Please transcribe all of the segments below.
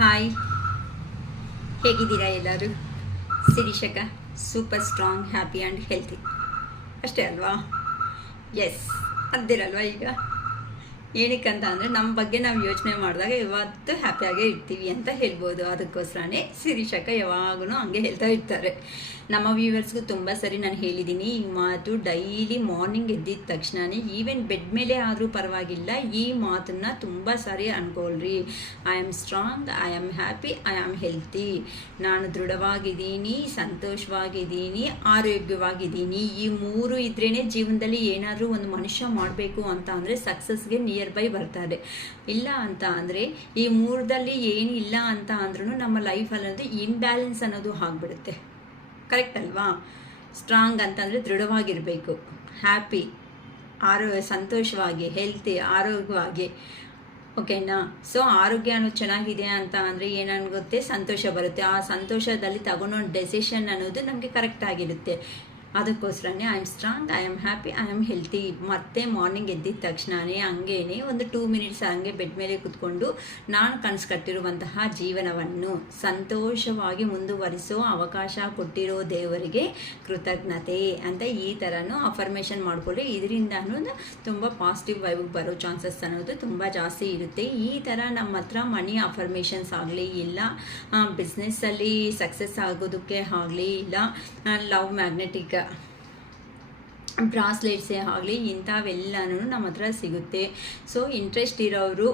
Hi, ಹೇಗಿದ್ದೀರಾ ಎಲ್ಲರೂ? ಶಿರೀಷಕ super strong, happy and healthy ಅಷ್ಟೇ ಅಲ್ವಾ? ಎಸ್, ಅದಿರಲ್ವಾ ಈಗ ಏನಕ್ಕಂತ ಅಂದರೆ ನಮ್ಮ ಬಗ್ಗೆ ನಾವು ಯೋಚನೆ ಮಾಡಿದಾಗ ಇವತ್ತು ಹ್ಯಾಪಿಯಾಗೇ ಇರ್ತೀವಿ ಅಂತ ಹೇಳ್ಬೋದು. ಅದಕ್ಕೋಸ್ಕರನೇ ಶಿರೀಷಕ ಯಾವಾಗೂ ಹಂಗೆ ಹೇಳ್ತಾ ಇರ್ತಾರೆ. ನಮ್ಮ ವ್ಯೂವರ್ಸ್ಗೂ ತುಂಬ ಸರಿ ನಾನು ಹೇಳಿದ್ದೀನಿ ಈ ಮಾತು. ಡೈಲಿ ಮಾರ್ನಿಂಗ್ ಎದ್ದಿದ ತಕ್ಷಣವೇ ಈವನ್ ಬೆಡ್ ಮೇಲೆ ಆದರೂ ಪರವಾಗಿಲ್ಲ, ಈ ಮಾತನ್ನು ತುಂಬ ಸಾರಿ ಅನ್ಕೊಳ್ರಿ. I am strong, I am happy, I am healthy. ನಾನು ದೃಢವಾಗಿದ್ದೀನಿ, ಸಂತೋಷವಾಗಿದ್ದೀನಿ, ಆರೋಗ್ಯವಾಗಿದ್ದೀನಿ. ಈ ಮೂರು ಇದ್ರೇ ಜೀವನದಲ್ಲಿ ಏನಾದರೂ ಒಂದು ಮನುಷ್ಯ ಮಾಡಬೇಕು ಅಂತ ಅಂದರೆ ಸಕ್ಸಸ್ಗೆ ನಿಯರ್ ಬೈ ಬರ್ತಾರೆ. ಇಲ್ಲ ಅಂತ ಅಂದರೆ ಈ ಮೂರದಲ್ಲಿ ಏನಿಲ್ಲ ಅಂತ ಅಂದ್ರೂ ನಮ್ಮ ಲೈಫ್ ಅನ್ನೋದು ಇನ್ಬ್ಯಾಲೆನ್ಸ್ ಅನ್ನೋದು ಆಗಿಬಿಡುತ್ತೆ. ಕರೆಕ್ಟ್ ಅಲ್ವಾ? ಸ್ಟ್ರಾಂಗ್ ಅಂತಂದರೆ ದೃಢವಾಗಿರಬೇಕು, ಹ್ಯಾಪಿ ಸಂತೋಷವಾಗಿ, ಹೆಲ್ತಿ ಆರೋಗ್ಯವಾಗಿ, ಓಕೆನಾ? ಸೊ ಆರೋಗ್ಯ ಅನ್ನೋದು ಚೆನ್ನಾಗಿದೆ ಅಂತ ಅಂದರೆ ಏನಾಗುತ್ತೆ, ಸಂತೋಷ ಬರುತ್ತೆ. ಆ ಸಂತೋಷದಲ್ಲಿ ತಗೊಂಡೋ ಡೆಸಿಷನ್ ಅನ್ನೋದು ನಮಗೆ ಕರೆಕ್ಟಾಗಿರುತ್ತೆ. ಅದಕ್ಕೋಸ್ಕರನೇ I am strong, I am happy, I am healthy. ಮತ್ತೆ ಮಾರ್ನಿಂಗ್ ಎದ್ದಿದ ತಕ್ಷಣವೇ ಹಂಗೇನೆ ಒಂದು 2 ಮಿನಿಟ್ಸ್ ಹಂಗೆ ಬೆಡ್ ಮೇಲೆ ಕೂತ್ಕೊಂಡು ನಾನು ಕಟ್ಟಿರುವಂತಹ ಜೀವನವನ್ನು ಸಂತೋಷವಾಗಿ ಮುಂದುವರಿಸೋ ಅವಕಾಶ ಕೊಟ್ಟಿರೋ ದೇವರಿಗೆ ಕೃತಜ್ಞತೆ ಅಂತ ಈ ಥರನೂ ಅಫರ್ಮೇಷನ್ ಮಾಡ್ಕೊಳ್ಳಿ. ಇದರಿಂದನೂ ತುಂಬ ಪಾಸಿಟಿವ್ ವೈಬಿಗೆ ಬರೋ ಚಾನ್ಸಸ್ ಅನ್ನೋದು ತುಂಬ ಜಾಸ್ತಿ ಇರುತ್ತೆ. ಈ ಥರ ನಮ್ಮ ಹತ್ರ ಮನಿ ಅಫರ್ಮೇಷನ್ಸ್ ಆಗಲಿ, ಇಲ್ಲ ಬಿಸ್ನೆಸ್ಸಲ್ಲಿ ಸಕ್ಸಸ್ ಆಗೋದಕ್ಕೆ ಆಗಲಿ, ಇಲ್ಲ ಲವ್ ಮ್ಯಾಗ್ನೆಟಿಕ್ ಬ್ರಾಸ್ಲೆಟ್ಸೇ ಆಗಲಿ, ಇಂಥವೆಲ್ಲನೂ ನಮ್ಮ ಹತ್ರ ಸಿಗುತ್ತೆ. ಸೊ ಇಂಟ್ರೆಸ್ಟ್ ಇರೋರು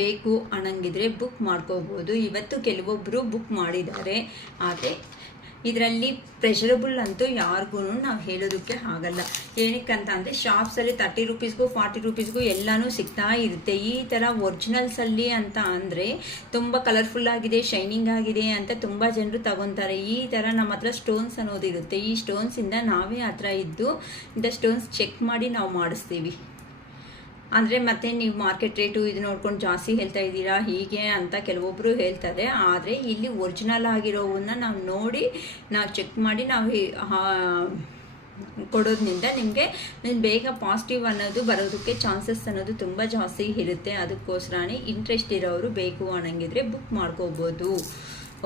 ಬೇಕು ಅನ್ನಂಗಿದ್ರೆ ಬುಕ್ ಮಾಡ್ಕೋಬೋದು. ಇವತ್ತು ಕೆಲವೊಬ್ಬರು ಬುಕ್ ಮಾಡಿದ್ದಾರೆ, ಆದರೆ ಇದರಲ್ಲಿ ಪ್ರೆಷರಬಲ್ ಅಂತೂ ಯಾರಿಗೂ ನಾವು ಹೇಳೋದಕ್ಕೆ ಆಗಲ್ಲ. ಏನಕ್ಕಂತ ಅಂದರೆ ಶಾಪ್ಸಲ್ಲಿ 30 ರೂಪೀಸ್ಗೂ 40 ರೂಪೀಸ್ಗೂ ಎಲ್ಲನೂ ಸಿಗ್ತಾ ಇರುತ್ತೆ. ಈ ಥರ ಒರಿಜಿನಲ್ಸಲ್ಲಿ ಅಂತ ಅಂದರೆ ತುಂಬ ಕಲರ್ಫುಲ್ಲಾಗಿದೆ, ಶೈನಿಂಗ್ ಆಗಿದೆ ಅಂತ ತುಂಬ ಜನರು ತಗೊತಾರೆ. ಈ ಥರ ನಮ್ಮ ಹತ್ರ ಸ್ಟೋನ್ಸ್ ಅನ್ನೋದಿರುತ್ತೆ. ಈ ಸ್ಟೋನ್ಸಿಂದ ನಾವೇ ಹತ್ರ ಇದ್ದು ಸ್ಟೋನ್ಸ್ ಚೆಕ್ ಮಾಡಿ ನಾವು ಮಾಡಿಸ್ತೀವಿ. ಅಂದರೆ ಮತ್ತೆ ನೀವು ಮಾರ್ಕೆಟ್ ರೇಟು ಇದು ನೋಡ್ಕೊಂಡು ಜಾಸ್ತಿ ಹೇಳ್ತಾ ಇದ್ದೀರಾ ಹೀಗೆ ಅಂತ ಕೆಲವೊಬ್ಬರು ಹೇಳ್ತಾರೆ. ಆದರೆ ಇಲ್ಲಿ ಒರಿಜಿನಲ್ ಆಗಿರೋವನ್ನ ನಾವು ನೋಡಿ, ನಾವು ಚೆಕ್ ಮಾಡಿ ನಾವು ಕೊಡೋದ್ರಿಂದ ನಿಮಗೆ ಬೇಗ ಪಾಸಿಟಿವ್ ಅನ್ನೋದು ಬರೋದಕ್ಕೆ ಚಾನ್ಸಸ್ ಅನ್ನೋದು ತುಂಬ ಜಾಸ್ತಿ ಇರುತ್ತೆ. ಅದಕ್ಕೋಸ್ಕರನೇ ಇಂಟ್ರೆಸ್ಟ್ ಇರೋರು ಬೇಕು ಅನ್ನಂಗಿದ್ರೆ ಬುಕ್ ಮಾಡ್ಕೋಬೋದು,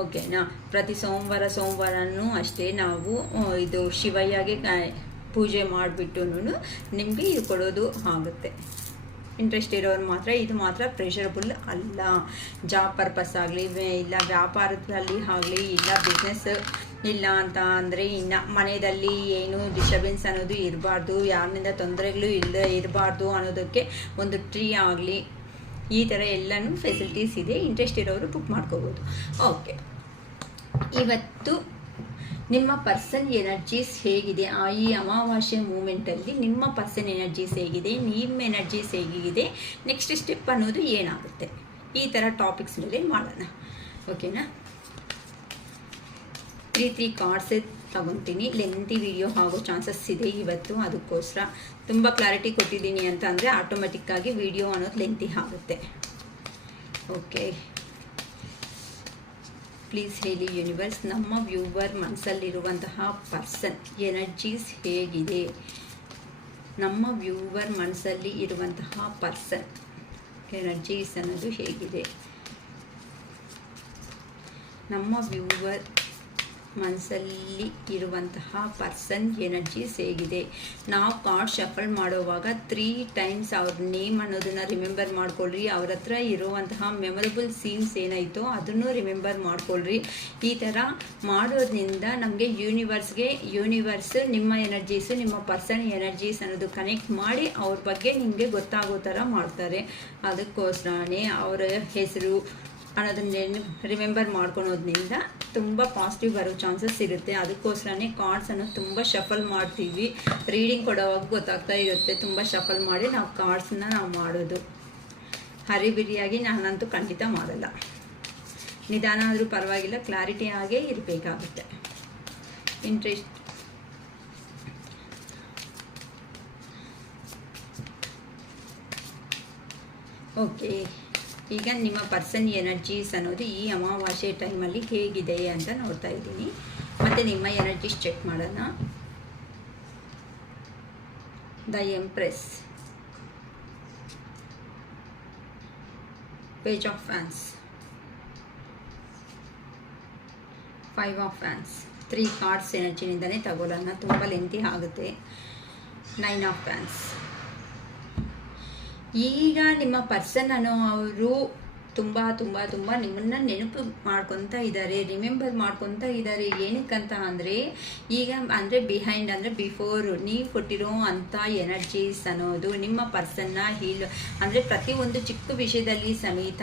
ಓಕೆನಾ? ಪ್ರತಿ ಸೋಮವಾರನೂ ಅಷ್ಟೇ ನಾವು ಇದು ಶಿವಯ್ಯಗೆ ಪೂಜೆ ಮಾಡಿಬಿಟ್ಟು ನಿಮಗೆ ಇದು ಕೊಡೋದು ಆಗುತ್ತೆ. ಇಂಟ್ರೆಸ್ಟ್ ಇರೋರು ಮಾತ್ರ, ಇದು ಮಾತ್ರ ಪ್ರೆಷರಬಲ್ ಅಲ್ಲ. ಜಾಬ್ ಪರ್ಪಸ್ ಆಗಲಿ, ಇಲ್ಲ ವ್ಯಾಪಾರದಲ್ಲಿ ಆಗಲಿ, ಇಲ್ಲ ಬಿಸ್ನೆಸ್ ಇಲ್ಲ ಅಂತ ಅಂದರೆ ಇನ್ನು ಮನೆಯಲ್ಲಿ ಏನು ಡಿಸ್ಟರ್ಬೆನ್ಸ್ ಅನ್ನೋದು ಇರಬಾರ್ದು, ಯಾರಿನಿಂದ ತೊಂದರೆಗಳು ಇರಬಾರ್ದು ಅನ್ನೋದಕ್ಕೆ ಒಂದು ಟ್ರೀ ಆಗಲಿ, ಈ ಥರ ಎಲ್ಲನೂ ಫೆಸಿಲಿಟೀಸ್ ಇದೆ. ಇಂಟ್ರೆಸ್ಟ್ ಇರೋರು ಬುಕ್ ಮಾಡ್ಕೋಬೋದು. ಓಕೆ, ಇವತ್ತು ನಿಮ್ಮ ಪರ್ಸನ್ ಎನರ್ಜೀಸ್ ಹೇಗಿದೆ, ಈ ಅಮಾವಾಸ್ಯೆ ಮೂಮೆಂಟಲ್ಲಿ ನಿಮ್ಮ ಪರ್ಸನ್ ಎನರ್ಜೀಸ್ ಹೇಗಿದೆ, ನಿಮ್ಮ ಎನರ್ಜೀಸ್ ಹೇಗಿದೆ, ನೆಕ್ಸ್ಟ್ ಸ್ಟೆಪ್ ಅನ್ನೋದು ಏನಾಗುತ್ತೆ, ಈ ಥರ ಟಾಪಿಕ್ಸ್ ಮೇಲೆ ಮಾಡೋಣ, ಓಕೆನಾ? 3 ಕಾರ್ಡ್ಸ್ ತಗೊತೀನಿ. ಲೆಂತಿ ವಿಡಿಯೋ ಆಗೋ ಚಾನ್ಸಸ್ ಇದೆ ಇವತ್ತು. ಅದಕ್ಕೋಸ್ಕರ ತುಂಬ ಕ್ಲಾರಿಟಿ ಕೊಟ್ಟಿದ್ದೀನಿ ಅಂತ ಅಂದರೆ ಆಟೋಮೆಟಿಕ್ಕಾಗಿ ವಿಡಿಯೋ ಅನ್ನೋದು ಲೆಂತಿ ಆಗುತ್ತೆ. ಓಕೆ, ಪ್ಲೀಸ್ ಹೇಳಿ ಯೂನಿವರ್ಸ್, ನಮ್ಮ ವ್ಯೂವರ್ ಮನಸ್ಸಲ್ಲಿರುವಂತಹ ಪರ್ಸನ್ ಎನರ್ಜೀಸ್ ಹೇಗಿದೆ, ನಮ್ಮ ವ್ಯೂವರ್ ಮನಸ್ಸಲ್ಲಿ ಇರುವಂತಹ ಪರ್ಸನ್ ಎನರ್ಜೀಸ್ ಅನ್ನೋದು ಹೇಗಿದೆ, ನಮ್ಮ ವ್ಯೂವರ್ ಮನಸ್ಸಲ್ಲಿ ಇರುವಂತಹ ಪರ್ಸನ್ ಎನರ್ಜೀಸ್ ಹೇಗಿದೆ. ನಾವು ಕಾರ್ಡ್ ಶಫಲ್ ಮಾಡುವಾಗ 3 ಟೈಮ್ಸ್ ಅವ್ರ ನೇಮ್ ಅನ್ನೋದನ್ನು ರಿಮೆಂಬರ್ ಮಾಡ್ಕೊಳ್ರಿ. ಅವ್ರ ಹತ್ರ ಇರುವಂತಹ ಮೆಮೊರಬಲ್ ಸೀನ್ಸ್ ಏನಾಯಿತೋ ಅದನ್ನು ರಿಮೆಂಬರ್ ಮಾಡ್ಕೊಳ್ರಿ. ಈ ಥರ ಮಾಡೋದ್ರಿಂದ ನಮಗೆ ಯೂನಿವರ್ಸ್ ನಿಮ್ಮ ಎನರ್ಜೀಸು, ನಿಮ್ಮ ಪರ್ಸನ್ ಎನರ್ಜೀಸ್ ಅನ್ನೋದು ಕನೆಕ್ಟ್ ಮಾಡಿ ಅವ್ರ ಬಗ್ಗೆ ನಿಮಗೆ ಗೊತ್ತಾಗೋ ಥರ ಮಾಡ್ತಾರೆ. ಅದಕ್ಕೋಸ್ಕರನೇ ಅವರ ಹೆಸರು ಅನ್ನೋದನ್ನ ರಿಮೆಂಬರ್ ಮಾಡ್ಕೊಳೋದ್ರಿಂದ ತುಂಬ ಪಾಸಿಟಿವ್ ಬರೋ ಚಾನ್ಸಸ್ ಇರುತ್ತೆ. ಅದಕ್ಕೋಸ್ಕರನೇ ಕಾರ್ಡ್ಸ್ ಅನ್ನೋದು ತುಂಬ ಶಫಲ್ ಮಾಡ್ತೀವಿ. ರೀಡಿಂಗ್ ಕೊಡೋವಾಗ ಗೊತ್ತಾಗ್ತಾ ಇರುತ್ತೆ. ತುಂಬ ಶಫಲ್ ಮಾಡಿ ನಾವು ಕಾರ್ಡ್ಸನ್ನ ನಾವು ಮಾಡೋದು. ಹರಿಬಿರಿಯಾಗಿ ನಾನಂತೂ ಖಂಡಿತ ಮಾಡಲ್ಲ. ನಿಧಾನ ಆದರೂ ಪರವಾಗಿಲ್ಲ, ಕ್ಲಾರಿಟಿ ಆಗೇ ಇರಬೇಕಾಗುತ್ತೆ. ಇಂಟ್ರೆಸ್ಟ್ ಓಕೆ, ಈಗ ನಿಮ್ಮ ಪರ್ಸನ್ ಎನರ್ಜೀಸ್ ಅನ್ನೋದು ಈ ಅಮಾವಾಸ್ಯೆ ಟೈಮಲ್ಲಿ ಹೇಗಿದೆ ಅಂತ ನೋಡ್ತಾ ಇದ್ದೀನಿ. ಮತ್ತು ನಿಮ್ಮ ಎನರ್ಜೀಸ್ ಚೆಕ್ ಮಾಡೋಣ. ದ ಎಂಪ್ರೆಸ್, ಪೇಜ್ ಆಫ್ ಫ್ಯಾನ್ಸ್, 5 ಆಫ್ ಫ್ಯಾನ್ಸ್ 3 ಕಾರ್ಡ್ಸ್ ಎನರ್ಜಿನಿಂದನೇ ತಗೊಳ್ಳೋಣ, ತುಂಬ ಲೆಂತಿ ಆಗುತ್ತೆ. 9 ಆಫ್ ಫ್ಯಾನ್ಸ್. ಈಗ ನಿಮ್ಮ ಪರ್ಸನ್ ಅನ್ನೋ ಅವರು ತುಂಬ ತುಂಬ ತುಂಬ ನಿಮ್ಮನ್ನು ನೆನಪು ಮಾಡ್ಕೊತಾ ಇದ್ದಾರೆ, ರಿಮೆಂಬರ್ ಮಾಡ್ಕೊತಾ ಇದ್ದಾರೆ. ಏನಕ್ಕಂತ ಅಂದರೆ ಈಗ ಅಂದರೆ ಬಿಹೈಂಡ್ ಅಂದರೆ ಬಿಫೋರ್ ನೀವು ಕೊಟ್ಟಿರೋ ಅಂಥ ಎನರ್ಜೀಸ್ ಅನ್ನೋದು ನಿಮ್ಮ ಪರ್ಸನ್ನ ಅಂದರೆ ಪ್ರತಿಯೊಂದು ಚಿಕ್ಕ ವಿಷಯದಲ್ಲಿ ಸಮೇತ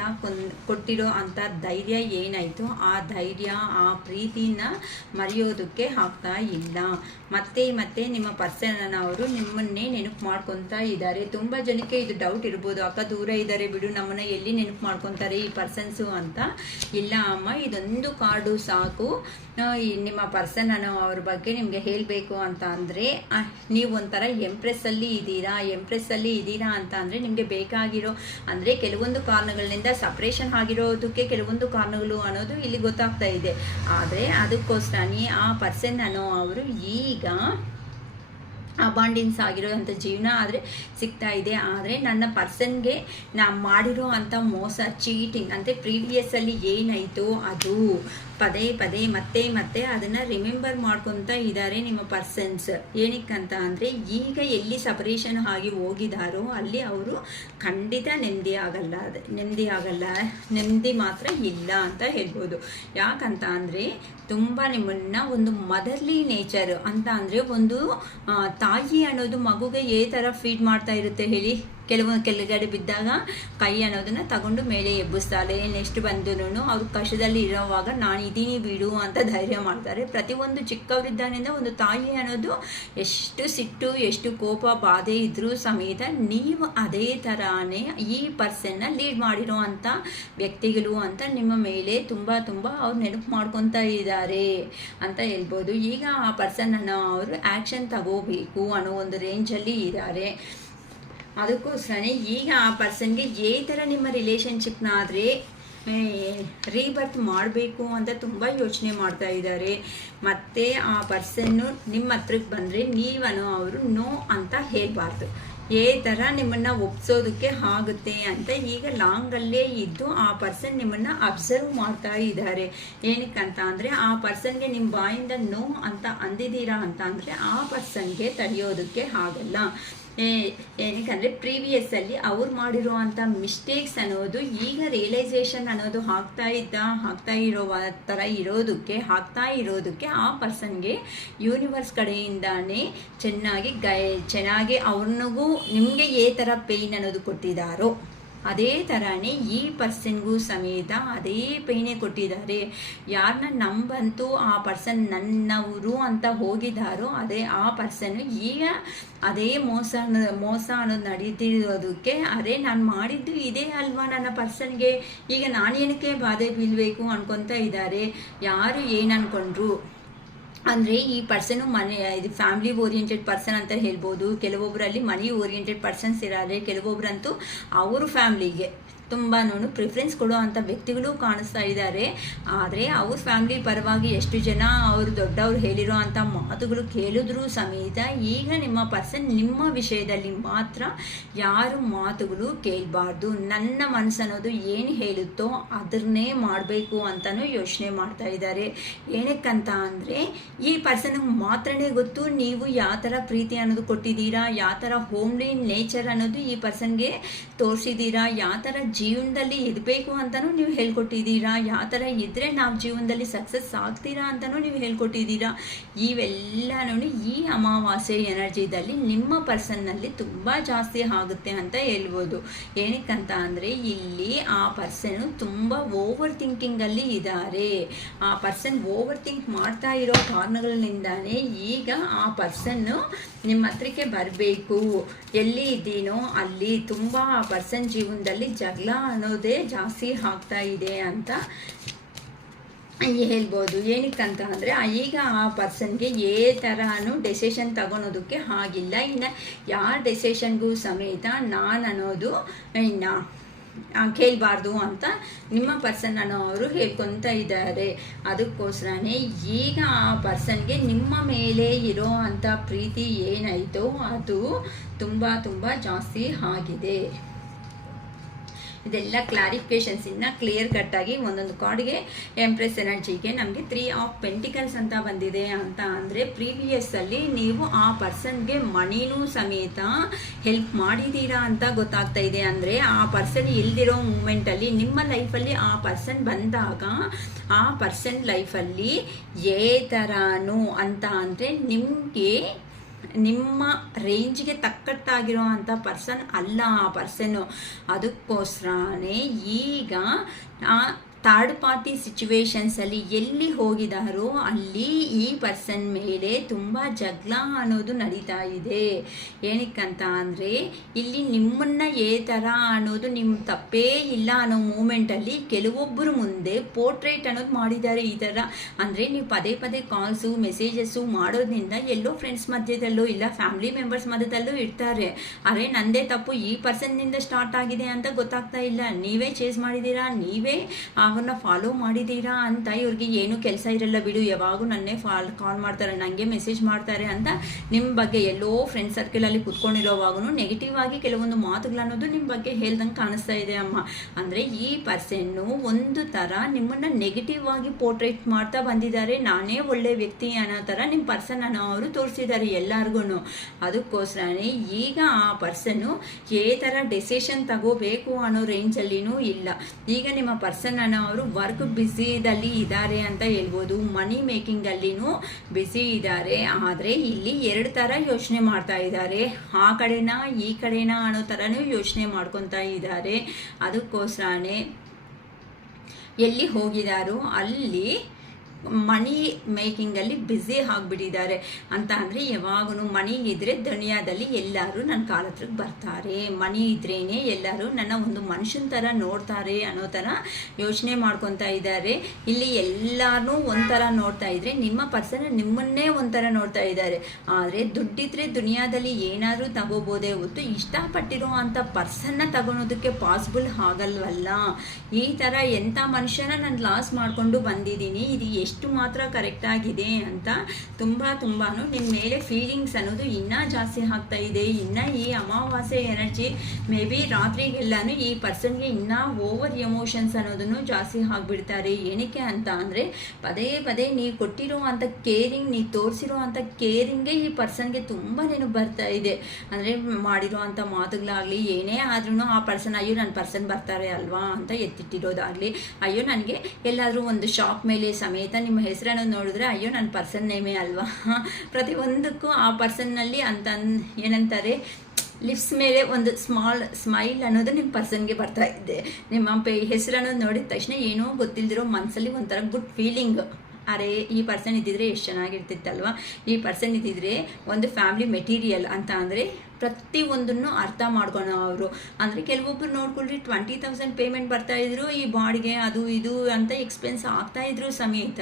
ಕೊಟ್ಟಿರೋ ಅಂಥ ಧೈರ್ಯ ಏನಾಯಿತು, ಆ ಧೈರ್ಯ ಆ ಪ್ರೀತಿನ ಮರೆಯೋದಕ್ಕೆ ಆಗ್ತಾ ಇಲ್ಲ. ಮತ್ತೆ ಮತ್ತೆ ನಿಮ್ಮ ಪರ್ಸನ್ ಅವರು ನಿಮ್ಮನ್ನೇ ನೆನಪು ಮಾಡ್ಕೊತಾ ಇದ್ದಾರೆ. ತುಂಬ ಜನಕ್ಕೆ ಇದು ಡೌಟ್ ಇರ್ಬೋದು, ಅಕ್ಕ ದೂರ ಇದ್ದಾರೆ ಬಿಡು, ನಮ್ಮನ್ನು ಎಲ್ಲಿ ನೆನಪು ಮಾಡ್ಕೊತಾರೆ ಈ ಪರ್ಸನ್ಸು ಅಂತ. ಇಲ್ಲ ಅಮ್ಮ, ಇದೊಂದು ಕಾರ್ಡು ಸಾಕು ನಿಮ್ಮ ಪರ್ಸನ್ ಅನ್ನೋ ಅವ್ರ ಬಗ್ಗೆ ನಿಮಗೆ ಹೇಳಬೇಕು ಅಂತ ಅಂದರೆ. ನೀವು ಒಂಥರ ಎಂಪ್ರೆಸ್ಸಲ್ಲಿ ಇದ್ದೀರಾ ಅಂತ ಅಂದರೆ ನಿಮಗೆ ಬೇಕಾಗಿರೋ ಅಂದರೆ ಕೆಲವೊಂದು ಕಾರಣಗಳಿಂದ ಸಪ್ರೇಷನ್ ಆಗಿರೋದಕ್ಕೆ ಕೆಲವೊಂದು ಕಾರಣಗಳು ಅನ್ನೋದು ಇಲ್ಲಿ ಗೊತ್ತಾಗ್ತಾ ಇದೆ. ಆದರೆ ಅದಕ್ಕೋಸ್ಕರನೇ ಆ ಪರ್ಸನ್ ಅನ್ನೋ ಅವರು ಈಗ ಅಬಾಂಡೆನ್ಸ್ ಆಗಿರೋಂಥ ಜೀವನ ಆದರೆ ಸಿಗ್ತಾ ಇದೆ. ಆದರೆ ನನ್ನ ಪರ್ಸನ್ಗೆ ನಾನು ಮಾಡಿರೋ ಅಂಥ ಮೋಸ, ಚೀಟಿಂಗ್ ಅಂದರೆ ಪ್ರೀವಿಯಸ್ಸಲ್ಲಿ ಏನಾಯಿತು ಅದು ಪದೇ ಪದೇ ಮತ್ತೆ ಮತ್ತೆ ಅದನ್ನು ರಿಮೆಂಬರ್ ಮಾಡ್ಕೊತಾ ಇದ್ದಾರೆ ನಿಮ್ಮ ಪರ್ಸನ್ಸ್. ಏನಕ್ಕಂತ ಅಂದರೆ ಈಗ ಎಲ್ಲಿ ಸಪರೇಷನ್ ಆಗಿ ಹೋಗಿದ್ದಾರೋ ಅಲ್ಲಿ ಅವರು ಖಂಡಿತ ನೆಮ್ಮದಿ ಮಾತ್ರ ಇಲ್ಲ ಅಂತ ಹೇಳ್ಬೋದು. ಯಾಕಂತ ಅಂದರೆ ತುಂಬ ನಿಮ್ಮನ್ನು ಒಂದು ಮದರ್ಲಿ ನೇಚರ್ ಅಂತ ಅಂದರೆ ಒಂದು ತಾಯಿ ಅನ್ನೋದು ಮಗುಗೆ ಥರ ಫೀಡ್ ಮಾಡ್ತಾ ಇರುತ್ತೆ ಹೇಳಿ. ಕೆಳಗಡೆ ಬಿದ್ದಾಗ ಕೈ ಅನ್ನೋದನ್ನು ತಗೊಂಡು ಮೇಲೆ ಎಬ್ಬಿಸ್ತಾರೆ. ನೆಕ್ಸ್ಟ್ ಬಂದು ಅವ್ರು ಕಷ್ಟದಲ್ಲಿ ಇರೋವಾಗ ನಾನು ಇದೀನಿ ಬಿಡು ಅಂತ ಧೈರ್ಯ ಮಾಡ್ತಾರೆ. ಪ್ರತಿಯೊಂದು ಚಿಕ್ಕವರಿದ್ದಾನಿಂದ ಒಂದು ತಾಯಿ ಅನ್ನೋದು ಎಷ್ಟು ಸಿಟ್ಟು, ಎಷ್ಟು ಕೋಪ, ಬಾಧೆ ಇದ್ರೂ ಸಮೇತ ನೀವು ಅದೇ ಥರನೇ ಈ ಪರ್ಸನ್ನ ಲೀಡ್ ಮಾಡಿರೋ ಅಂಥ ವ್ಯಕ್ತಿಗಳು ಅಂತ ನಿಮ್ಮ ಮೇಲೆ ತುಂಬ ತುಂಬ ಅವ್ರು ನೆನಪು ಮಾಡ್ಕೊತಾ ಇದ್ದಾರೆ ಅಂತ ಹೇಳ್ಬೋದು. ಈಗ ಆ ಪರ್ಸನ್ನನ್ನು ಅವರು ಆ್ಯಕ್ಷನ್ ತಗೋಬೇಕು ಅನ್ನೋ ಒಂದು ರೇಂಜಲ್ಲಿ ಇದ್ದಾರೆ. ಅದಕ್ಕೋಸ್ಕರನೇ ಈಗ ಆ ಪರ್ಸನ್ಗೆ ಥರ ನಿಮ್ಮ ರಿಲೇಷನ್ಶಿಪ್ನ ಆದರೆ ರೀಬರ್ತ್ ಮಾಡಬೇಕು ಅಂತ ತುಂಬ ಯೋಚನೆ ಮಾಡ್ತಾ ಇದ್ದಾರೆ. ಮತ್ತು ಆ ಪರ್ಸನ್ನು ನಿಮ್ಮ ಹತ್ರಕ್ಕೆ ಬಂದರೆ ನೀವನು ಅವರು ನೋ ಅಂತ ಹೇಳಬಾರ್ದು. ಥರ ನಿಮ್ಮನ್ನು ಒಪ್ಸೋದಕ್ಕೆ ಆಗುತ್ತೆ ಅಂತ ಈಗ ಲಾಂಗಲ್ಲೇ ಇದ್ದು ಆ ಪರ್ಸನ್ ನಿಮ್ಮನ್ನು ಅಬ್ಸರ್ವ್ ಮಾಡ್ತಾ ಇದ್ದಾರೆ. ಏನಕ್ಕಂತ ಅಂದರೆ ಆ ಪರ್ಸನ್ಗೆ ನಿಮ್ಮ ಬಾಯಿಂದ ನೋ ಅಂತ ಅಂದಿದ್ದೀರಾ ಅಂತ ಅಂದರೆ ಆ ಪರ್ಸನ್ಗೆ ತಡೆಯೋದಕ್ಕೆ ಆಗಲ್ಲ. ಏನಕ್ಕಂದರೆ ಪ್ರೀವಿಯಸ್ಸಲ್ಲಿ ಅವ್ರು ಮಾಡಿರುವಂಥ ಮಿಸ್ಟೇಕ್ಸ್ ಅನ್ನೋದು ಈಗ ರಿಯಲೈಸೇಷನ್ ಅನ್ನೋದು ಆಗ್ತಾ ಇರೋ ಥರ ಇರೋದಕ್ಕೆ ಆ ಪರ್ಸನ್ಗೆ ಯೂನಿವರ್ಸ್ ಕಡೆಯಿಂದಾನೇ ಚೆನ್ನಾಗಿ ಅವ್ರಿಗೂ ನಿಮಗೆ ಥರ ಪೇಯ್ನ್ ಅನ್ನೋದು ಕೊಟ್ಟಿದ್ದಾರೋ ಅದೇ ಥರನೇ ಈ ಪರ್ಸನ್ಗೂ ಸಮೇತ ಅದೇ ಪೇಯ್ನೇ ಕೊಟ್ಟಿದ್ದಾರೆ. ಯಾರನ್ನ ನಂಬಂತೂ ಆ ಪರ್ಸನ್ ನನ್ನವರು ಅಂತ ಹೋಗಿದ್ದಾರೋ ಅದೇ ಆ ಪರ್ಸನ್ನು ಈಗ ಅದೇ ಮೋಸ ಅನ್ನೋದು ನಡೀತಿರೋದಕ್ಕೆ ಅದೇ ನಾನು ಮಾಡಿದ್ದು ಇದೇ ಅಲ್ವಾ ನನ್ನ ಪರ್ಸನ್ಗೆ, ಈಗ ನಾನು ಏನಕ್ಕೆ ಬಾಧೆ ಬೀಳಬೇಕು ಅನ್ಕೊತಾ ಇದ್ದಾರೆ. ಯಾರು ಏನು ಅಂದ್ಕೊಂಡ್ರು ಅಂದರೆ ಈ ಪರ್ಸನು ಇದು ಫ್ಯಾಮಿಲಿ ಓರಿಯೆಂಟೆಡ್ ಪರ್ಸನ್ ಅಂತ ಹೇಳ್ಬೋದು. ಕೆಲವೊಬ್ಬರಲ್ಲಿ ಮನಿ ಓರಿಯೆಂಟೆಡ್ ಪರ್ಸನ್ಸ್ ಇದ್ದಾರೆ, ಕೆಲವೊಬ್ಬರಂತೂ ಅವರು ಫ್ಯಾಮ್ಲಿಗೆ ತುಂಬಾ ಪ್ರಿಫರೆನ್ಸ್ ಕೊಡೋ ಅಂಥ ವ್ಯಕ್ತಿಗಳು ಕಾಣಿಸ್ತಾ ಇದ್ದಾರೆ. ಆದರೆ ಅವ್ರ ಫ್ಯಾಮಿಲಿ ಪರವಾಗಿ ಎಷ್ಟು ಜನ ಅವರು ದೊಡ್ಡವ್ರು ಹೇಳಿರೋ ಅಂಥ ಮಾತುಗಳು ಕೇಳಿದ್ರೂ ಸಮೇತ ಈಗ ನಿಮ್ಮ ಪರ್ಸನ್ ನಿಮ್ಮ ವಿಷಯದಲ್ಲಿ ಮಾತ್ರ ಯಾರು ಮಾತುಗಳು ಕೇಳಬಾರ್ದು. ನನ್ನ ಮನಸ್ಸನ್ನೋದು ಏನು ಹೇಳುತ್ತೋ ಅದನ್ನೇ ಮಾಡಬೇಕು ಅಂತಲೂ ಯೋಚನೆ ಮಾಡ್ತಾ ಇದ್ದಾರೆ. ಏನಕ್ಕಂತ ಅಂದರೆ ಈ ಪರ್ಸನ್ಗೆ ಮಾತ್ರನೇ ಗೊತ್ತು ನೀವು ಯಾವ ಥರ ಪ್ರೀತಿ ಅನ್ನೋದು ಕೊಟ್ಟಿದ್ದೀರಾ, ಯಾವ ಥರ ಹೋಮ್ಲಿ ನೇಚರ್ ಅನ್ನೋದು ಈ ಪರ್ಸನ್ಗೆ ತೋರಿಸಿದ್ದೀರಾ, ಯಾವ ಥರ ಜೀವನದಲ್ಲಿ ಇರಬೇಕು ಅಂತಲೂ ನೀವು ಹೇಳ್ಕೊಟ್ಟಿದ್ದೀರಾ, ಯಾವ ಥರ ಇದ್ದರೆ ನಾವು ಜೀವನದಲ್ಲಿ ಸಕ್ಸಸ್ ಆಗ್ತೀರಾ ಅಂತಲೂ ನೀವು ಹೇಳ್ಕೊಟ್ಟಿದ್ದೀರಾ. ಇವೆಲ್ಲನೂ ಈ ಅಮಾವಾಸ್ಯೆ ಎನರ್ಜಿದಲ್ಲಿ ನಿಮ್ಮ ಪರ್ಸನ್ನಲ್ಲಿ ತುಂಬ ಜಾಸ್ತಿ ಆಗುತ್ತೆ ಅಂತ ಹೇಳ್ಬೋದು. ಏನಕ್ಕಂತ ಅಂದರೆ ಇಲ್ಲಿ ಆ ಪರ್ಸನ್ನು ತುಂಬ ಓವರ್ ಥಿಂಕಿಂಗಲ್ಲಿ ಇದ್ದಾರೆ. ಆ ಪರ್ಸನ್ ಓವರ್ ಥಿಂಕ್ ಮಾಡ್ತಾ ಇರೋ ಕಾರಣಗಳಿಂದಾನೇ ಈಗ ಆ ಪರ್ಸನ್ನು ನಿಮ್ಮ ಹತ್ರಕ್ಕೆ ಬರಬೇಕು. ಎಲ್ಲಿ ಇದ್ದೀನೋ ಅಲ್ಲಿ ತುಂಬ ಆ ಪರ್ಸನ್ ಜೀವನದಲ್ಲಿ ಜಗಳ ಅನ್ನೋದೇ ಜಾಸ್ತಿ ಆಗ್ತಾ ಇದೆ ಅಂತ ಹೇಳ್ಬೋದು. ಏನಕ್ಕಂತ ಅಂದರೆ ಈಗ ಆ ಪರ್ಸನ್ಗೆ ಥರನೂ ಡೆಸಿಷನ್ ತಗೊಳೋದಕ್ಕೆ ಆಗಿಲ್ಲ. ಇನ್ನು ಯಾರ ಡೆಸಿಷನ್ಗೂ ಸಮೇತ ನಾನು ಅನ್ನೋದು ಇನ್ನು ಕೇಳಬಾರ್ದು ಅಂತ ನಿಮ್ಮ ಪರ್ಸನ್ ಅನ್ನೋರು ಹೇಳ್ಕೊತ ಇದ್ದಾರೆ. ಅದಕ್ಕೋಸ್ಕರನೇ ಈಗ ಆ ಪರ್ಸನ್ಗೆ ನಿಮ್ಮ ಮೇಲೆ ಇರೋ ಅಂಥ ಪ್ರೀತಿ ಏನಾಯಿತೋ ಅದು ತುಂಬ ತುಂಬ ಜಾಸ್ತಿ ಆಗಿದೆ. ಇದೆಲ್ಲ ಕ್ಲಾರಿಫಿಕೇಶನ್ಸ್ ಇನ್ನು ಕ್ಲಿಯರ್ ಕಟ್ಟಾಗಿ ಒಂದೊಂದು ಕಾರ್ಡ್ಗೆ ಎಂಪ್ರೆಸ್ ಎನರ್ಜಿಗೆ ನಮಗೆ 3 ಆಫ್ ಪೆಂಟಿಕಲ್ಸ್ ಅಂತ ಬಂದಿದೆ. ಅಂತ ಅಂದರೆ ಪ್ರೀವಿಯಸ್ಸಲ್ಲಿ ನೀವು ಆ ಪರ್ಸನ್ಗೆ ಮನಿನೂ ಸಮೇತ ಹೆಲ್ಪ್ ಮಾಡಿದ್ದೀರಾ ಅಂತ ಗೊತ್ತಾಗ್ತಾ ಇದೆ. ಅಂದರೆ ಆ ಪರ್ಸನ್ ಇಲ್ದಿರೋ ಮೂಮೆಂಟಲ್ಲಿ ನಿಮ್ಮ ಲೈಫಲ್ಲಿ ಆ ಪರ್ಸನ್ ಬಂದಾಗ ಆ ಪರ್ಸನ್ ಲೈಫಲ್ಲಿ ಥರನೂ ಅಂತ ಅಂದರೆ ನಿಮಗೆ ನಿಮ್ಮ ರೇಂಜ್ಗೆ ತಕ್ಕಟ್ಟಾಗಿರೋ ಅಂಥ ಪರ್ಸನ್ ಅಲ್ಲ ಆ ಪರ್ಸನ್ನು. ಅದಕ್ಕೋಸ್ಕರನೇ ಈಗ ಆ ಥರ್ಡ್ ಪಾರ್ಟಿ ಸಿಚುವೇಶನ್ಸಲ್ಲಿ ಎಲ್ಲಿ ಹೋಗಿದಾರೋ ಅಲ್ಲಿ ಈ ಪರ್ಸನ್ ಮೇಲೆ ತುಂಬ ಜಗಳ ಅನ್ನೋದು ನಡೀತಾ ಇದೆ. ಏನಕ್ಕಂತ ಅಂದರೆ ಇಲ್ಲಿ ನಿಮ್ಮನ್ನು ಥರ ಅನ್ನೋದು ನಿಮ್ಮ ತಪ್ಪೇ ಇಲ್ಲ ಅನ್ನೋ ಮೂಮೆಂಟಲ್ಲಿ ಕೆಲವೊಬ್ಬರು ಮುಂದೆ ಪೋರ್ಟ್ರೇಟ್ ಅನ್ನೋದು ಮಾಡಿದ್ದಾರೆ. ಈ ಥರ ಅಂದರೆ ನೀವು ಪದೇ ಪದೇ ಕಾಲ್ಸು ಮೆಸೇಜಸ್ಸು ಮಾಡೋದ್ರಿಂದ ಎಲ್ಲೋ ಫ್ರೆಂಡ್ಸ್ ಮಧ್ಯದಲ್ಲೂ ಇಲ್ಲ ಫ್ಯಾಮಿಲಿ ಮೆಂಬರ್ಸ್ ಮಧ್ಯದಲ್ಲೂ ಇರ್ತಾರೆ. ಆದರೆ ನಂದೇ ತಪ್ಪು ಈ ಪರ್ಸನ್ನಿಂದ ಸ್ಟಾರ್ಟ್ ಆಗಿದೆ ಅಂತ ಗೊತ್ತಾಗ್ತಾ ಇಲ್ಲ, ನೀವೇ ಚೇಸ್ ಮಾಡಿದ್ದೀರಾ, ನೀವೇ ಅವ್ರನ್ನ ಫಾಲೋ ಮಾಡಿದ್ದೀರಾ ಅಂತ ಇವ್ರಿಗೆ ಏನೂ ಕೆಲಸ ಇರಲ್ಲ ಬಿಡು, ಯಾವಾಗೂ ನನ್ನೇ ಕಾಲ್ ಮಾಡ್ತಾರೆ, ನನಗೆ ಮೆಸೇಜ್ ಮಾಡ್ತಾರೆ ಅಂತ ನಿಮ್ಮ ಬಗ್ಗೆ ಎಲ್ಲೋ ಫ್ರೆಂಡ್ ಸರ್ಕಲಲ್ಲಿ ಕುತ್ಕೊಂಡಿರೋವಾಗೂ ನೆಗೆಟಿವ್ ಆಗಿ ಕೆಲವೊಂದು ಮಾತುಗಳನ್ನೋದು ನಿಮ್ಮ ಬಗ್ಗೆ ಹೇಳ್ದಂಗೆ ಕಾಣಿಸ್ತಾ ಇದೆ ಅಮ್ಮ. ಅಂದರೆ ಈ ಪರ್ಸನ್ನು ಒಂದು ಥರ ನಿಮ್ಮನ್ನು ನೆಗೆಟಿವ್ ಆಗಿ ಪೋರ್ಟ್ರೇಟ್ ಮಾಡ್ತಾ ಬಂದಿದ್ದಾರೆ. ನಾನೇ ಒಳ್ಳೆ ವ್ಯಕ್ತಿ ಅನ್ನೋ ಥರ ನಿಮ್ಮ ಪರ್ಸನ್ ಅನ್ನೋ ಅವರು ತೋರಿಸಿದ್ದಾರೆ ಎಲ್ಲರಿಗೂ. ಅದಕ್ಕೋಸ್ಕರನೇ ಈಗ ಆ ಪರ್ಸನ್ನು ಥರ ಡೆಸಿಷನ್ ತಗೋಬೇಕು ಅನ್ನೋ ರೇಂಜಲ್ಲಿನೂ ಇಲ್ಲ. ಈಗ ನಿಮ್ಮ ಪರ್ಸನ್ ಅನ್ನೋ ಅವರು ವರ್ಕ್ ಬ್ಯುಸಿದಲ್ಲಿ ಇದ್ದಾರೆ ಅಂತ ಹೇಳ್ಬೋದು, ಮನಿ ಮೇಕಿಂಗಲ್ಲಿನೂ ಬ್ಯುಸಿ ಇದ್ದಾರೆ. ಆದರೆ ಇಲ್ಲಿ 2 ಥರ ಯೋಚನೆ ಮಾಡ್ತಾ ಇದ್ದಾರೆ, ಆ ಕಡೆನಾ ಈ ಕಡೆನಾ ಅನ್ನೋ ಥರನೂ ಯೋಚನೆ ಮಾಡ್ಕೊತಾ ಇದ್ದಾರೆ. ಅದಕ್ಕೋಸ್ಕರನೇ ಎಲ್ಲಿ ಹೋಗಿದಾರೋ ಅಲ್ಲಿ ಮನಿ ಮೇಕಿಂಗಲ್ಲಿ ಬ್ಯುಸಿ ಆಗಿಬಿಟ್ಟಿದ್ದಾರೆ. ಅಂತ ಅಂದರೆ ಯಾವಾಗೂ ಮನಿ ಇದ್ದರೆ ದುನಿಯಾದಲ್ಲಿ ಎಲ್ಲರೂ ನನ್ನ ಕಾಲ ಹತ್ರಕ್ಕೆ ಬರ್ತಾರೆ, ಮನಿ ಇದ್ರೇ ಎಲ್ಲರೂ ನನ್ನ ಒಂದು ಮನುಷ್ಯನ ಥರ ನೋಡ್ತಾರೆ ಅನ್ನೋ ಥರ ಯೋಚನೆ ಮಾಡ್ಕೊತಾ ಇದ್ದಾರೆ. ಇಲ್ಲಿ ಎಲ್ಲರೂ ಒಂಥರ ನೋಡ್ತಾ ಇದ್ರೆ ನಿಮ್ಮ ಪರ್ಸನ್ ನಿಮ್ಮನ್ನೇ ಒಂಥರ ನೋಡ್ತಾ ಇದ್ದಾರೆ. ಆದರೆ ದುಡ್ಡಿದ್ರೆ ದುನಿಯಾದಲ್ಲಿ ಏನಾದರೂ ತಗೋಬೋದೇ ಹೊತ್ತು ಇಷ್ಟಪಟ್ಟಿರೋ ಅಂಥ ಪರ್ಸನ್ನ ತಗೊಳೋದಕ್ಕೆ ಪಾಸಿಬಲ್ ಆಗಲ್ವಲ್ಲ. ಈ ಥರ ಎಂಥ ಮನುಷ್ಯನ ನಾನು ಲಾಸ್ ಮಾಡಿಕೊಂಡು ಬಂದಿದ್ದೀನಿ, ಇದು ಎಷ್ಟು ಮಾತ್ರ ಕರೆಕ್ಟ್ ಆಗಿದೆ ಅಂತ ತುಂಬಾ ನಿಮ್ಮ ಮೇಲೆ ಫೀಲಿಂಗ್ಸ್ ಅನ್ನೋದು ಇನ್ನೂ ಜಾಸ್ತಿ ಆಗ್ತಾ ಇದೆ. ಇನ್ನು ಈ ಅಮಾವಾಸ್ಯೆ ಎನರ್ಜಿ ಮೇ ಬಿ ರಾತ್ರಿಗೆಲ್ಲಾನು ಈ ಪರ್ಸನ್ಗೆ ಇನ್ನೂ ಓವರ್ ಎಮೋಷನ್ಸ್ ಅನ್ನೋದನ್ನು ಜಾಸ್ತಿ ಆಗಿಬಿಡ್ತಾರೆ. ಏನಕ್ಕೆ ಅಂತ ಅಂದರೆ ಪದೇ ಪದೇ ನೀವು ಕೊಟ್ಟಿರೋ ಅಂಥ ಕೇರಿಂಗ್, ನೀವು ತೋರಿಸಿರೋ ಅಂಥ ಕೇರಿಂಗ್ಗೆ ಈ ಪರ್ಸನ್ಗೆ ತುಂಬ ನೆನಪು ಬರ್ತಾ ಇದೆ. ಅಂದರೆ ಮಾಡಿರೋ ಅಂಥ ಮಾತುಗಳಾಗಲಿ ಏನೇ ಆದ್ರೂ ಆ ಪರ್ಸನ್ ಅಯ್ಯೋ ನನ್ನ ಪರ್ಸನ್ ಬರ್ತಾರೆ ಅಲ್ವಾ ಅಂತ ಎತ್ತಿಟ್ಟಿರೋದಾಗಲಿ, ಅಯ್ಯೋ ನನಗೆ ಎಲ್ಲಾದರೂ ಒಂದು ಶಾಪ್ ಮೇಲೆ ಸಮೇತ ನಿಮ್ಮ ಹೆಸರನ್ನು ನೋಡಿದ್ರೆ ಅಯ್ಯೋ ನನ್ನ ಪರ್ಸನ್ ನೇಮೇ ಅಲ್ವಾ, ಪ್ರತಿಯೊಂದಕ್ಕೂ ಆ ಪರ್ಸನ್ನಲ್ಲಿ ಅಂತ ಏನಂತಾರೆ ಲಿಪ್ಸ್ ಮೇಲೆ ಒಂದು ಸ್ಮೈಲ್ ಅನ್ನೋದು ನಿಮ್ಮ ಪರ್ಸನ್ಗೆ ಬರ್ತಾ ಇದೆ. ನಿಮ್ಮ ಹೆಸರನ್ನು ನೋಡಿದ ತಕ್ಷಣ ಏನೋ ಗೊತ್ತಿಲ್ದಿರೋ ಮನಸ್ಸಲ್ಲಿ ಒಂಥರ ಗುಡ್ ಫೀಲಿಂಗ್, ಅರೆ ಈ ಪರ್ಸನ್ ಇದ್ದಿದ್ರೆ ಎಷ್ಟು ಚೆನ್ನಾಗಿರ್ತಿತ್ತಲ್ವ, ಈ ಪರ್ಸನ್ ಇದ್ದಿದ್ರೆ ಒಂದು ಫ್ಯಾಮಿಲಿ ಮೆಟೀರಿಯಲ್ ಅಂತ ಅಂದರೆ ಪ್ರತಿಯೊಂದನ್ನು ಅರ್ಥ ಮಾಡ್ಕೊಳೋ ಅವರು. ಅಂದರೆ ಕೆಲವೊಬ್ಬರು ನೋಡ್ಕೊಳ್ರಿ 20,000 ಪೇಮೆಂಟ್ ಬರ್ತಾಯಿದ್ರು, ಈ ಬಾಡಿಗೆ ಅದು ಇದು ಅಂತ ಎಕ್ಸ್ಪೆನ್ಸ್ ಆಗ್ತಾಯಿದ್ರು ಸಮೇತ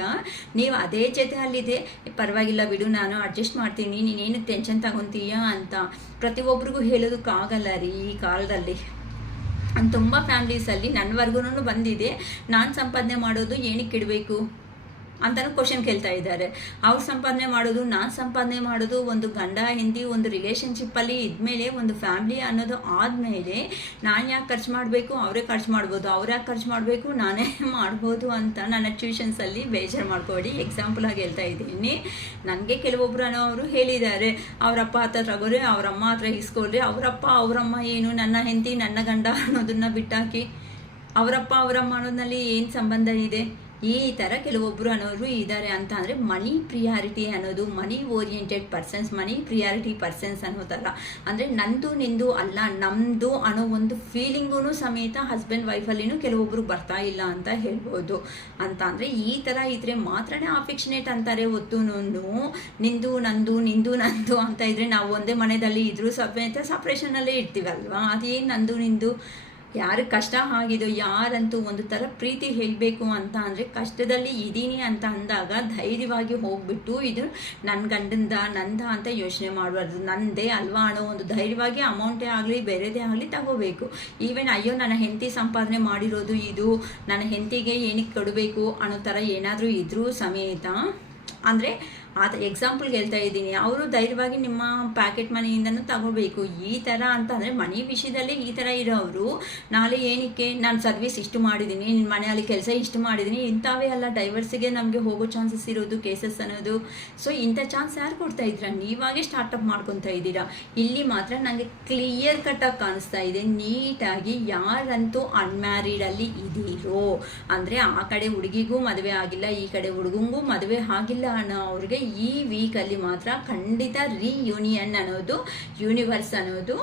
ನೀವು ಅದೇ ಜೊತೆ ಅಲ್ಲಿದೆ ಪರವಾಗಿಲ್ಲ ಬಿಡು ನಾನು ಅಡ್ಜಸ್ಟ್ ಮಾಡ್ತೀನಿ ನೀನೇನು ಟೆನ್ಷನ್ ತಗೊತೀಯಾ ಅಂತ ಪ್ರತಿಯೊಬ್ಬರಿಗೂ ಹೇಳೋದಕ್ಕಾಗಲ್ಲ ರೀ ಈ ಕಾಲದಲ್ಲಿ. ತುಂಬ ಫ್ಯಾಮ್ಲೀಸಲ್ಲಿ ನನ್ನವರೆಗೂ ಬಂದಿದೆ, ನಾನು ಸಂಪಾದನೆ ಮಾಡೋದು ಏನಕ್ಕೆ ಇಡಬೇಕು ಅಂತಲೂ ಕ್ವಶನ್ ಕೇಳ್ತಾ ಇದ್ದಾರೆ. ಅವ್ರು ಸಂಪಾದನೆ ಮಾಡೋದು ನಾನು ಸಂಪಾದನೆ ಮಾಡೋದು ಒಂದು ಗಂಡ ಹೆಂಡತಿ ಒಂದು ರಿಲೇಷನ್ಶಿಪ್ಪಲ್ಲಿ ಇದ್ಮೇಲೆ ಒಂದು ಫ್ಯಾಮ್ಲಿ ಅನ್ನೋದು ಆದಮೇಲೆ ನಾನು ಯಾಕೆ ಖರ್ಚು ಮಾಡಬೇಕು, ಅವರೇ ಖರ್ಚು ಮಾಡ್ಬೋದು, ಅವ್ರು ಯಾಕೆ ಖರ್ಚು ಮಾಡಬೇಕು, ನಾನೇ ಮಾಡ್ಬೋದು ಅಂತ ನನ್ನ ಟ್ಯೂಷನ್ಸಲ್ಲಿ ಬೇಜಾರು ಮಾಡ್ಕೊಡಿ. ಎಕ್ಸಾಂಪಲ್ ಆಗಿ ಹೇಳ್ತಾ ಇದ್ದೀನಿ. ನನಗೆ ಕೆಲವೊಬ್ಬರು ಅನ್ನೋರು ಹೇಳಿದ್ದಾರೆ ಅವರಪ್ಪ ಹತ್ರ ತಗೋರಿ, ಅವರಮ್ಮ ಹತ್ರ ಇಸ್ಕೊಳ್ರಿ, ಅವರಪ್ಪ ಅವರಮ್ಮ ಏನು ನನ್ನ ಹೆಂಡತಿ ನನ್ನ ಗಂಡ ಅನ್ನೋದನ್ನು ಬಿಟ್ಟಾಕಿ ಅವರಪ್ಪ ಅವರಮ್ಮ ಅನ್ನೋದ್ರಲ್ಲಿ ಏನು ಸಂಬಂಧ ಇದೆ. ಈ ಥರ ಕೆಲವೊಬ್ಬರು ಅನ್ನೋರು ಇದ್ದಾರೆ. ಅಂತ ಅಂದರೆ ಮನಿ ಪ್ರಿಯಾರಿಟಿ ಅನ್ನೋದು ಮನಿ ಓರಿಯೆಂಟೆಡ್ ಪರ್ಸನ್ಸ್, ಮನಿ ಪ್ರಿಯಾರಿಟಿ ಪರ್ಸನ್ಸ್ ಅನ್ನೋ ಥರ ಅಂದರೆ ನಂದು ನಿಂದು ಅಲ್ಲ ನಮ್ಮದು ಅನ್ನೋ ಒಂದು ಫೀಲಿಂಗೂ ಸಮೇತ ಹಸ್ಬೆಂಡ್ ವೈಫಲ್ಲಿನೂ ಕೆಲವೊಬ್ಬರು ಬರ್ತಾ ಇಲ್ಲ ಅಂತ ಹೇಳ್ಬೋದು. ಅಂತ ಅಂದರೆ ಈ ಥರ ಇದ್ದರೆ ಮಾತ್ರನೇ ಅಫೆಕ್ಷನೇಟ್ ಅಂತಾರೆ ಹೊತ್ತು ನಿಂದು ನಂದು ನಿಂದು ನಂದು ಅಂತ ಇದ್ದರೆ ನಾವು ಒಂದೇ ಮನೆಯಲ್ಲಿ ಇದ್ರೂ ಸಮೇತ ಸಪ್ರೇಷನಲ್ಲೇ ಇರ್ತೀವಲ್ವಾ. ಅದೇನು ನಂದು ನಿಂದು, ಯಾರಿಗೆ ಕಷ್ಟ ಆಗಿದೋ ಯಾರಂತೂ ಒಂದು ಥರ ಪ್ರೀತಿ ಹೇಳಬೇಕು ಅಂತ ಅಂದರೆ ಕಷ್ಟದಲ್ಲಿ ಇದ್ದೀನಿ ಅಂತ ಅಂದಾಗ ಧೈರ್ಯವಾಗಿ ಹೋಗ್ಬಿಟ್ಟು ಇದು ನನ್ನ ಗಂಡಂದ ನಂದ ಅಂತ ಯೋಚನೆ ಮಾಡಬಾರ್ದು, ನಂದೇ ಅಲ್ವಾ ಅನ್ನೋ ಒಂದು ಧೈರ್ಯವಾಗಿ ಅಮೌಂಟೇ ಆಗಲಿ ಬೇರೆದೇ ಆಗಲಿ ತಗೋಬೇಕು. ಈವನ್ ಅಯ್ಯೋ ನನ್ನ ಹೆಂಡತಿ ಸಂಪಾದನೆ ಮಾಡಿರೋದು ಇದು ನನ್ನ ಹೆಂಡತಿಗೆ ಏನಕ್ಕೆ ಕೊಡಬೇಕು ಅನ್ನೋ ಥರ ಏನಾದರೂ ಇದ್ರೂ ಸಮೇತ ಅಂದರೆ ಎಕ್ಸಾಂಪಲ್ಗೆ ಹೇಳ್ತಾ ಇದ್ದೀನಿ. ಅವರು ಧೈರ್ಯವಾಗಿ ನಿಮ್ಮ ಪ್ಯಾಕೆಟ್ ಮನಿಯಿಂದನೂ ತಗೋಬೇಕು. ಈ ಥರ ಅಂತ ಅಂದರೆ ಮನಿ ವಿಷಯದಲ್ಲಿ ಈ ಥರ ಇರೋರು ನಾಳೆ ಏನಕ್ಕೆ ನಾನು ಸರ್ವಿಸ್ ಇಷ್ಟು ಮಾಡಿದ್ದೀನಿ, ನಿನ್ನ ಮನೆಯಲ್ಲಿ ಕೆಲಸ ಇಷ್ಟು ಮಾಡಿದ್ದೀನಿ, ಇಂಥವೇ ಅಲ್ಲ ಡೈವರ್ಸಿಗೆ ನಮಗೆ ಹೋಗೋ ಚಾನ್ಸಸ್ ಇರೋದು, ಕೇಸಸ್ ಅನ್ನೋದು. ಸೊ ಇಂಥ ಚಾನ್ಸ್ ಯಾರು ಕೊಡ್ತಾ ಇದ್ದೀರಾ? ನೀವಾಗೇ ಸ್ಟಾರ್ಟಪ್ ಮಾಡ್ಕೊತಾ ಇದ್ದೀರಾ. ಇಲ್ಲಿ ಮಾತ್ರ ನನಗೆ ಕ್ಲಿಯರ್ ಕಟ್ಟಾಗಿ ಕಾಣಿಸ್ತಾ ಇದೆ ನೀಟಾಗಿ. ಯಾರಂತೂ ಅನ್ಮ್ಯಾರಿಡಲ್ಲಿ ಇದ್ದೀರೋ ಅಂದರೆ ಆ ಕಡೆ ಹುಡುಗಿಗೂ ಮದುವೆ ಆಗಿಲ್ಲ, ಈ ಕಡೆ ಹುಡುಗಂಗೂ ಮದುವೆ ಆಗಿಲ್ಲ ಅನ್ನೋ ಅವ್ರಿಗೆ ಈ ವೀಕಲ್ಲಿ ಮಾತ್ರ ಖಂಡಿತ ರಿಯೂನಿಯನ್ ಅನ್ನೋದು, ಯೂನಿವರ್ಸ್ ಅನ್ನೋದು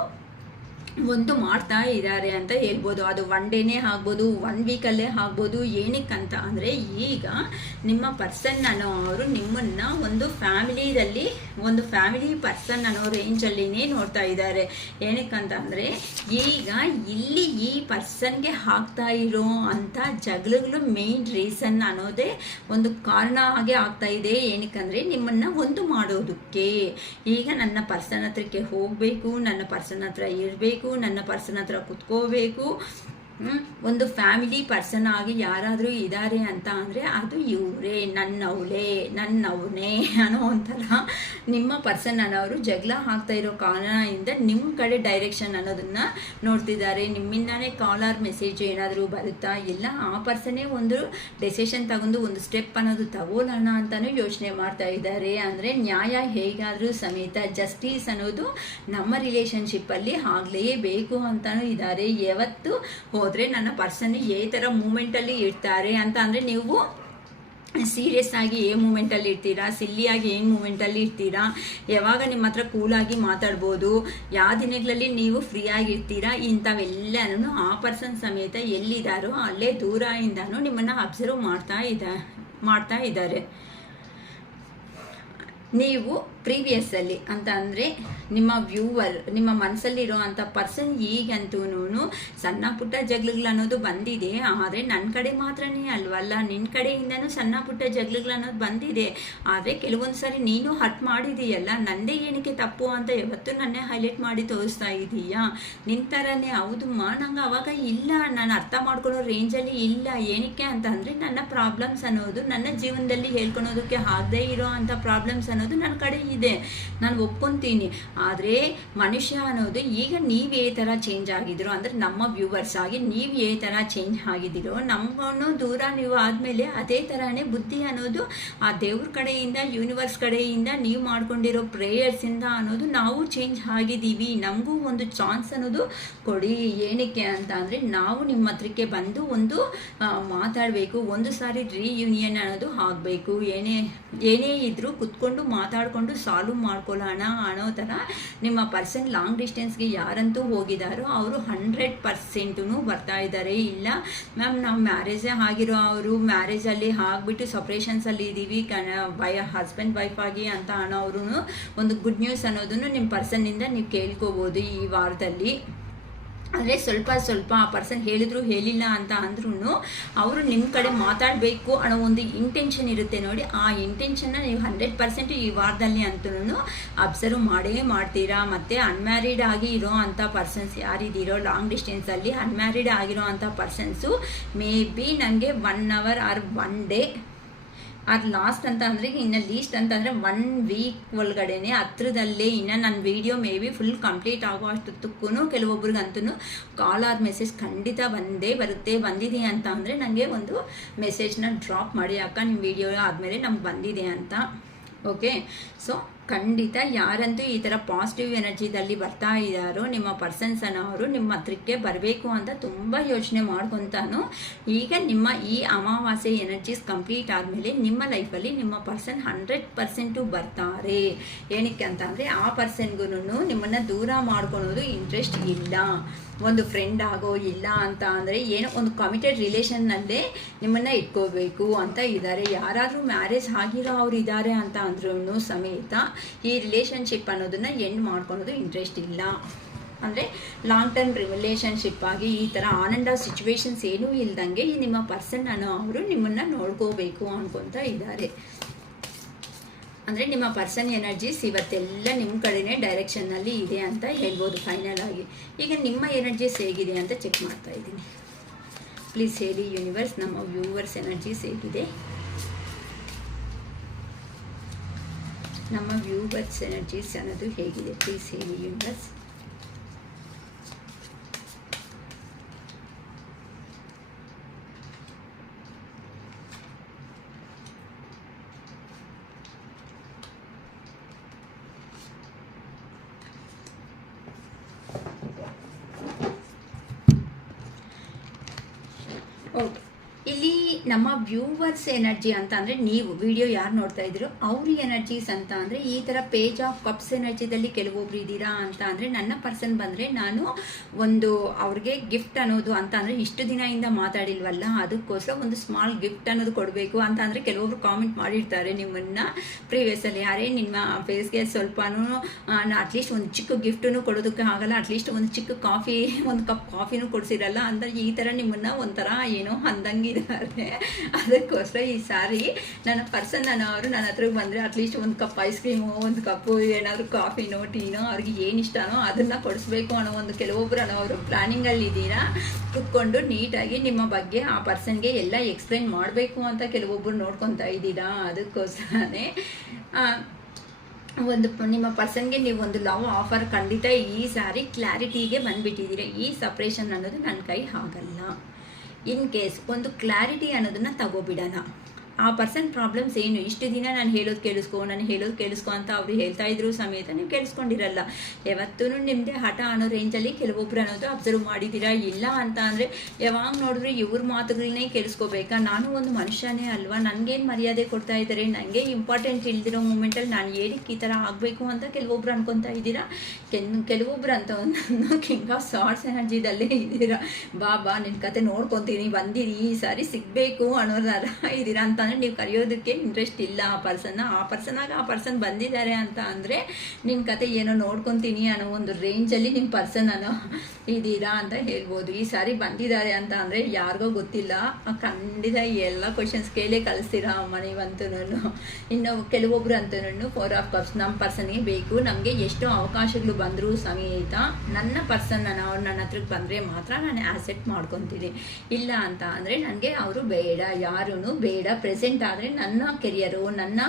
ಒಂದು ಮಾಡ್ತಾ ಇದ್ದಾರೆ ಅಂತ ಹೇಳ್ಬೋದು. ಅದು 1 ಡೇನೇ ಆಗ್ಬೋದು, 1 ವೀಕಲ್ಲೇ ಆಗ್ಬೋದು. ಏನಕ್ಕಂತ ಅಂದರೆ ಈಗ ನಿಮ್ಮ ಪರ್ಸನ್ ಅನ್ನೋರು ನಿಮ್ಮನ್ನು ಒಂದು ಫ್ಯಾಮಿಲಿಯಲ್ಲಿ ಒಂದು ಫ್ಯಾಮಿಲಿ ಪರ್ಸನ್ ಅನ್ನೋ ರೇಂಜಲ್ಲಿನೇ ನೋಡ್ತಾ ಇದ್ದಾರೆ. ಏನಕ್ಕಂತ ಅಂದರೆ ಈಗ ಇಲ್ಲಿ ಈ ಪರ್ಸನ್ಗೆ ಆಗ್ತಾ ಇರೋ ಅಂಥ ಜಗಳಗಳು ಮೇನ್ ರೀಸನ್ ಅನ್ನೋದೇ ಒಂದು ಕಾರಣ ಹಾಗೆ ಆಗ್ತಾ ಇದೆ. ಏನಕ್ಕಂದರೆ ನಿಮ್ಮನ್ನು ಒಂದು ಮಾಡೋದಕ್ಕೆ. ಈಗ ನನ್ನ ಪರ್ಸನ್ ಹತ್ರಕ್ಕೆ ಹೋಗಬೇಕು, ನನ್ನ ಪರ್ಸನ್ ಹತ್ರ ಇರಬೇಕು, ನನ್ನ ಪರ್ಸನ್ ಹತ್ರ ಕುತ್ಕೋಬೇಕು, ಒಂದು ಫ್ಯಾಮಿಲಿ ಪರ್ಸನ್ ಆಗಿ ಯಾರಾದರೂ ಇದ್ದಾರೆ ಅಂತ ಅಂದರೆ ಅದು ಇವರೇ, ನನ್ನವನೇ ಅನ್ನೋ ಒಂಥರ ನಿಮ್ಮ ಪರ್ಸನ್ ಅನ್ನೋರು ಜಗಳ ಆಗ್ತಾ ಇರೋ ಕಾರಣದಿಂದ ನಿಮ್ಮ ಕಡೆ ಡೈರೆಕ್ಷನ್ ಅನ್ನೋದನ್ನು ನೋಡ್ತಿದ್ದಾರೆ. ನಿಮ್ಮಿಂದಾನೇ ಕಾಲ್ ಆರ್ ಮೆಸೇಜ್ ಏನಾದರೂ ಬರುತ್ತಾ, ಇಲ್ಲ ಆ ಪರ್ಸನ್ನೇ ಒಂದು ಡೆಸಿಷನ್ ತಗೊಂಡು ಒಂದು ಸ್ಟೆಪ್ ಅನ್ನೋದು ತಗೋಣ ಅಂತಲೂ ಯೋಚನೆ ಮಾಡ್ತಾ ಇದ್ದಾರೆ. ಅಂದರೆ ನ್ಯಾಯ ಹೇಗಾದರೂ ಸಮೇತ ಜಸ್ಟಿಸ್ ಅನ್ನೋದು ನಮ್ಮ ರಿಲೇಷನ್ಶಿಪ್ಪಲ್ಲಿ ಆಗಲೇಬೇಕು ಅಂತಲೂ ಇದ್ದಾರೆ. ಯಾವತ್ತು ಹೋದರೆ ನನ್ನ ಪರ್ಸನ್ ಈ ಥರ ಮೂಮೆಂಟಲ್ಲಿ ಇರ್ತಾರೆ ಅಂತ ಅಂದರೆ ನೀವು ಸೀರಿಯಸ್ ಆಗಿ ಏನು ಮೂಮೆಂಟಲ್ಲಿ ಇರ್ತೀರಾ, ಸಿಲ್ಲಿಯಾಗಿ ಏನು ಮೂಮೆಂಟಲ್ಲಿ ಇರ್ತೀರಾ, ಯಾವಾಗ ನಿಮ್ಮ ಹತ್ರ ಕೂಲಾಗಿ ಮಾತಾಡ್ಬೋದು, ಯಾವ ದಿನಗಳಲ್ಲಿ ನೀವು ಫ್ರೀ ಆಗಿರ್ತೀರಾ, ಇಂಥವೆಲ್ಲನೂ ಆ ಪರ್ಸನ್ ಸಮೇತ ಎಲ್ಲಿದ್ದಾರೋ ಅಲ್ಲೇ ದೂರದಿಂದನೂ ನಿಮ್ಮನ್ನು ಅಬ್ಸರ್ವ್ ಮಾಡ್ತಾ ಇದ್ದಾರೆ. ನೀವು ಪ್ರೀವಿಯಸ್ಸಲ್ಲಿ ಅಂತ ಅಂದರೆ ನಿಮ್ಮ ವ್ಯೂವರ್, ನಿಮ್ಮ ಮನಸ್ಸಲ್ಲಿರೋ ಅಂಥ ಪರ್ಸನ್ ಈಗಂತೂ ಸಣ್ಣ ಪುಟ್ಟ ಜಗಳಗಳು ಅನ್ನೋದು ಬಂದಿದೆ. ಆದರೆ ನನ್ನ ಕಡೆ ಮಾತ್ರನೇ ಅಲ್ವಲ್ಲ, ನಿನ್ನ ಕಡೆಯಿಂದನೂ ಸಣ್ಣ ಪುಟ್ಟ ಜಗಳಗಳು ಅನ್ನೋದು ಬಂದಿದೆ. ಆದರೆ ಕೆಲವೊಂದು ಸಾರಿ ನೀನು ಹಟ್ ಮಾಡಿದೀಯಲ್ಲ, ನಂದೇ ಏನಕ್ಕೆ ತಪ್ಪು ಅಂತ ಯಾವತ್ತೂ ನನ್ನೇ ಹೈಲೈಟ್ ಮಾಡಿ ತೋರಿಸ್ತಾ ಇದ್ದೀಯಾ. ನಿನ್ನ ಥರನೇ ಹೌದಮ್ಮ, ನಂಗೆ ಅವಾಗ ಇಲ್ಲ, ನಾನು ಅರ್ಥ ಮಾಡ್ಕೊಳ್ಳೋ ರೇಂಜಲ್ಲಿ ಇಲ್ಲ. ಏನಕ್ಕೆ ಅಂತ ಅಂದರೆ ನನ್ನ ಪ್ರಾಬ್ಲಮ್ಸ್ ಅನ್ನೋದು ನನ್ನ ಜೀವನದಲ್ಲಿ ಹೇಳ್ಕೊಳೋದಕ್ಕೆ ಆಗದೇ ಇರೋ ಅಂಥ ಪ್ರಾಬ್ಲಮ್ಸ್ ಅನ್ನೋದು ನನ್ನ ಕಡೆ ಇದೆ, ನಾನು ಒಪ್ಕೊತೀನಿ. ಆದರೆ ಮನುಷ್ಯ ಅನ್ನೋದು ಈಗ ನೀವೇ ಥರ ಚೇಂಜ್ ಆಗಿದ್ದೀರೋ ಅಂದರೆ ನಮ್ಮ ವ್ಯೂವರ್ಸ್ ಆಗಿ ನೀವು ಏ ಥರ ಚೇಂಜ್ ಆಗಿದ್ದೀರೋ, ನಮಗೂ ದೂರ ನೀವು ಆದಮೇಲೆ ಅದೇ ಥರನೇ ಬುದ್ಧಿ ಅನ್ನೋದು ಆ ದೇವ್ರ ಕಡೆಯಿಂದ, ಯೂನಿವರ್ಸ್ ಕಡೆಯಿಂದ ನೀವು ಮಾಡ್ಕೊಂಡಿರೋ ಪ್ರೇಯರ್ಸಿಂದ ಅನ್ನೋದು ನಾವು ಚೇಂಜ್ ಆಗಿದ್ದೀವಿ. ನಮಗೂ ಒಂದು ಚಾನ್ಸ್ ಅನ್ನೋದು ಕೊಡಿ. ಏನಕ್ಕೆ ಅಂತ ಅಂದರೆ ನಾವು ನಿಮ್ಮ ಹತ್ರಕ್ಕೆ ಬಂದು ಒಂದು ಮಾತಾಡಬೇಕು, ಒಂದು ಸಾರಿ ರಿಯೂನಿಯನ್ ಅನ್ನೋದು ಆಗಬೇಕು. ಏನೇ ಇದ್ರೂ ಕುತ್ಕೊಂಡು ಮಾತಾಡಿಕೊಂಡು ಸಾಲ್ವ್ ಮಾಡ್ಕೊಳ್ಳೋಣ ಅನ್ನೋ ಥರ ನಿಮ್ಮ ಪರ್ಸನ್ ಲಾಂಗ್ ಡಿಸ್ಟೆನ್ಸ್ಗೆ ಯಾರಂತೂ ಹೋಗಿದ್ದಾರೋ ಅವರು 100% ಬರ್ತಾ ಇದ್ದಾರೆ. ಇಲ್ಲ ಮ್ಯಾಮ್ ನಾವು ಮ್ಯಾರೇಜೇ ಆಗಿರೋ ಅವರು ಮ್ಯಾರೇಜಲ್ಲಿ ಆಗಿಬಿಟ್ಟು ಸಪ್ರೇಷನ್ಸಲ್ಲಿ ಇದ್ದೀವಿ ಹಸ್ಬೆಂಡ್ ವೈಫ್ ಆಗಿ ಅಂತ ಅನ್ನೋರು ಒಂದು ಗುಡ್ ನ್ಯೂಸ್ ಅನ್ನೋದನ್ನು ನಿಮ್ಮ ಪರ್ಸನ್ನಿಂದ ನೀವು ಕೇಳ್ಕೋಬೋದು ಈ ವಾರದಲ್ಲಿ. ಅಂದರೆ ಸ್ವಲ್ಪ ಆ ಪರ್ಸನ್ ಹೇಳಿದ್ರು ಹೇಳಿಲ್ಲ ಅಂತ ಅಂದ್ರೂ ಅವರು ನಿಮ್ಮ ಕಡೆ ಮಾತಾಡಬೇಕು ಅನ್ನೋ ಒಂದು ಇಂಟೆನ್ಷನ್ ಇರುತ್ತೆ ನೋಡಿ. ಆ ಇಂಟೆನ್ಷನ್ನ ನೀವು 100% ಈ ವಾರದಲ್ಲಿ ಅಂತೂ ಅಬ್ಸರ್ವ್ ಮಾಡ್ತೀರಾ. ಮತ್ತು ಅನ್ಮ್ಯಾರಿಡ್ ಆಗಿ ಇರೋ ಅಂಥ ಪರ್ಸನ್ಸ್ ಯಾರಿದ್ದೀರೋ ಲಾಂಗ್ ಡಿಸ್ಟೆನ್ಸಲ್ಲಿ ಅನ್ಮ್ಯಾರಿಡ್ ಆಗಿರೋ ಅಂಥ ಪರ್ಸನ್ಸು ಮೇ ಬಿ ನನಗೆ 1 hour ಆರ್ 1 day ಅದು ಲಾಸ್ಟ್ ಅಂತ ಅಂದರೆ ಇನ್ನು ಲೀಸ್ಟ್ ಅಂತಂದರೆ 1 week ಒಳಗಡೆನೆ ಹತ್ರದಲ್ಲೇ ಇನ್ನು ನನ್ನ video may be full complete ಆಗೋ ಅಷ್ಟೊತ್ತಕ್ಕೂ ಕೆಲವೊಬ್ರಿಗಂತೂ ಕಾಲ್ ಆರ್ ಮೆಸೇಜ್ ಖಂಡಿತ ಬಂದಿದೆ ಅಂತ ಅಂದರೆ ನನಗೆ ಒಂದು ಮೆಸೇಜ್ನ ಡ್ರಾಪ್ ಮಾಡಿ, ಅಕ್ಕ ನಿಮ್ಮ ವೀಡಿಯೋ ಆದಮೇಲೆ ನಮ್ಗೆ ಬಂದಿದೆ ಅಂತ. ಓಕೆ, ಸೊ ಖಂಡಿತ ಯಾರಂತೂ ಈ ಥರ ಪಾಸಿಟಿವ್ ಎನರ್ಜಿದಲ್ಲಿ ಬರ್ತಾ ಇದ್ದಾರೋ ನಿಮ್ಮ ಪರ್ಸನ್ಸ್ ಅನ್ನೋರು ನಿಮ್ಮ ಹತ್ರಕ್ಕೆ ಬರಬೇಕು ಅಂತ ತುಂಬ ಯೋಚನೆ ಮಾಡ್ಕೊತಾನು. ಈಗ ನಿಮ್ಮ ಈ ಅಮಾವಾಸ್ಯೆ ಎನರ್ಜೀಸ್ ಕಂಪ್ಲೀಟ್ ಆದಮೇಲೆ ನಿಮ್ಮ ಲೈಫಲ್ಲಿ ನಿಮ್ಮ ಪರ್ಸನ್ 100% ಬರ್ತಾರೆ. ಏನಕ್ಕೆ ಅಂತ ಅಂದರೆ ಆ ಪರ್ಸನ್ಗೂ ನಿಮ್ಮನ್ನು ದೂರ ಮಾಡ್ಕೊಳೋದು ಇಂಟ್ರೆಸ್ಟ್ ಇಲ್ಲ, ಒಂದು ಫ್ರೆಂಡ್ ಆಗೋ ಇಲ್ಲ ಅಂತ ಅಂದರೆ ಏನೋ ಒಂದು ಕಮಿಟೆಡ್ ರಿಲೇಷನ್ನಲ್ಲೇ ನಿಮ್ಮನ್ನು ಇಟ್ಕೋಬೇಕು ಅಂತ ಇದ್ದಾರೆ. ಯಾರಾದರೂ ಮ್ಯಾರೇಜ್ ಆಗಿರೋ ಅವ್ರು ಇದ್ದಾರೆ ಅಂತ ಅಂದ್ರೂ ಸಮೇತ ಈ ರಿಲೇಷನ್ಶಿಪ್ ಅನ್ನೋದನ್ನು ಎಂಡ್ ಮಾಡ್ಕೊಳೋದು ಇಂಟ್ರೆಸ್ಟ್ ಇಲ್ಲ. ಅಂದರೆ ಲಾಂಗ್ ಟರ್ಮ್ ರಿಲೇಷನ್ಶಿಪ್ ಆಗಿ ಈ ಥರ ಆನ್ ಆ್ಯಂಡ್ ಆಫ್ ಸಿಚುವೇಶನ್ಸ್ ಏನೂ ಇಲ್ದಂಗೆ ಈ ನಿಮ್ಮ ಪರ್ಸನ್ ಅನ್ನೋ ಅವರು ನಿಮ್ಮನ್ನು ನೋಡ್ಕೋಬೇಕು ಅನ್ಕೊತಾ ಇದ್ದಾರೆ. ಅಂದರೆ ನಿಮ್ಮ ಪರ್ಸನ್ ಎನರ್ಜೀಸ್ ಇವತ್ತೆಲ್ಲ ನಿಮ್ಮ ಕಡೆನೇ ಡೈರೆಕ್ಷನ್ನಲ್ಲಿ ಇದೆ ಅಂತ ಹೇಳ್ಬೋದು ಫೈನಲ್ ಆಗಿ. ಈಗ ನಿಮ್ಮ ಎನರ್ಜೀಸ್ ಹೇಗಿದೆ ಅಂತ ಚೆಕ್ ಮಾಡ್ತಾ ಇದ್ದೀನಿ. ಪ್ಲೀಸ್ ಹೇಳಿ ಯೂನಿವರ್ಸ್, ನಮ್ಮ ವ್ಯೂವರ್ಸ್ ಎನರ್ಜೀಸ್ ಹೇಗಿದೆ. ನಮ್ಮ ವ್ಯೂವರ್ಸ್ ಎನರ್ಜೀಸ್ ಅನ್ನೋದು ಹೇಗಿದೆ ಪ್ಲೀಸ್ ಹೇಳಿ ಯೂನಿವರ್ಸ್. ಓಕೆ, ಇಲ್ಲಿ ನಮ್ಮ ವ್ಯೂವರ್ಸ್ ಎನರ್ಜಿ ಅಂತ ಅಂದರೆ ನೀವು ವಿಡಿಯೋ ಯಾರು ನೋಡ್ತಾ ಇದ್ದೀರೋ ಅವ್ರ ಎನರ್ಜೀಸ್ ಅಂತ ಅಂದರೆ ಈ ಥರ ಪೇಜ್ ಆಫ್ ಕಪ್ಸ್ ಎನರ್ಜಿದಲ್ಲಿ ಕೆಲವೊಬ್ರು ಇದ್ದೀರಾ ಅಂತ ಅಂದರೆ ನನ್ನ ಪರ್ಸನ್ ಬಂದರೆ ನಾನು ಒಂದು ಅವ್ರಿಗೆ ಗಿಫ್ಟ್ ಅನ್ನೋದು ಅಂತ ಅಂದರೆ ಇಷ್ಟು ದಿನದಿಂದ ಮಾತಾಡಿಲ್ವಲ್ಲ ಅದಕ್ಕೋಸ್ಕರ ಒಂದು ಸ್ಮಾಲ್ ಗಿಫ್ಟ್ ಅನ್ನೋದು ಕೊಡಬೇಕು ಅಂತ ಅಂದರೆ ಕೆಲವೊಬ್ರು ಕಾಮೆಂಟ್ ಮಾಡಿರ್ತಾರೆ ನಿಮ್ಮನ್ನು ಪ್ರೀವಿಯಸ್ಸಲ್ಲಿ, ಯಾರೇ ನಿಮ್ಮ ಫೇಸ್ಗೆ ಸ್ವಲ್ಪನೂ ಅಟ್ಲೀಸ್ಟ್ ಒಂದು ಚಿಕ್ಕ ಗಿಫ್ಟನ್ನು ಕೊಡೋದಕ್ಕೆ ಆಗಲ್ಲ, ಅಟ್ಲೀಸ್ಟ್ ಒಂದು ಚಿಕ್ಕ ಕಾಫಿ ಒಂದು ಕಪ್ ಕಾಫಿನೂ ಕೊಡಿಸಿರಲ್ಲ ಅಂದರೆ ಈ ಥರ ನಿಮ್ಮನ್ನು ಒಂಥರ ಏನೋ ಅಂದಂಗಿದ್ದಾರೆ. ಅದಕ್ಕೋಸ್ಕರ ಈ ಸಾರಿ ನನ್ನ ಪರ್ಸನ್ ಅವರು ನನ್ನ ಹತ್ರಕ್ಕೆ ಬಂದರೆ ಅಟ್ಲೀಸ್ಟ್ ಒಂದು ಕಪ್ ಐಸ್ ಕ್ರೀಮು, ಒಂದು ಕಪ್ಪು ಏನಾದರೂ ಕಾಫಿನೋ ಟೀನೋ ಅವ್ರಿಗೆ ಏನು ಇಷ್ಟನೋ ಅದನ್ನು ಕೊಡಿಸ್ಬೇಕು ಅನ್ನೋ ಒಂದು ಕೆಲವೊಬ್ಬರು ಅವರು ಪ್ಲ್ಯಾನಿಂಗಲ್ಲಿ ಇದ್ದೀರಾ. ಕುತ್ಕೊಂಡು ನೀಟಾಗಿ ನಿಮ್ಮ ಬಗ್ಗೆ ಆ ಪರ್ಸನ್ಗೆ ಎಲ್ಲ ಎಕ್ಸ್ಪ್ಲೈನ್ ಮಾಡಬೇಕು ಅಂತ ಕೆಲವೊಬ್ಬರು ನೋಡ್ಕೊತಾ ಇದ್ದೀರಾ. ಅದಕ್ಕೋಸ್ಕರನೇ ಒಂದು ನಿಮ್ಮ ಪರ್ಸನ್ಗೆ ನೀವು ಒಂದು ಲವ್ ಆಫರ್ ಖಂಡಿತ ಈ ಸಾರಿ ಕ್ಲಾರಿಟಿಗೆ ಬಂದುಬಿಟ್ಟಿದ್ದೀರಾ. ಈ ಸಪ್ರೇಷನ್ ಅನ್ನೋದು ನನ್ನ ಕೈ ಆಗಲ್ಲ. ಇನ್ ಕೇಸ್ ಒಂದು ಕ್ಲಾರಿಟಿ ಅನ್ನೋದನ್ನು ತಗೋಬಿಡೋಣ. ಆ ಪರ್ಸನ್ ಪ್ರಾಬ್ಲಮ್ಸ್ ಏನು, ಇಷ್ಟು ದಿನ ನಾನು ಹೇಳೋದು ಕೇಳಿಸ್ಕೊ ಅಂತ ಅವರು ಹೇಳ್ತಾ ಇದ್ರು ಸಮೇತ ನೀವು ಕೇಳಿಸ್ಕೊಂಡಿರಲ್ಲ. ಯಾವತ್ತೂ ನಿಮ್ಮದೇ ಹಠ ಅನ್ನೋ ರೇಂಜಲ್ಲಿ ಕೆಲವೊಬ್ರು ಅನ್ನೋದು ಅಬ್ಸರ್ವ್ ಮಾಡಿದ್ದೀರಾ. ಇಲ್ಲ ಅಂತ ಅಂದರೆ ಯಾವಾಗ ನೋಡಿದ್ರೆ ಇವ್ರ ಮಾತುಗಳನ್ನೇ ಕೇಳಿಸ್ಕೋಬೇಕಾ, ನಾನು ಒಂದು ಮನುಷ್ಯನೇ ಅಲ್ವಾ, ನನಗೇನು ಮರ್ಯಾದೆ ಕೊಡ್ತಾ ಇದ್ದಾರೆ, ನನಗೆ ಇಂಪಾರ್ಟೆಂಟ್ ಇಲ್ದಿರೋ ಮೂಮೆಂಟಲ್ಲಿ ನಾನು ಏನಕ್ಕೆ ಈ ಥರ ಆಗಬೇಕು ಅಂತ ಕೆಲವೊಬ್ರು ಅನ್ಕೊತಾ ಇದ್ದೀರಾ. ಕೆಲವೊಬ್ರು ಅಂತ ಒಂದು ಕಿಂಗ್ ಆಫ್ ಸಾರ್ಟ್ಸ್ ಎನರ್ಜಿದಲ್ಲೇ ಇದ್ದೀರಾ. ಬಾ ನಿನ್ನ ಕತೆ ನೋಡ್ಕೊತೀನಿ ಬಂದಿರಿ, ಈ ಸಾರಿ ಸಿಗಬೇಕು ಅನ್ನೋದಾರ ಇದ್ದೀರಾ ಅಂತ ನೀವು ಕರೆಯೋದಕ್ಕೆ ಇಂಟ್ರೆಸ್ಟ್ ಇಲ್ಲ ಆ ಪರ್ಸನ್ ಬಂದಿದ್ದಾರೆ ಅಂತ ಅಂದರೆ ನಿನ್ನ ಕತೆ ಏನೋ ನೋಡ್ಕೊತೀನಿ ಅನ್ನೋ ಒಂದು ರೇಂಜಲ್ಲಿ ನಿಮ್ಮ ಪರ್ಸನ್ ಅನ್ನೋ ಇದ್ದೀರಾ ಅಂತ ಹೇಳ್ಬೋದು. ಈ ಸಾರಿ ಬಂದಿದ್ದಾರೆ ಅಂತ ಅಂದರೆ ಯಾರಿಗೋ ಗೊತ್ತಿಲ್ಲ, ಖಂಡಿತ ಎಲ್ಲ ಕ್ವಶನ್ಸ್ ಕೇಳೇ ಕಳಿಸ್ತೀರಾ ನೀವಂತೂ. ಇನ್ನು ಕೆಲವೊಬ್ರು ಅಂತೂ 4 ಆಫ್ ಕಪ್ಸ್ ನಮ್ಮ ಪರ್ಸನ್ಗೆ ಬೇಕು, ನಮಗೆ ಎಷ್ಟೋ ಅವಕಾಶಗಳು ಬಂದರೂ ಸಮೇತ ನನ್ನ ಪರ್ಸನ್ ಅವ್ರು ನನ್ನ ಹತ್ರಕ್ಕೆ ಬಂದರೆ ಮಾತ್ರ ನಾನು ಆ್ಯಸೆಪ್ಟ್ ಮಾಡ್ಕೊತೀನಿ. ಇಲ್ಲ ಅಂತ ಅಂದರೆ ನನಗೆ ಅವರು ಬೇಡ, ಯಾರೂ ಬೇಡ. ಪ್ರೆಸೆಂಟ್ ಆದರೆ ನನ್ನ ಕೆರಿಯರು ನನ್ನ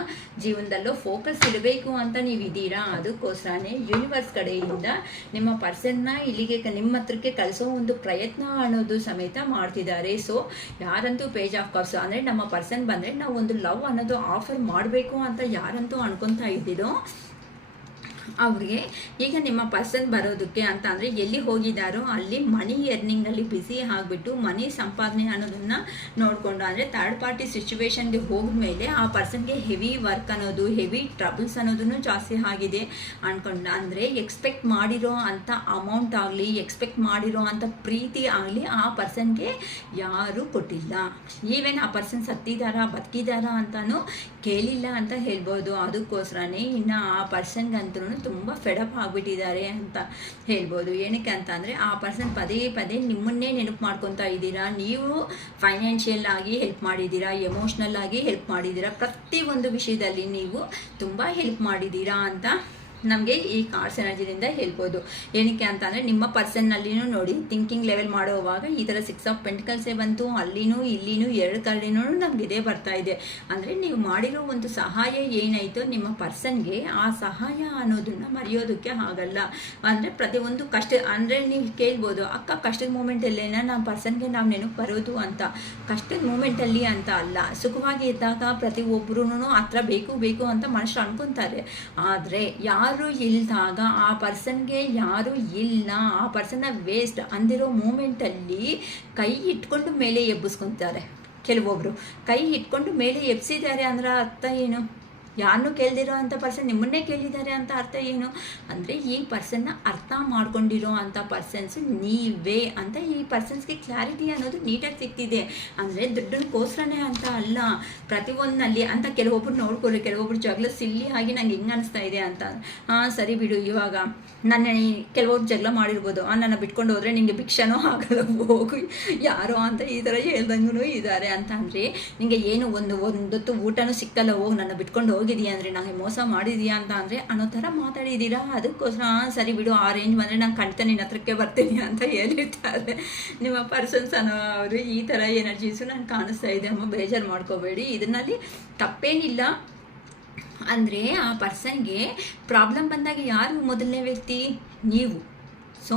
ಜೀವನದಲ್ಲೂ ಫೋಕಸ್ ಇಡಬೇಕು ಅಂತ ನೀವಿದ್ದೀರಾ. ಅದಕ್ಕೋಸ್ಕರನೇ ಯೂನಿವರ್ಸ್ ಕಡೆಯಿಂದ ನಿಮ್ಮ ಪರ್ಸನ್ನ ಇಲ್ಲಿಗೆ ನಿಮ್ಮ ಹತ್ರಕ್ಕೆ ಕಳಿಸೋ ಒಂದು ಪ್ರಯತ್ನ ಅನ್ನೋದು ಸಮೇತ ಮಾಡ್ತಿದ್ದಾರೆ. ಸೊ ಯಾರಂತೂ ಪೇಜ್ ಆಫ್ ಕಪ್ಸ್ ಅಂದರೆ ನಮ್ಮ ಪರ್ಸನ್ ಬಂದರೆ ನಾವು ಒಂದು ಲವ್ ಅನ್ನೋದು ಆಫರ್ ಮಾಡಬೇಕು ಅಂತ ಯಾರಂತೂ ಅನ್ಕೊತಾ ಇದ್ದಿದ್ದೋ ಅವ್ರಿಗೆ ಈಗ ನಿಮ್ಮ ಪರ್ಸನ್ ಬರೋದಕ್ಕೆ ಅಂತ ಅಂದರೆ ಎಲ್ಲಿ ಹೋಗಿದ್ದಾರೋ ಅಲ್ಲಿ ಮನಿ ಎರ್ನಿಂಗಲ್ಲಿ ಬ್ಯುಸಿ ಆಗಿಬಿಟ್ಟು ಮನಿ ಸಂಪಾದನೆ ಅನ್ನೋದನ್ನು ನೋಡಿಕೊಂಡು ಅಂದರೆ ಥರ್ಡ್ ಪಾರ್ಟಿ ಸಿಚುವೇಶನ್ಗೆ ಹೋದ್ಮೇಲೆ ಆ ಪರ್ಸನ್ಗೆ ಹೆವಿ ವರ್ಕ್ ಅನ್ನೋದು, ಹೆವಿ ಟ್ರಬಲ್ಸ್ ಅನ್ನೋದನ್ನು ಜಾಸ್ತಿ ಆಗಿದೆ ಅಂದ್ಕೊಂಡು. ಅಂದರೆ ಎಕ್ಸ್ಪೆಕ್ಟ್ ಮಾಡಿರೋ ಅಂಥ ಅಮೌಂಟ್ ಆಗಲಿ, ಎಕ್ಸ್ಪೆಕ್ಟ್ ಮಾಡಿರೋ ಅಂಥ ಪ್ರೀತಿ ಆಗಲಿ ಆ ಪರ್ಸನ್ಗೆ ಯಾರೂ ಕೊಟ್ಟಿಲ್ಲ. ಈವನ್ ಆ ಪರ್ಸನ್ ಸತ್ತಿದ್ದಾರಾ ಬದುಕಿದ್ದಾರಾ ಅಂತಲೂ ಕೇಳಿಲ್ಲ ಅಂತ ಹೇಳ್ಬೋದು. ಅದಕ್ಕೋಸ್ಕರನೇ ಇನ್ನು ಆ ಪರ್ಸನ್ಗಂತೂ ತುಂಬ ಫೆಡಪ್ ಆಗಿಬಿಟ್ಟಿದ್ದಾರೆ ಅಂತ ಹೇಳ್ಬೋದು. ಏನಕ್ಕೆ ಅಂತ ಅಂದರೆ ಆ ಪರ್ಸನ್ ಪದೇ ನಿಮ್ಮನ್ನೇ ನೆನಪು ಮಾಡ್ಕೊತಾ ಇದ್ದೀರಾ. ನೀವು ಫೈನಾನ್ಷಿಯಲ್ ಆಗಿ ಹೆಲ್ಪ್ ಮಾಡಿದ್ದೀರಾ, ಎಮೋಷ್ನಲ್ ಆಗಿ ಹೆಲ್ಪ್ ಮಾಡಿದ್ದೀರಾ, ಪ್ರತಿಯೊಂದು ವಿಷಯದಲ್ಲಿ ನೀವು ತುಂಬ ಹೆಲ್ಪ್ ಮಾಡಿದ್ದೀರಾ ಅಂತ ನಮಗೆ ಈ ಕಾರ್ಡ್ಸ್ ಎನರ್ಜಿಯಿಂದ ಹೇಳ್ಬೋದು. ಏನಕ್ಕೆ ಅಂತ ಅಂದರೆ ನಿಮ್ಮ ಪರ್ಸನ್ನಲ್ಲಿನೂ ನೋಡಿ ಥಿಂಕಿಂಗ್ ಲೆವೆಲ್ ಮಾಡುವಾಗ ಈ ಥರ 6 ಆಫ್ ಪೆಂಟಿಕಲ್ಸೇ ಬಂತು, ಅಲ್ಲಿನೂ ಇಲ್ಲಿನೂ 2 ಕಾರ್ಡಿನೂ ನಮ್ಗೆ ಇದೇ ಬರ್ತಾ ಇದೆ. ಅಂದರೆ ನೀವು ಮಾಡಿರೋ ಒಂದು ಸಹಾಯ ಏನಾಯಿತು ನಿಮ್ಮ ಪರ್ಸನ್ಗೆ, ಆ ಸಹಾಯ ಅನ್ನೋದನ್ನು ಮರೆಯೋದಕ್ಕೆ ಆಗಲ್ಲ. ಅಂದರೆ ಪ್ರತಿಯೊಂದು ಕಷ್ಟ ಅಂದರೆ ನೀವು ಕೇಳ್ಬೋದು, ಅಕ್ಕ ಕಷ್ಟದ ಮೂಮೆಂಟಲ್ಲೇನ ನಮ್ಮ ಪರ್ಸನ್ಗೆ ನಾವು ನೆನಪು ಬರೋದು ಅಂತ. ಕಷ್ಟದ ಮೂಮೆಂಟಲ್ಲಿ ಅಂತ ಅಲ್ಲ, ಸುಖವಾಗಿ ಇದ್ದಾಗ ಪ್ರತಿಯೊಬ್ಬರೂ ಹತ್ರ ಬೇಕು ಅಂತ ಮನುಷ್ಯರು ಅನ್ಕೊತಾರೆ. ಆದರೆ ಯಾರು ಇಲ್ದಾಗ ಆ ಪರ್ಸನ್ಗೆ ಯಾರು ಇಲ್ಲ, ಆ ಪರ್ಸನ್ನ ವೇಸ್ಟ್ ಅಂದಿರೋ ಮೂಮೆಂಟಲ್ಲಿ ಕೈ ಇಟ್ಕೊಂಡು ಮೇಲೆ ಎಬ್ಬಿಸ್ಕೊತಾರೆ. ಕೆಲವೊಬ್ರು ಕೈ ಇಟ್ಕೊಂಡು ಮೇಲೆ ಎಬ್ಸಿದ್ದಾರೆ ಅಂದ್ರೆ ಅರ್ಥ ಏನು? ಯಾರನ್ನೂ ಕೇಳ್ದಿರೋ ಅಂಥ ಪರ್ಸನ್ ನಿಮ್ಮನ್ನೇ ಕೇಳಿದ್ದಾರೆ ಅಂತ ಅರ್ಥ ಏನು? ಅಂದರೆ ಈ ಪರ್ಸನ್ನ ಅರ್ಥ ಮಾಡ್ಕೊಂಡಿರೋ ಅಂಥ ಪರ್ಸನ್ಸ್ ನೀವೇ ಅಂತ ಈ ಪರ್ಸನ್ಸ್ಗೆ ಕ್ಲಾರಿಟಿ ಅನ್ನೋದು ನೀಟಾಗಿ ಸಿಗ್ತಿದೆ. ಅಂದರೆ ದುಡ್ಡನ್ಕೋಸ್ಕರನೇ ಅಂತ ಅಲ್ಲ, ಪ್ರತಿಯೊಂದಲ್ಲಿ ಅಂತ ಕೆಲವೊಬ್ರು ನೋಡ್ಕೊಳ್ಳಿ. ಕೆಲವೊಬ್ರು ಜಗಳ ಸಿಲ್ಲಿ ಆಗಿ ನಂಗೆ ಹೆಂಗೆ ಅನಿಸ್ತಾ ಇದೆ ಅಂತ, ಸರಿ ಬಿಡು, ಇವಾಗ ನನ್ನ ಕೆಲವೊಬ್ರು ಜಗಳ ಮಾಡಿರ್ಬೋದು, ನನ್ನ ಬಿಟ್ಕೊಂಡು ಹೋದರೆ ನಿಮಗೆ ಭಿಕ್ಷನೂ ಆಗಲ್ಲ, ಹೋಗು ಯಾರೋ ಅಂತ ಈ ಥರ ಹೇಳ್ದಂಗೂ ಇದ್ದಾರೆ ಅಂತ. ಅಂದರೆ ನಿಮಗೆ ಏನು ಒಂದೊತ್ತು ಊಟನೂ ಸಿಕ್ಕಲ್ಲ, ಹೋಗಿ ನನ್ನ ಬಿಟ್ಕೊಂಡು ಹೋಗಿದೀಯಾ ಅಂದರೆ ನನಗೆ ಮೋಸ ಮಾಡಿದೀಯಾ ಅಂತ ಅಂದರೆ ಅನ್ನೋ ಥರ ಮಾತಾಡಿದ್ದೀರಾ. ಅದಕ್ಕೋಸ್ಕರ ಸರಿ ಬಿಡು, ಆ ರೇಂಜ್ ಬಂದರೆ ನಾನು ಖಂಡಿತ ನಿನ್ನ ಹತ್ರಕ್ಕೆ ಬರ್ತೀನಿ ಅಂತ ಹೇಳಿರ್ತಾರೆ ನಿಮ್ಮ ಪರ್ಸನ್ಸ್ ಅನ್ನೋರು. ಈ ಥರ ಎನರ್ಜೀಸು ನನಗೆ ಕಾಣಿಸ್ತಾ ಇದೆ ಅಮ್ಮ, ಬೇಜಾರು ಮಾಡ್ಕೋಬೇಡಿ, ಇದರಲ್ಲಿ ತಪ್ಪೇನಿಲ್ಲ. ಅಂದರೆ ಆ ಪರ್ಸನ್ಗೆ ಪ್ರಾಬ್ಲಮ್ ಬಂದಾಗ ಯಾರು ಮೊದಲನೇ ವ್ಯಕ್ತಿ? ನೀವು. ಸೊ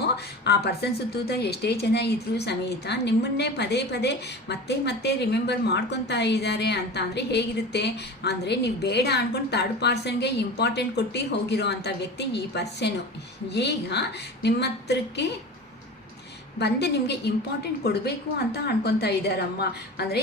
ಆ ಪರ್ಸನ್ ಸುತ್ತೂತ ಎಷ್ಟೇ ಜನ ಇದ್ರೂ ಸಮೇತ ನಿಮ್ಮನ್ನೇ ಪದೇ ಪದೇ ಮತ್ತೆ ಮತ್ತೆ ರಿಮೆಂಬರ್ ಮಾಡ್ಕೊತಾ ಇದ್ದಾರೆ ಅಂತ ಅಂದರೆ ಹೇಗಿರುತ್ತೆ ಅಂದರೆ, ನೀವು ಬೇಡ ಅಂದ್ಕೊಂಡು ಥರ್ಡ್ ಪರ್ಸನ್ಗೆ ಇಂಪಾರ್ಟೆಂಟ್ ಕೊಟ್ಟು ಹೋಗಿರೋ ಅಂಥ ವ್ಯಕ್ತಿ ಈ ಪರ್ಸನು. ಈಗ ನಿಮ್ಮ ಹತ್ರಕ್ಕೆ ಬಂದು ನಿಮಗೆ ಇಂಪಾರ್ಟೆಂಟ್ ಕೊಡಬೇಕು ಅಂತ ಅನ್ಕೊತಾ ಇದ್ದಾರಮ್ಮ. ಅಂದರೆ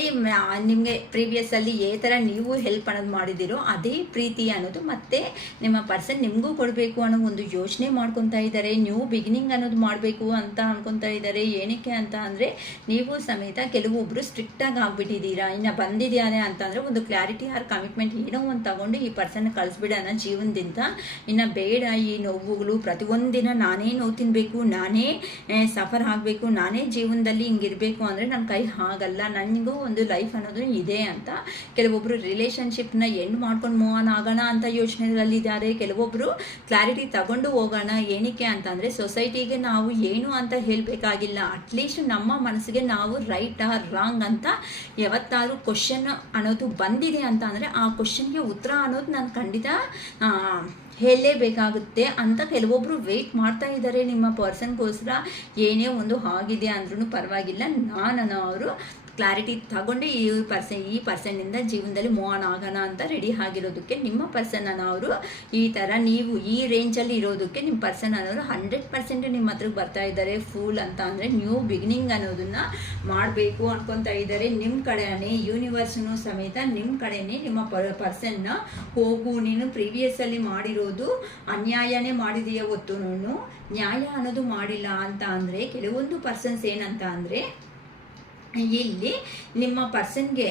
ನಿಮಗೆ ಪ್ರೀವಿಯಸ್ಸಲ್ಲಿ ಏ ಥರ ನೀವು ಹೆಲ್ಪ್ ಅನ್ನೋದು ಮಾಡಿದ್ದೀರೋ ಅದೇ ಪ್ರೀತಿ ಅನ್ನೋದು ಮತ್ತೆ ನಿಮ್ಮ ಪರ್ಸನ್ ನಿಮಗೂ ಕೊಡಬೇಕು ಅನ್ನೋ ಒಂದು ಯೋಚನೆ ಮಾಡ್ಕೊತಾ ಇದ್ದಾರೆ. ನ್ಯೂ ಬಿಗಿನಿಂಗ್ ಅನ್ನೋದು ಮಾಡಬೇಕು ಅಂತ ಅನ್ಕೊತಾ ಇದ್ದಾರೆ. ಏನಕ್ಕೆ ಅಂತ ಅಂದರೆ, ನೀವು ಸಮೇತ ಕೆಲವೊಬ್ಬರು ಸ್ಟ್ರಿಕ್ಟಾಗಿ ಆಗಿಬಿಟ್ಟಿದ್ದೀರಾ. ಇನ್ನು ಬಂದಿದ್ದಾರೆ ಅಂತಂದರೆ ಒಂದು ಕ್ಲಾರಿಟಿ ಆರ್ ಕಮಿಟ್ಮೆಂಟ್ ಏನೋ ಒಂದು ತಗೊಂಡು ಈ ಪರ್ಸನ್ ಕಳಿಸ್ಬಿಡೋಣ ಜೀವನದಿಂದ. ಇನ್ನು ಬೇಡ ಈ ನೋವುಗಳು, ಪ್ರತಿಯೊಂದಿನ ನಾನೇ ನೋವು ತಿನ್ನಬೇಕು, ನಾನೇ ಸಫರ್ ಬೇಕು, ನಾನೇ ಜೀವನದಲ್ಲಿ ಹಿಂಗಿರಬೇಕು ಅಂದರೆ ನನ್ನ ಕೈ ಆಗಲ್ಲ, ನನಗೂ ಒಂದು ಲೈಫ್ ಅನ್ನೋದು ಇದೆ ಅಂತ ಕೆಲವೊಬ್ಬರು ರಿಲೇಷನ್ಶಿಪ್ನ ಎಂಡ್ ಮಾಡ್ಕೊಂಡು ಮೂವ್ ಆನ್ ಆಗೋಣ ಅಂತ ಯೋಚನೆಗಳಲ್ಲಿದ್ದಾರೆ. ಕೆಲವೊಬ್ಬರು ಕ್ಲಾರಿಟಿ ತಗೊಂಡು ಹೋಗೋಣ. ಏನಕ್ಕೆ ಅಂತಂದರೆ, ಸೊಸೈಟಿಗೆ ನಾವು ಏನು ಅಂತ ಹೇಳಬೇಕಾಗಿಲ್ಲ, ಅಟ್ಲೀಸ್ಟ್ ನಮ್ಮ ಮನಸ್ಸಿಗೆ ನಾವು ರೈಟ್ ಆರ್ ರಾಂಗ್ ಅಂತ ಯಾವತ್ತಾದ್ರೂ ಕ್ವಶನ್ ಅನ್ನೋದು ಬಂದಿದೆ ಅಂತ ಅಂದರೆ ಆ ಕ್ವಶನ್ಗೆ ಉತ್ತರ ಅನ್ನೋದು ನಾನು ಖಂಡಿತ ಹೇಳಲೇಬೇಕಾಗುತ್ತೆ ಅಂತ ಕೆಲವೊಬ್ಬರು ವೆಯ್ಟ್ ಮಾಡ್ತಾ ಇದ್ದಾರೆ ನಿಮ್ಮ ಪರ್ಸನ್ಗೋಸ್ಕರ. ಏನೇ ಒಂದು ಆಗಿದೆ ಅಂದ್ರೂ ಪರವಾಗಿಲ್ಲ, ಅವರು ಕ್ಲಾರಿಟಿ ತಗೊಂಡು ಈ ಪರ್ಸನ್ನಿಂದ ಜೀವನದಲ್ಲಿ ಮೂವ್ ಆನ್ ಆಗೋಣ ಅಂತ ರೆಡಿ ಆಗಿರೋದಕ್ಕೆ ನಿಮ್ಮ ಪರ್ಸನ್ ಅನ್ನೋರು ಈ ಥರ ನೀವು ಈ ರೇಂಜಲ್ಲಿ ಇರೋದಕ್ಕೆ ನಿಮ್ಮ ಪರ್ಸನ್ ಅನ್ನೋರು 100% ನಿಮ್ಮ ಹತ್ರಕ್ಕೆ ಬರ್ತಾ ಇದ್ದಾರೆ. ಫೂಲ್ ಅಂತ ಅಂದರೆ ನ್ಯೂ ಬಿಗಿನಿಂಗ್ ಅನ್ನೋದನ್ನು ಮಾಡಬೇಕು ಅನ್ಕೊತಾ ಇದ್ದಾರೆ. ನಿಮ್ಮ ಕಡೆನೇ ಯೂನಿವರ್ಸ್ನು ಸಮೇತ ನಿಮ್ಮ ಕಡೆನೇ ನಿಮ್ಮ ಪರ್ಸನ್ನ ಹೋಗು, ನೀನು ಪ್ರೀವಿಯಸ್ಸಲ್ಲಿ ಮಾಡಿರೋದು ಅನ್ಯಾಯನೇ ಮಾಡಿದೆಯಾ ಹೊತ್ತು ನ್ಯಾಯ ಅನ್ನೋದು ಮಾಡಿಲ್ಲ ಅಂತ ಅಂದರೆ, ಕೆಲವೊಂದು ಪರ್ಸನ್ಸ್ ಏನಂತ ಅಂದರೆ, ಇಲ್ಲಿ ನಿಮ್ಮ ಪರ್ಸನ್ಗೆ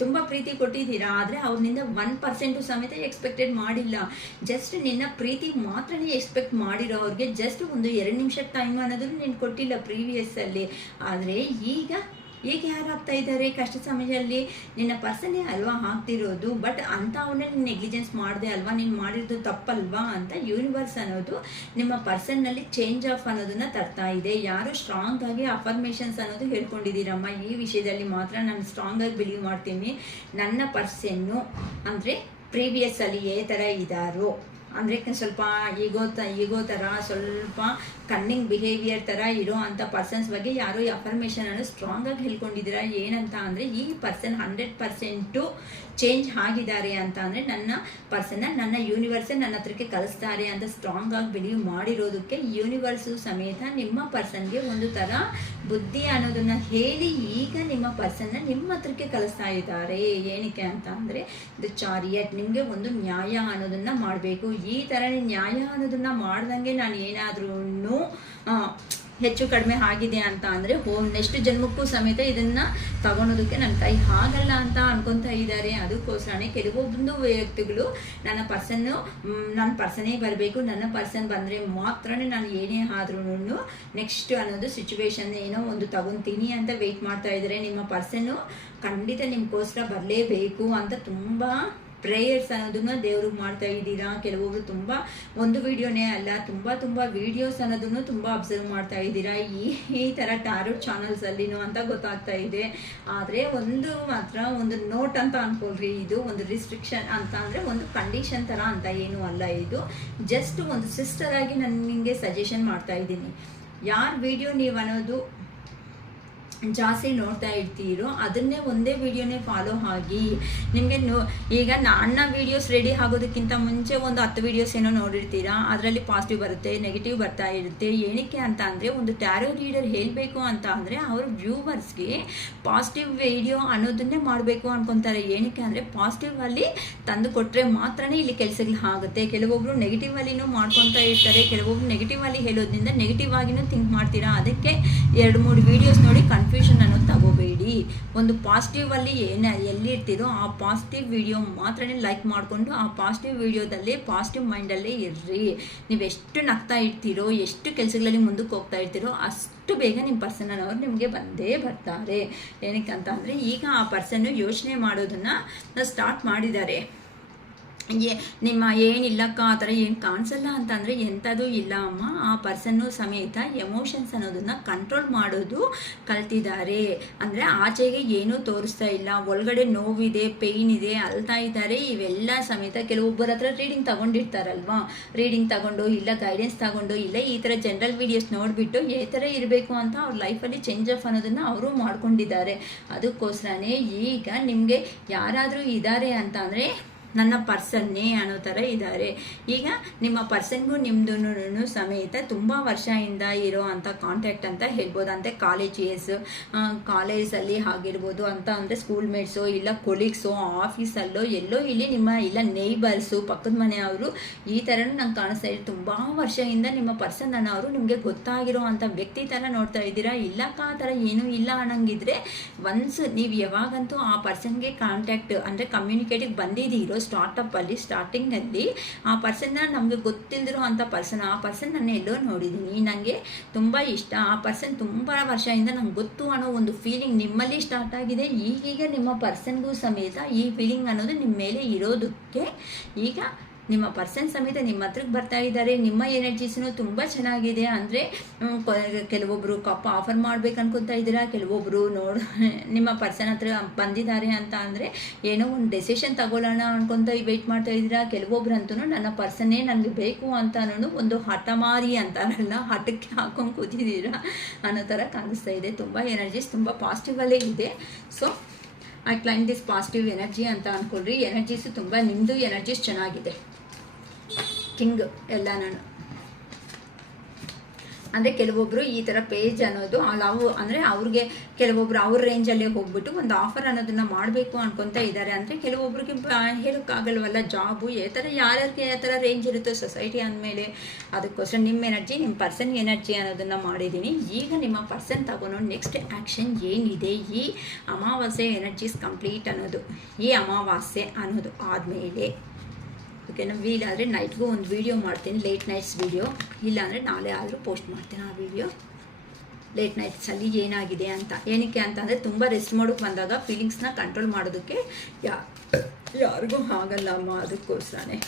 ತುಂಬ ಪ್ರೀತಿ ಕೊಟ್ಟಿದ್ದೀರಾ, ಆದರೆ ಅವ್ರನಿಂದ 1% ಸಮೇತ ಎಕ್ಸ್ಪೆಕ್ಟೆಡ್ ಮಾಡಿಲ್ಲ. ಜಸ್ಟ್ ನಿನ್ನ ಪ್ರೀತಿ ಮಾತ್ರನೇ ಎಕ್ಸ್ಪೆಕ್ಟ್ ಮಾಡಿರೋ ಅವ್ರಿಗೆ ಜಸ್ಟ್ ಒಂದು 2 ನಿಮಿಷದ ಟೈಮ್ ಅನ್ನೋದನ್ನು ನೀನು ಕೊಟ್ಟಿಲ್ಲ ಪ್ರೀವಿಯಸ್ಸಲ್ಲಿ. ಆದರೆ ಈಗ ಯಾರಾಗ್ತಾ ಇದ್ದಾರೆ ಕಷ್ಟ ಸಮಯದಲ್ಲಿ? ನಿನ್ನ ಪರ್ಸನ್ನೇ ಅಲ್ವಾ ಆಗ್ತಿರೋದು. ಬಟ್ ಅಂತ ಅವನ್ನ ನೀನು ನೆಗ್ಲಿಜೆನ್ಸ್ ಮಾಡಿದೆ ಅಲ್ವಾ, ನೀನು ಮಾಡಿರೋದು ತಪ್ಪಲ್ವಾ ಅಂತ ಯೂನಿವರ್ಸ್ ಅನ್ನೋದು ನಿಮ್ಮ ಪರ್ಸನ್ನಲ್ಲಿ ಚೇಂಜ್ ಆಫ್ ಅನ್ನೋದನ್ನ ತರ್ತಾ ಇದೆ. ಯಾರು ಸ್ಟ್ರಾಂಗ್ ಆಗಿ ಅಫರ್ಮೇಷನ್ಸ್ ಅನ್ನೋದು ಹೇಳ್ಕೊಂಡಿದ್ದೀರಮ್ಮ. ಈ ವಿಷಯದಲ್ಲಿ ಮಾತ್ರ ನಾನು ಸ್ಟ್ರಾಂಗ್ ಆಗಿ ಬಿಲೀವ್ ಮಾಡ್ತೀನಿ. ನನ್ನ ಪರ್ಸನ್ನು ಅಂದರೆ ಪ್ರೀವಿಯಸ್ಸಲ್ಲಿ ಏ ಥರ ಇದ್ದಾರೋ ಅಂದರೆ ಸ್ವಲ್ಪ ಈಗೋ ಥರ ಸ್ವಲ್ಪ ಕನ್ನಿಂಗ್ ಬಿಹೇವಿಯರ್ ಥರ ಇರೋ ಅಂಥ ಪರ್ಸನ್ಸ್ ಬಗ್ಗೆ ಯಾರೋ ಅಫರ್ಮೇಷನ್ ಅನ್ನು ಸ್ಟ್ರಾಂಗಾಗಿ ಹೇಳ್ಕೊಂಡಿದ್ದೀರಾ. ಏನಂತ ಅಂದರೆ, ಈ ಪರ್ಸನ್ 100% ಚೇಂಜ್ ಆಗಿದ್ದಾರೆ ಅಂತ ಅಂದರೆ ನನ್ನ ಪರ್ಸನ್ನ ನನ್ನ ಯೂನಿವರ್ಸೇ ನನ್ನ ಹತ್ರಕ್ಕೆ ಕಳಿಸ್ತಾರೆ ಅಂತ ಸ್ಟ್ರಾಂಗ್ ಆಗಿ ಬಿಲೀವ್ ಮಾಡಿರೋದಕ್ಕೆ ಯೂನಿವರ್ಸು ಸಮೇತ ನಿಮ್ಮ ಪರ್ಸನ್ಗೆ ಒಂದು ಥರ ಬುದ್ಧಿ ಅನ್ನೋದನ್ನು ಹೇಳಿ ಈಗ ನಿಮ್ಮ ಪರ್ಸನ್ನ ನಿಮ್ಮ ಹತ್ರಕ್ಕೆ ಕಳಿಸ್ತಾ ಇದ್ದಾರೆ. ಏನಕ್ಕೆ ಅಂತ ಅಂದರೆ, ಇದು ಚಾರಿಯಟ್, ನಿಮಗೆ ಒಂದು ನ್ಯಾಯ ಅನ್ನೋದನ್ನು ಮಾಡಬೇಕು. ಈ ಥರ ನ್ಯಾಯ ಅನ್ನೋದನ್ನು ಮಾಡ್ದಂಗೆ ನಾನು ಏನಾದ್ರೂ ಹೆಚ್ಚು ಕಡಿಮೆ ಆಗಿದೆ ಅಂತ ಅಂದರೆ ನೆಕ್ಸ್ಟ್ ಜನ್ಮಕ್ಕೂ ಸಮೇತ ಇದನ್ನು ತಗೊಳೋದಕ್ಕೆ ನನ್ನ ಕೈ ಆಗಲ್ಲ ಅಂತ ಅನ್ಕೊತಾ ಇದ್ದಾರೆ. ಅದಕ್ಕೋಸ್ಕರನೇ ಕೆಲವೊಂದು ವ್ಯಕ್ತಿಗಳು ನನ್ನ ಪರ್ಸನ್ನೇ ಬರಬೇಕು, ನನ್ನ ಪರ್ಸನ್ ಬಂದರೆ ಮಾತ್ರನೇ ನಾನು ಏನೇ ಆದ್ರೂ ನೆಕ್ಸ್ಟ್ ಅನ್ನೋದು ಸಿಚುವೇಶನ್ ಏನೋ ಒಂದು ತಗೊತೀನಿ ಅಂತ ವೆಯ್ಟ್ ಮಾಡ್ತಾ ಇದ್ದಾರೆ. ನಿಮ್ಮ ಪರ್ಸನ್ನು ಖಂಡಿತ ನಿಮಗೋಸ್ಕರ ಬರಲೇಬೇಕು ಅಂತ ತುಂಬ ಪ್ರೇಯರ್ಸ್ ಅನ್ನೋದನ್ನ ದೇವ್ರಿಗೆ ಮಾಡ್ತಾ ಇದ್ದೀರಾ. ಕೆಲವೊಬ್ರು ತುಂಬ ಒಂದು ವಿಡಿಯೋನೇ ಅಲ್ಲ, ತುಂಬ ವಿಡಿಯೋಸ್ ಅನ್ನೋದನ್ನು ತುಂಬ ಅಬ್ಸರ್ವ್ ಮಾಡ್ತಾ ಇದ್ದೀರಾ ಈ ಥರ ಟ್ಯಾರೋಟ್ ಚಾನಲ್ಸಲ್ಲಿನೂ ಅಂತ ಗೊತ್ತಾಗ್ತಾ ಇದೆ. ಆದರೆ ಒಂದು ಮಾತ್ರ ಒಂದು ನೋಟ್ ಅಂತ ಅನ್ಕೊಳ್ರಿ, ಇದು ಒಂದು ರಿಸ್ಟ್ರಿಕ್ಷನ್ ಅಂತ ಅಂದರೆ ಒಂದು ಕಂಡೀಷನ್ ಥರ ಅಂತ ಏನೂ ಅಲ್ಲ. ಇದು ಜಸ್ಟ್ ಒಂದು ಸಿಸ್ಟರ್ ಆಗಿ ನಾನು ನಿಮಗೆ ಸಜೆಷನ್ ಮಾಡ್ತಾ ಇದ್ದೀನಿ. ಯಾರು ವಿಡಿಯೋ ನೀವು ಅನ್ನೋದು ಜಾಸ್ತಿ ನೋಡ್ತಾ ಇರ್ತೀರೋ ಅದನ್ನೇ ಒಂದೇ ವಿಡಿಯೋನೇ ಫಾಲೋ ಆಗಿ. ನಿಮಗೆ ಈಗ ನನ್ನ ವೀಡಿಯೋಸ್ ರೆಡಿ ಆಗೋದಕ್ಕಿಂತ ಮುಂಚೆ ಒಂದು 10 ವೀಡಿಯೋಸ್ ಏನೋ ನೋಡಿರ್ತೀರಾ, ಅದರಲ್ಲಿ ಪಾಸಿಟಿವ್ ಬರುತ್ತೆ, ನೆಗೆಟಿವ್ ಬರ್ತಾ ಇರುತ್ತೆ. ಏನಕ್ಕೆ ಅಂತ ಅಂದರೆ, ಒಂದು ಟ್ಯಾರೋ ರೀಡರ್ ಹೇಳಬೇಕು ಅಂತ ಅಂದರೆ ಅವ್ರ ವ್ಯೂವರ್ಸ್ಗೆ ಪಾಸಿಟಿವ್ ವಿಡಿಯೋ ಅನ್ನೋದನ್ನೇ ಮಾಡಬೇಕು ಅನ್ಕೊತಾರೆ. ಏನಕ್ಕೆ ಅಂದರೆ, ಪಾಸಿಟಿವಲ್ಲಿ ತಂದು ಕೊಟ್ಟರೆ ಮಾತ್ರನೇ ಇಲ್ಲಿ ಕೆಲಸಗಳು ಆಗುತ್ತೆ. ಕೆಲವೊಬ್ಬರು ನೆಗೆಟಿವಲ್ಲಿನೂ ಮಾಡ್ಕೊತಾ ಇರ್ತಾರೆ, ಕೆಲವೊಬ್ರು ನೆಗೆಟಿವಲ್ಲಿ ಹೇಳೋದ್ರಿಂದ ನೆಗೆಟಿವ್ ಆಗಿನೂ ಥಿಂಕ್ ಮಾಡ್ತೀರಾ. ಅದಕ್ಕೆ 2-3 ವೀಡಿಯೋಸ್ ನೋಡಿ ಕನ್ಫ್ಯೂಷನ್ ಅನ್ನೋದು ತಗೋಬೇಡಿ. ಒಂದು ಪಾಸಿಟಿವಲ್ಲಿ ಎಲ್ಲಿರ್ತೀರೋ ಆ ಪಾಸಿಟಿವ್ ವಿಡಿಯೋ ಮಾತ್ರನೇ ಲೈಕ್ ಮಾಡಿಕೊಂಡು ಆ ಪಾಸಿಟಿವ್ ವಿಡಿಯೋದಲ್ಲಿ ಪಾಸಿಟಿವ್ ಮೈಂಡಲ್ಲೇ ಇರ್ರಿ. ನೀವೆಷ್ಟು ನಗ್ತಾ ಇರ್ತೀರೋ, ಎಷ್ಟು ಕೆಲಸಗಳಲ್ಲಿ ಮುಂದಕ್ಕೆ ಹೋಗ್ತಾ ಇರ್ತೀರೋ ಅಷ್ಟು ಬೇಗ ನಿಮ್ಮ ಪರ್ಸನ್ ಅನ್ನೋರು ನಿಮಗೆ ಬಂದೇ ಬರ್ತಾರೆ. ಏನಕ್ಕೆ ಅಂತ ಅಂದರೆ, ಈಗ ಆ ಪರ್ಸನ್ನು ಯೋಚನೆ ಮಾಡೋದನ್ನು ಸ್ಟಾರ್ಟ್ ಮಾಡಿದ್ದಾರೆ. ನಿಮ್ಮ ಏನಿಲ್ಲಕ್ಕ ಆ ಥರ ಏನು ಕಾಣಿಸಲ್ಲ ಅಂತಂದರೆ ಎಂಥದ್ದು ಇಲ್ಲ ಅಮ್ಮ. ಆ ಪರ್ಸನ್ನು ಸಮೇತ ಎಮೋಷನ್ಸ್ ಅನ್ನೋದನ್ನು ಕಂಟ್ರೋಲ್ ಮಾಡೋದು ಕಲ್ತಿದ್ದಾರೆ. ಅಂದರೆ ಆಚೆಗೆ ಏನೂ ತೋರಿಸ್ತಾ ಇಲ್ಲ, ಒಳಗಡೆ ನೋವಿದೆ, ಪೇಯ್ನ್ ಇದೆ, ಅಳ್ತಾ ಇದ್ದಾರೆ, ಇವೆಲ್ಲ ಸಮೇತ. ಕೆಲವೊಬ್ಬರ ಹತ್ರ ರೀಡಿಂಗ್ ತಗೊಂಡಿರ್ತಾರಲ್ವಾ, ರೀಡಿಂಗ್ ತಗೊಂಡು ಇಲ್ಲ ಗೈಡೆನ್ಸ್ ತಗೊಂಡು ಇಲ್ಲ ಈ ಥರ ಜನರಲ್ ವೀಡಿಯೋಸ್ ನೋಡಿಬಿಟ್ಟು ಈ ಥರ ಇರಬೇಕು ಅಂತ ಅವ್ರ ಲೈಫಲ್ಲಿ ಚೇಂಜ್ ಆಫ್ ಅನ್ನೋದನ್ನು ಅವರು ಮಾಡ್ಕೊಂಡಿದ್ದಾರೆ. ಅದಕ್ಕೋಸ್ಕರನೇ ಈಗ ನಿಮಗೆ ಯಾರಾದರೂ ಇದ್ದಾರೆ ಅಂತ ಅಂದರೆ ನನ್ನ ಪರ್ಸನ್ನೇ ಅನ್ನೋ ಥರ ಇದ್ದಾರೆ. ಈಗ ನಿಮ್ಮ ಪರ್ಸನ್ಗೂ ನಿಮ್ಮದು ಸಮೇತ ತುಂಬ ವರ್ಷದಿಂದ ಇರೋ ಅಂಥ ಕಾಂಟ್ಯಾಕ್ಟ್ ಅಂತ ಹೇಳ್ಬೋದು. ಅಂದರೆ ಕಾಲೇಜಲ್ಲಿ ಆಗಿರ್ಬೋದು ಅಂತ ಅಂದರೆ ಸ್ಕೂಲ್ ಮೇಟ್ಸು ಇಲ್ಲ ಕೊಲೀಗ್ಸು ಆಫೀಸಲ್ಲೋ ಎಲ್ಲೋ ಇಲ್ಲಿ ನಿಮ್ಮ ಇಲ್ಲ ನೇಬರ್ಸು ಪಕ್ಕದ ಮನೆಯವರು ಈ ಥರನೂ ನಂಗೆ ಕಾಣಿಸ್ತಾ ಇದೆ. ತುಂಬ ವರ್ಷದಿಂದ ನಿಮ್ಮ ಪರ್ಸನ್ ಅನ್ನೋರು ನಿಮಗೆ ಗೊತ್ತಾಗಿರೋ ಅಂಥ ವ್ಯಕ್ತಿ ಥರ ನೋಡ್ತಾ ಇದ್ದೀರಾ. ಇಲ್ಲಕ್ಕ ಆ ಥರ ಏನೂ ಇಲ್ಲ ಅನ್ನಂಗಿದ್ರೆ ಒನ್ಸ್ ನೀವು ಯಾವಾಗಂತೂ ಆ ಪರ್ಸನ್ಗೆ ಕಾಂಟ್ಯಾಕ್ಟ್ ಅಂದರೆ ಕಮ್ಯುನಿಕೇಟಿವ್ ಬಂದಿದ್ದೀರೋ ಸ್ಟಾರ್ಟಿಂಗ್ನಲ್ಲಿ ಆ ಪರ್ಸನ್ನ ನಮಗೆ ಗೊತ್ತಿಲ್ಲದಿರೋ ಅಂಥ ಆ ಪರ್ಸನ್ ನಾನು ಎಲ್ಲೋ ನೋಡಿದ್ದೀನಿ, ನನಗೆ ತುಂಬ ಇಷ್ಟ, ಆ ಪರ್ಸನ್ ತುಂಬ ವರ್ಷದಿಂದ ನಂಗೆ ಗೊತ್ತು ಅನ್ನೋ ಒಂದು ಫೀಲಿಂಗ್ ನಿಮ್ಮಲ್ಲಿ ಸ್ಟಾರ್ಟ್ ಆಗಿದೆ. ಈಗೀಗ ನಿಮ್ಮ ಪರ್ಸನ್ಗೂ ಸಮೇತ ಈ ಫೀಲಿಂಗ್ ಅನ್ನೋದು ನಿಮ್ಮ ಮೇಲೆ ಇರೋದಕ್ಕೆ ಈಗ ನಿಮ್ಮ ಪರ್ಸನ್ ಸಮೇತ ನಿಮ್ಮ ಹತ್ರಕ್ಕೆ ಬರ್ತಾ ಇದ್ದಾರೆ. ನಿಮ್ಮ ಎನರ್ಜೀಸ್ನು ತುಂಬ ಚೆನ್ನಾಗಿದೆ. ಅಂದರೆ ಕೆಲವೊಬ್ಬರು ಆಫರ್ ಮಾಡ್ಬೇಕು ಅನ್ಕೊತಾ ಇದ್ದೀರಾ, ಕೆಲವೊಬ್ಬರು ನಿಮ್ಮ ಪರ್ಸನ್ ಹತ್ರ ಬಂದಿದ್ದಾರೆ ಅಂತ ಅಂದರೆ ಏನೋ ಒಂದು ಡೆಸಿಷನ್ ತಗೊಳ್ಳೋಣ ಅನ್ಕೊತ ವೆಯ್ಟ್ ಮಾಡ್ತಾ ಇದ್ದೀರಾ. ಕೆಲವೊಬ್ರಂತೂ ನನ್ನ ಪರ್ಸನ್ನೇ ನನಗೆ ಬೇಕು ಅಂತ ಒಂದು ಹಠಮಾರಿ ಅಂತಾರಲ್ಲ, ಹಠಕ್ಕೆ ಹಾಕೊಂಡು ಕೂತಿದ್ದೀರಾ ಅನ್ನೋ ಥರ ಕಾಣಿಸ್ತಾ ಇದೆ. ತುಂಬ ಎನರ್ಜೀಸ್ ತುಂಬ ಪಾಸಿಟಿವಲ್ಲೇ ಇದೆ. So I claim this positive energy ಅಂತ ಅಂದ್ಕೊಳ್ರಿ. ಎನರ್ಜೀಸು ತುಂಬ ನಿಮ್ಮದು ಎನರ್ಜೀಸ್ ಚೆನ್ನಾಗಿದೆ. ಕಿಂಗ್ ಎಲ್ಲ ನಾನು ಅಂದರೆ ಕೆಲವೊಬ್ಬರು ಈ ಥರ ಪೇಜ್ ಅನ್ನೋದು ಅಂದರೆ ಅವ್ರಿಗೆ ಕೆಲವೊಬ್ರು ಅವ್ರ ರೇಂಜಲ್ಲೇ ಹೋಗ್ಬಿಟ್ಟು ಒಂದು ಆಫರ್ ಅನ್ನೋದನ್ನು ಮಾಡಬೇಕು ಅನ್ಕೊತಾ ಇದ್ದಾರೆ. ಅಂದರೆ ಕೆಲವೊಬ್ರಿಗೆ ಹೇಳೋಕ್ಕಾಗಲ್ವಲ್ಲ, ಜಾಬು ಯಾರ್ಯಾರಿಗೆ ಯಾವ ಥರ ರೇಂಜ್ ಇರುತ್ತೋ ಸೊಸೈಟಿ ಅಂದಮೇಲೆ. ಅದಕ್ಕೋಸ್ಕರ ನಿಮ್ಮ ಎನರ್ಜಿ ನಿಮ್ಮ ಪರ್ಸನ್ ಎನರ್ಜಿ ಅನ್ನೋದನ್ನು ಮಾಡಿದ್ದೀನಿ. ಈಗ ನಿಮ್ಮ ಪರ್ಸನ್ ತಗೊಂಡು ನೆಕ್ಸ್ಟ್ ಆ್ಯಕ್ಷನ್ ಏನಿದೆ, ಈ ಅಮಾವಾಸ್ಯೆ ಎನರ್ಜೀಸ್ ಕಂಪ್ಲೀಟ್ ಅನ್ನೋದು, ಈ ಅಮಾವಾಸ್ಯೆ ಅನ್ನೋದು ಆದಮೇಲೆ ಓಕೆನಾ, ವೀಲಾದರೆ ನೈಟ್ಗೂ ಒಂದು ವೀಡಿಯೋ ಮಾಡ್ತೀನಿ, ಲೇಟ್ ನೈಟ್ಸ್ ವೀಡಿಯೋ. ಇಲ್ಲಾಂದರೆ ನಾಳೆ ಆದರೂ ಪೋಸ್ಟ್ ಮಾಡ್ತೀನಿ ಆ ವೀಡಿಯೋ. ಲೇಟ್ ನೈಟ್ಸಲ್ಲಿ ಏನಾಗಿದೆ ಅಂತ, ಏನಕ್ಕೆ ಅಂತಂದರೆ ತುಂಬ ರೆಸ್ಟ್ ಮಾಡೋಕ್ಕೆ ಬಂದಾಗ ಫೀಲಿಂಗ್ಸ್ನ ಕಂಟ್ರೋಲ್ ಮಾಡೋದಕ್ಕೆ ಯಾರಿಗೂ ಆಗಲ್ಲ ಅಮ್ಮ. ಅದಕ್ಕೋಸ್ಕರನೇ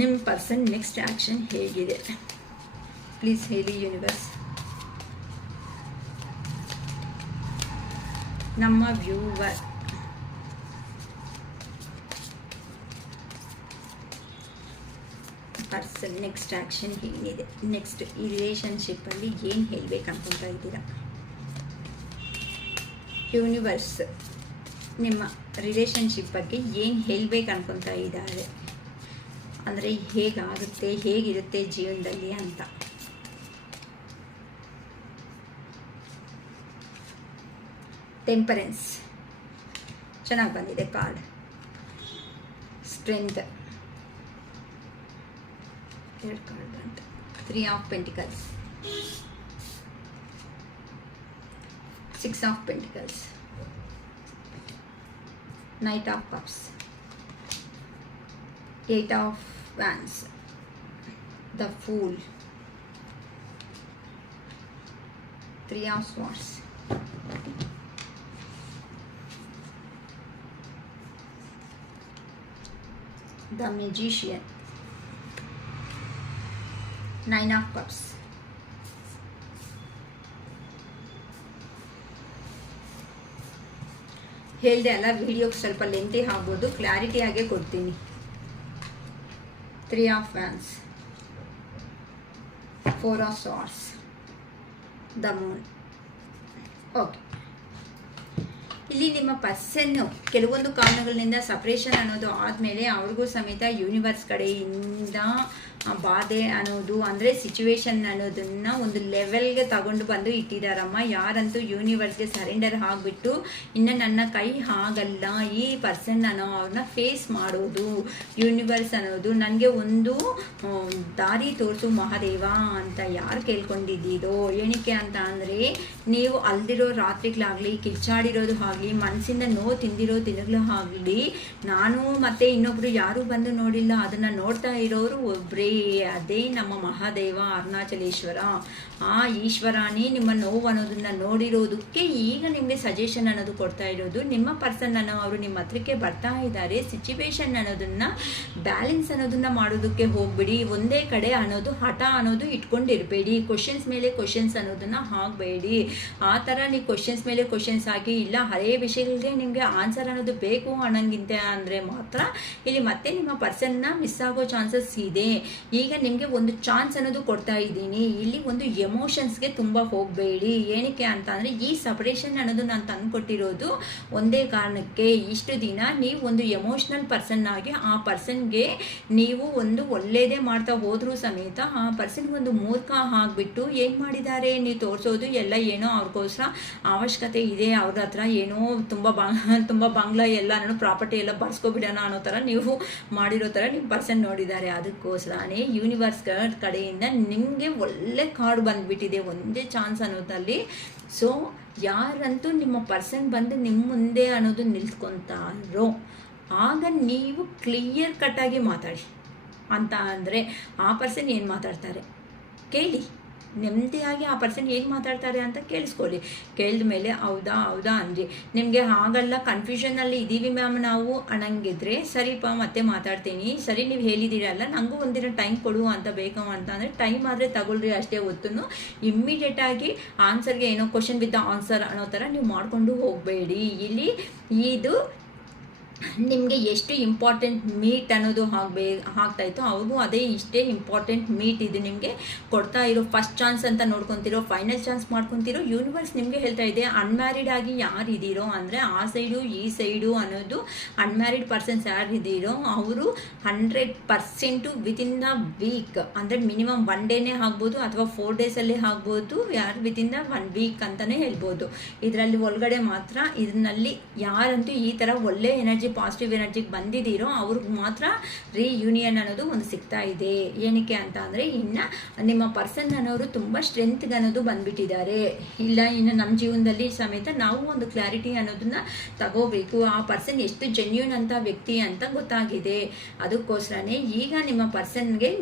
ನಿಮ್ಮ ಪರ್ಸನ್ ನೆಕ್ಸ್ಟ್ ಆ್ಯಕ್ಷನ್ ಹೇಗಿದೆ ಪ್ಲೀಸ್ ಹೇಳಿ ಯೂನಿವರ್ಸ್. ನಮ್ಮ ವ್ಯೂವರ್ ಪರ್ಸನ್ ನೆಕ್ಸ್ಟ್ ಆ್ಯಕ್ಷನ್ ಏನಿದೆ, ನೆಕ್ಸ್ಟ್ ಈ ರಿಲೇಷನ್ಶಿಪ್ಪಲ್ಲಿ ಏನು ಹೇಳಬೇಕು ಅನ್ಕೊತಾ ಇದ್ದೀರಾ. ಯೂನಿವರ್ಸ್ ನಿಮ್ಮ ರಿಲೇಷನ್ಶಿಪ್ ಬಗ್ಗೆ ಏನು ಹೇಳಬೇಕು ಅನ್ಕೊತಾ ಇದ್ದಾರೆ, ಅಂದರೆ ಹೇಗಾಗುತ್ತೆ ಹೇಗಿರುತ್ತೆ ಜೀವನದಲ್ಲಿ ಅಂತ. ಟೆಂಪರೆನ್ಸ್ ಚೆನ್ನಾಗಿ ಬಂದಿದೆ ಕಾರ್ಡ್. ಸ್ಟ್ರೆಂತ್ ಕಾರ್ಡ್ ಬಂತು. 3 of pentacles, 6 of pentacles, knight of cups, 8 of wands, the fool, 3 of swords, the magician, 9 of cups. ಹೇಳಿದೆ ಅಲ್ಲ, ವಿಡಿಯೋಗೆ ಸ್ವಲ್ಪ ಲೆಂತಿ ಆಗ್ಬೋದು, ಕ್ಲಾರಿಟಿಯಾಗೆ ಕೊಡ್ತೀನಿ. 3 of wands, 4 of swords, the moon. Okay, ಇಲ್ಲಿ ನಿಮ್ಮ ಪರ್ಸನ್ನು ಕೆಲವೊಂದು ಕಾರಣಗಳಿಂದ ಸಪ್ರೇಷನ್ ಅನ್ನೋದು ಆದಮೇಲೆ ಅವ್ರಿಗೂ ಸಮೇತ ಯೂನಿವರ್ಸ್ ಕಡೆಯಿಂದ ಬಾಧೆ ಅನ್ನೋದು ಅಂದರೆ ಸಿಚುವೇಶನ್ ಅನ್ನೋದನ್ನು ಒಂದು ಲೆವೆಲ್ಗೆ ತಗೊಂಡು ಬಂದು ಇಟ್ಟಿದ್ದಾರಮ್ಮ. ಯಾರಂತೂ ಯೂನಿವರ್ಸ್ಗೆ ಸರೆಂಡರ್ ಆಗಿಬಿಟ್ಟು ಇನ್ನು ನನ್ನ ಕೈ ಆಗಲ್ಲ, ಈ ಪರ್ಸನ್ ಅನ್ನೋ ಅವ್ರನ್ನ ಫೇಸ್ ಮಾಡೋದು ಯೂನಿವರ್ಸ್ ಅನ್ನೋದು ನನಗೆ ಒಂದು ದಾರಿ ತೋರಿಸು ಮಹಾದೇವ ಅಂತ ಯಾರು ಕೇಳ್ಕೊಂಡಿದ್ದೀರೋ. ಏನಕ್ಕೆ ಅಂತ ಅಂದರೆ ನೀವು ಅಲ್ದಿರೋ ರಾತ್ರಿಗಳಾಗಲಿ, ಕಿಚ್ಚಾಡಿರೋದು ಆಗಲಿ, ಮನಸ್ಸಿಂದ ನೋವು ತಿಂದಿರೋ ದಿನಗಳು ಆಗಲಿ, ನಾನು ಮತ್ತು ಇನ್ನೊಬ್ಬರು ಯಾರೂ ಬಂದು ನೋಡಿಲ್ಲ, ಅದನ್ನು ನೋಡ್ತಾ ಇರೋರು ಒಬ್ಬರೇ ಅದೇ ನಮ್ಮ ಮಹಾದೇವ ಅರುಣಾಚಲೇಶ್ವರ. ಆ ಈಶ್ವರಾನೇ ನಿಮ್ಮ ನೋವು ಅನ್ನೋದನ್ನ ನೋಡಿರೋದಕ್ಕೆ ಈಗ ನಿಮಗೆ ಸಜೆಷನ್ ಅನ್ನೋದು ಕೊಡ್ತಾ ಇರೋದು. ನಿಮ್ಮ ಪರ್ಸನ್ ಅನ್ನೋ ಅವರು ನಿಮ್ಮ ಹತ್ರಕ್ಕೆ ಬರ್ತಾ ಇದ್ದಾರೆ. ಸಿಚುವೇಶನ್ ಅನ್ನೋದನ್ನ ಬ್ಯಾಲೆನ್ಸ್ ಅನ್ನೋದನ್ನ ಮಾಡೋದಕ್ಕೆ ಹೋಗ್ಬಿಡಿ. ಒಂದೇ ಕಡೆ ಅನ್ನೋದು ಹಠ ಅನ್ನೋದು ಇಟ್ಕೊಂಡಿರಬೇಡಿ. ಕ್ವಶನ್ಸ್ ಮೇಲೆ ಕ್ವಶನ್ಸ್ ಅನ್ನೋದನ್ನ ಹಾಕಬೇಡಿ. ಆ ಥರ ನೀವು ಕ್ವಶನ್ಸ್ ಮೇಲೆ ಕ್ವಶನ್ಸ್ ಹಾಕಿ ಇಲ್ಲ ಹಳೆಯ ವಿಷಯಗಳಿಗೆ ನಿಮಗೆ ಆನ್ಸರ್ ಅನ್ನೋದು ಬೇಕು ಅನ್ನಂಗಿಂತ ಅಂದರೆ ಮಾತ್ರ ಇಲ್ಲಿ ಮತ್ತೆ ನಿಮ್ಮ ಪರ್ಸನ್ನ ಮಿಸ್ ಆಗೋ ಚಾನ್ಸಸ್ ಇದೆ. ಈಗ ನಿಮಗೆ ಒಂದು ಚಾನ್ಸ್ ಅನ್ನೋದು ಕೊಡ್ತಾ ಇದ್ದೀನಿ. ಇಲ್ಲಿ ಒಂದು ಎಮೋಷನ್ಸ್ಗೆ ತುಂಬ ಹೋಗಬೇಡಿ. ಏನಕ್ಕೆ ಅಂತ ಅಂದರೆ ಈ ಸಪರೇಷನ್ ಅನ್ನೋದು ನಾನು ತಂದುಕೊಟ್ಟಿರೋದು ಒಂದೇ ಕಾರಣಕ್ಕೆ. ಇಷ್ಟು ದಿನ ನೀವು ಒಂದು ಎಮೋಷ್ನಲ್ ಪರ್ಸನ್ ಆಗಿ ಆ ಪರ್ಸನ್ಗೆ ನೀವು ಒಂದು ಒಳ್ಳೆಯದೇ ಮಾಡ್ತಾ ಹೋದ್ರೂ ಸಮೇತ ಆ ಪರ್ಸನ್ಗೆ ಒಂದು ಮೂರ್ಖ ಆಗಿಬಿಟ್ಟು ಏನು ಮಾಡಿದ್ದಾರೆ ನೀವು ತೋರಿಸೋದು ಎಲ್ಲ ಏನೋ ಅವ್ರಿಗೋಸ್ಕರ ಅವಶ್ಯಕತೆ ಇದೆ, ಅವ್ರ ಹತ್ರ ಏನೋ ತುಂಬ ಬಾಂಗ್ಲಾ ಎಲ್ಲ ನಾನು ಪ್ರಾಪರ್ಟಿ ಎಲ್ಲ ಬರ್ಸ್ಕೊಬಿಡೋಣ ಅನ್ನೋ ಥರ ನೀವು ಮಾಡಿರೋ ಥರ ನಿಮ್ಮ ಪರ್ಸನ್ ನೋಡಿದ್ದಾರೆ. ಅದಕ್ಕೋಸ್ಕರನೇ ಯೂನಿವರ್ಸ್ ಕಡೆಯಿಂದ ನಿಮಗೆ ಒಳ್ಳೆ ಕಾರ್ಡ್ ಬಂದುಬಿಟ್ಟಿದೆ ಒಂದೇ ಚಾನ್ಸ್ ಅನ್ನೋದಲ್ಲಿ. ಸೊ ಯಾರಂತೂ ನಿಮ್ಮ ಪರ್ಸನ್ ಬಂದು ನಿಮ್ಮ ಮುಂದೆ ಅನ್ನೋದು ನಿಲ್ಸ್ಕೊತಾರೋ ಆಗ ನೀವು ಕ್ಲಿಯರ್ ಕಟ್ಟಾಗಿ ಮಾತಾಡಿ. ಅಂತ ಅಂದರೆ ಆ ಪರ್ಸನ್ ಏನು ಮಾತಾಡ್ತಾರೆ ಕೇಳಿ, ನೆಮ್ಮದಿಯಾಗಿ ಆ ಪರ್ಸನ್ ಏನು ಮಾತಾಡ್ತಾರೆ ಅಂತ ಕೇಳಿಸ್ಕೊಳ್ಳಿ. ಕೇಳಿದ ಮೇಲೆ ಹೌದಾ ಅಂದ್ರಿ. ನಿಮಗೆ ಹಾಗಲ್ಲ ಕನ್ಫ್ಯೂಷನಲ್ಲಿ ಇದ್ದೀವಿ ಮ್ಯಾಮ್ ನಾವು ಅನ್ನಂಗಿದ್ರೆ ಸರಿಪಾ ಮತ್ತೆ ಮಾತಾಡ್ತೀನಿ, ಸರಿ ನೀವು ಹೇಳಿದ್ದೀರಲ್ಲ ನನಗೂ ಒಂದಿನ ಟೈಮ್ ಕೊಡು ಅಂತ ಬೇಕು ಅಂತ ಅಂದರೆ ಟೈಮ್ ಆದರೆ ತಗೊಳ್ರಿ ಅಷ್ಟೇ. ಹೊತ್ತು ಇಮ್ಮಿಡಿಯೇಟಾಗಿ ಆನ್ಸರ್ಗೆ ಏನೋ ಕ್ವಶನ್ ವಿತ್ ಆನ್ಸರ್ ಅನ್ನೋ ಥರ ನೀವು ಮಾಡಿಕೊಂಡು ಹೋಗಬೇಡಿ. ಇಲ್ಲಿ ಇದು ನಿಮಗೆ ಎಷ್ಟು ಇಂಪಾರ್ಟೆಂಟ್ ಮೀಟ್ ಅನ್ನೋದು ಆಗ್ತಾಯಿತ್ತು ಅವ್ರಿಗೂ ಅದೇ ಇಷ್ಟೇ ಇಂಪಾರ್ಟೆಂಟ್ ಮೀಟ್ ಇದು ನಿಮಗೆ ಕೊಡ್ತಾ ಇರೋ ಫಸ್ಟ್ ಚಾನ್ಸ್ ಅಂತ ನೋಡ್ಕೊತಿರೋ, ಫೈನಲ್ ಚಾನ್ಸ್ ಮಾಡ್ಕೊತಿರೋ. ಯೂನಿವರ್ಸ್ ನಿಮಗೆ ಹೇಳ್ತಾ ಇದೆ ಅನ್ಮ್ಯಾರಿಡ್ ಆಗಿ ಯಾರು ಇದ್ದೀರೋ ಅಂದರೆ ಆ ಸೈಡು ಈ ಸೈಡು ಅನ್ನೋದು ಅನ್ಮ್ಯಾರಿಡ್ ಪರ್ಸನ್ಸ್ ಯಾರು ಇದ್ದೀರೋ ಅವರು 100% ವಿತಿನ್ ದ ವೀಕ್ ಅಂದರೆ ಮಿನಿಮಮ್ 1 ಡೇನೇ ಆಗ್ಬೋದು ಅಥವಾ 4 ಡೇಸಲ್ಲೇ ಆಗ್ಬೋದು, ಯಾರು ವಿತಿನ್ ದ 1 ವೀಕ್ ಅಂತಲೇ ಹೇಳ್ಬೋದು. ಇದರಲ್ಲಿ ಒಳಗಡೆ ಮಾತ್ರ ಇದರಲ್ಲಿ ಯಾರಂತೂ ಈ ಥರ ಒಳ್ಳೆ ಎನರ್ಜಿ ಪಾಸಿಟಿವ್ ಎನರ್ಜಿಗೆ ಬಂದಿದ್ದೀರೋ ಅವ್ರಿಗೆ ಮಾತ್ರ ರಿಯೂನಿಯನ್ ಅನ್ನೋದು ಒಂದು ಸಿಗ್ತಾ ಇದೆ. ಏನಕ್ಕೆ ಅಂತ ಅಂದರೆ ಇನ್ನು ನಿಮ್ಮ ಪರ್ಸನ್ ಅನ್ನೋರು ತುಂಬ ಸ್ಟ್ರೆಂತ್ ಅನ್ನೋದು ಬಂದ್ಬಿಟ್ಟಿದ್ದಾರೆ. ಇಲ್ಲ ಇನ್ನು ನಮ್ಮ ಜೀವನದಲ್ಲಿ ಸಮೇತ ನಾವು ಒಂದು ಕ್ಲಾರಿಟಿ ಅನ್ನೋದನ್ನ ತಗೋಬೇಕು. ಆ ಪರ್ಸನ್ ಎಷ್ಟು ಜೆನ್ಯೂನ್ ಅಂತ ವ್ಯಕ್ತಿ ಅಂತ ಗೊತ್ತಾಗಿದೆ. ಅದಕ್ಕೋಸ್ಕರನೇ ಈಗ ನಿಮ್ಮ ಪರ್ಸನ್ಗೆ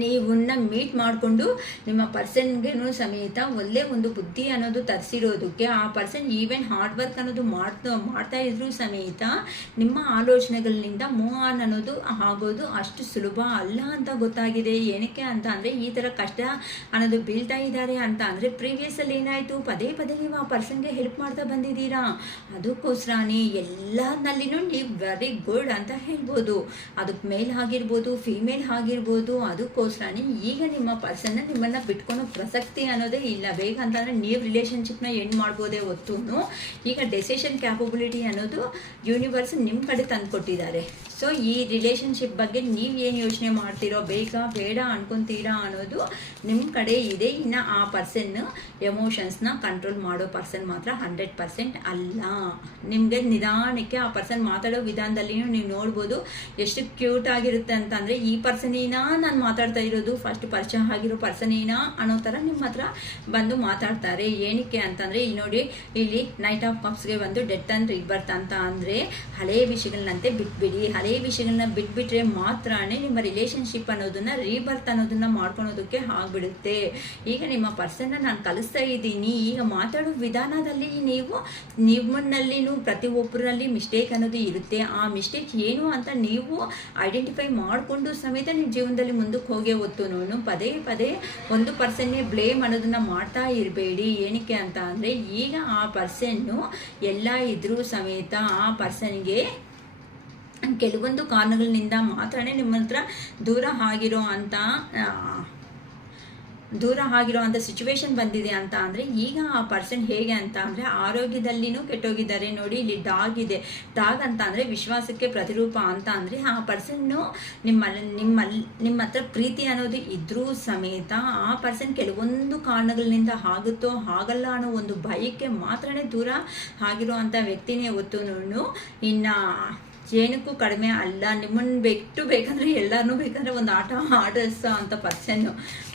ನೀವನ್ನ ಮೀಟ್ ಮಾಡಿಕೊಂಡು ನಿಮ್ಮ ಪರ್ಸನ್ಗೆನೂ ಸಮೇತ ಒಳ್ಳೆ ಒಂದು ಬುದ್ಧಿ ಅನ್ನೋದು ತರಿಸಿರೋದಕ್ಕೆ ಆ ಪರ್ಸನ್ ಈವನ್ ಹಾರ್ಡ್ ವರ್ಕ್ ಅನ್ನೋದು ಮಾಡ್ತಾ ಇದ್ರೂ ಸಮೇತ ನಿಮ್ಮ ಆಲೋಚನೆಗಳಿಂದ ಮೂವ್ ಆನ್ ಅನ್ನೋದು ಆಗೋದು ಅಷ್ಟು ಸುಲಭ ಅಲ್ಲ ಅಂತ ಗೊತ್ತಾಗಿದೆ. ಏನಕ್ಕೆ ಅಂತ ಅಂದರೆ ಈ ಥರ ಕಷ್ಟ ಅನ್ನೋದು ಬೀಳ್ತಾ ಇದ್ದಾರೆ ಅಂತ ಅಂದರೆ ಪ್ರೀವಿಯಸ್ಸಲ್ಲಿ ಏನಾಯಿತು ಪದೇ ನೀವು ಆ ಪರ್ಸನ್ಗೆ ಹೆಲ್ಪ್ ಮಾಡ್ತಾ ಬಂದಿದ್ದೀರಾ. ಅದಕ್ಕೋಸ್ಕರನೇ ಎಲ್ಲನಲ್ಲಿನೂ ನೀವು ವೆರಿ ಗುಡ್ ಅಂತ ಹೇಳ್ಬೋದು. ಅದಕ್ಕೆ ಮೇಲ್ ಆಗಿರ್ಬೋದು ಫೀಮೇಲ್ ಆಗಿರ್ಬೋದು. ಅದಕ್ಕೋಸ್ಕರನೇ ಈಗ ನಿಮ್ಮ ಪರ್ಸನ್ನ ನಿಮ್ಮನ್ನು ಬಿಟ್ಕೊಳೋ ಪ್ರಸಕ್ತಿ ಅನ್ನೋದೇ ಇಲ್ಲ. ಬೇಗ ಅಂತಂದರೆ ನೀವು ರಿಲೇಷನ್ಶಿಪ್ನ ಎಂಡ್ ಮಾಡ್ಬೋದೇ ಹೊತ್ತು ಈಗ ಡೆಸಿಷನ್ ಕ್ಯಾಪಬಿಲಿಟಿ ಅನ್ನೋದು ಯೂನಿವರ್ಸ್ ನಿಮ್ಮ ಕಡೆ ತಂದುಕೊಟ್ಟಿದ್ದಾರೆ. ಸೊ ಈ ರಿಲೇಷನ್ಶಿಪ್ ಬಗ್ಗೆ ನೀವು ಏನು ಯೋಚನೆ ಮಾಡ್ತೀರೋ ಬೇಕಾ ಬೇಡ ಅನ್ಕೊತೀರಾ ಅನ್ನೋದು ನಿಮ್ಮ ಕಡೆ ಇದೆ. ಇನ್ನು ಆ ಪರ್ಸನ್ ಎಮೋಷನ್ಸ್ನ ಕಂಟ್ರೋಲ್ ಮಾಡೋ ಪರ್ಸನ್ ಮಾತ್ರ 100% ಅಲ್ಲ. ನಿಮಗೆ ನಿಧಾನಕ್ಕೆ ಆ ಪರ್ಸನ್ ಮಾತಾಡೋ ವಿಧಾನದಲ್ಲಿ ನೀವು ನೋಡ್ಬೋದು ಎಷ್ಟು ಕ್ಯೂಟ್ ಆಗಿರುತ್ತೆ ಅಂತಂದರೆ ಈ ಪರ್ಸನೇನಾ ನಾನು ಮಾತಾಡ್ತಾ ಇರೋದು ಫಸ್ಟ್ ಪರಿಚಯ ಆಗಿರೋ ಪರ್ಸನೇನಾ ಅನ್ನೋ ಥರ ನಿಮ್ಮ ಹತ್ರ ಬಂದು ಮಾತಾಡ್ತಾರೆ. ಏನಕ್ಕೆ ಅಂತಂದರೆ ಇಲ್ಲಿ ನೋಡಿ ಇಲ್ಲಿ ನೈಟ್ ಆಫ್ ಕಪ್ಸ್ಗೆ ಒಂದು ಡೆತ್ ಆ್ಯಂಡ್ ರಿಬರ್ತ್ ಅಂತ ಅಂದರೆ ಹಳೆಯ ವಿಷಯಗಳನ್ನಂತೆ ಬಿಟ್ಬಿಡಿ. ಹಳೆಯ ವಿಷಯಗಳನ್ನ ಬಿಟ್ಬಿಟ್ರೆ ಮಾತ್ರನೇ ನಿಮ್ಮ ರಿಲೇಷನ್ಶಿಪ್ ಅನ್ನೋದನ್ನ ರೀಬರ್ತ್ ಅನ್ನೋದನ್ನ ಮಾಡ್ಕೊಳೋದಕ್ಕೆ ಆಗ್ಬಿಡುತ್ತೆ. ಈಗ ನಿಮ್ಮ ಪರ್ಸನ್ನ ನಾನು ಕಲಿಸ್ತಾ ಇದ್ದೀನಿ. ಈಗ ಮಾತಾಡೋ ವಿಧಾನದಲ್ಲಿ ನಿಮ್ಮನ್ನಲ್ಲಿನೂ ಪ್ರತಿಯೊಬ್ಬರಲ್ಲಿ ಮಿಸ್ಟೇಕ್ ಅನ್ನೋದು ಇರುತ್ತೆ. ಆ ಮಿಸ್ಟೇಕ್ ಏನು ಅಂತ ನೀವು ಐಡೆಂಟಿಫೈ ಮಾಡಿಕೊಂಡು ಸಮೇತ ನಿಮ್ಮ ಜೀವನದಲ್ಲಿ ಮುಂದಕ್ಕೆ ಹೋಗೇ ಹೊತ್ತು ಪದೇ ಒಂದು ಪರ್ಸನ್ನೇ ಬ್ಲೇಮ್ ಅನ್ನೋದನ್ನ ಮಾಡ್ತಾ ಇರಬೇಡಿ. ಏನಕ್ಕೆ ಅಂತ ಅಂದರೆ ಈಗ ಆ ಪರ್ಸನ್ನು ಎಲ್ಲ ಇದ್ರೂ ಸಮೇತ ಆ ಪರ್ಸನ್ಗೆ ಕೆಲವೊಂದು ಕಾರಣಗಳಿಂದ ಮಾತ್ರನೇ ನಿಮ್ಮ ಹತ್ರ ದೂರ ಆಗಿರೋ ಅಂಥ ಸಿಚುವೇಶನ್ ಬಂದಿದೆ ಅಂತ ಅಂದರೆ ಈಗ ಆ ಪರ್ಸನ್ ಹೇಗೆ ಅಂತ ಅಂದರೆ ಆರೋಗ್ಯದಲ್ಲಿನೂ ಕೆಟ್ಟೋಗಿದ್ದಾರೆ. ನೋಡಿ ಇಲ್ಲಿ ಡಾಗ್ ಇದೆ. ಡಾಗ್ ಅಂತ ಅಂದರೆ ವಿಶ್ವಾಸಕ್ಕೆ ಪ್ರತಿರೂಪ ಅಂತ ಅಂದರೆ ಆ ಪರ್ಸನ್ನು ನಿಮ್ಮ ಹತ್ರ ಪ್ರೀತಿ ಅನ್ನೋದು ಇದ್ರೂ ಸಮೇತ ಆ ಪರ್ಸನ್ ಕೆಲವೊಂದು ಕಾರಣಗಳಿಂದ ಆಗುತ್ತೋ ಆಗಲ್ಲ ಅನ್ನೋ ಒಂದು ಭಯಕ್ಕೆ ಮಾತ್ರನೇ ದೂರ ಆಗಿರೋ ಅಂಥ ವ್ಯಕ್ತಿನೇ ಹೊತ್ತು ಇನ್ನು ಏನಕ್ಕೂ ಕಡಿಮೆ ಅಲ್ಲ. ನಿಮ್ಮನ್ನು ಬಿಟ್ಟು ಬೇಕಂದರೆ ಎಲ್ಲರನ್ನೂ ಬೇಕಂದರೆ ಒಂದು ಆಡಿಸೋ ಅಂಥ ಪರ್ಸನ್ನು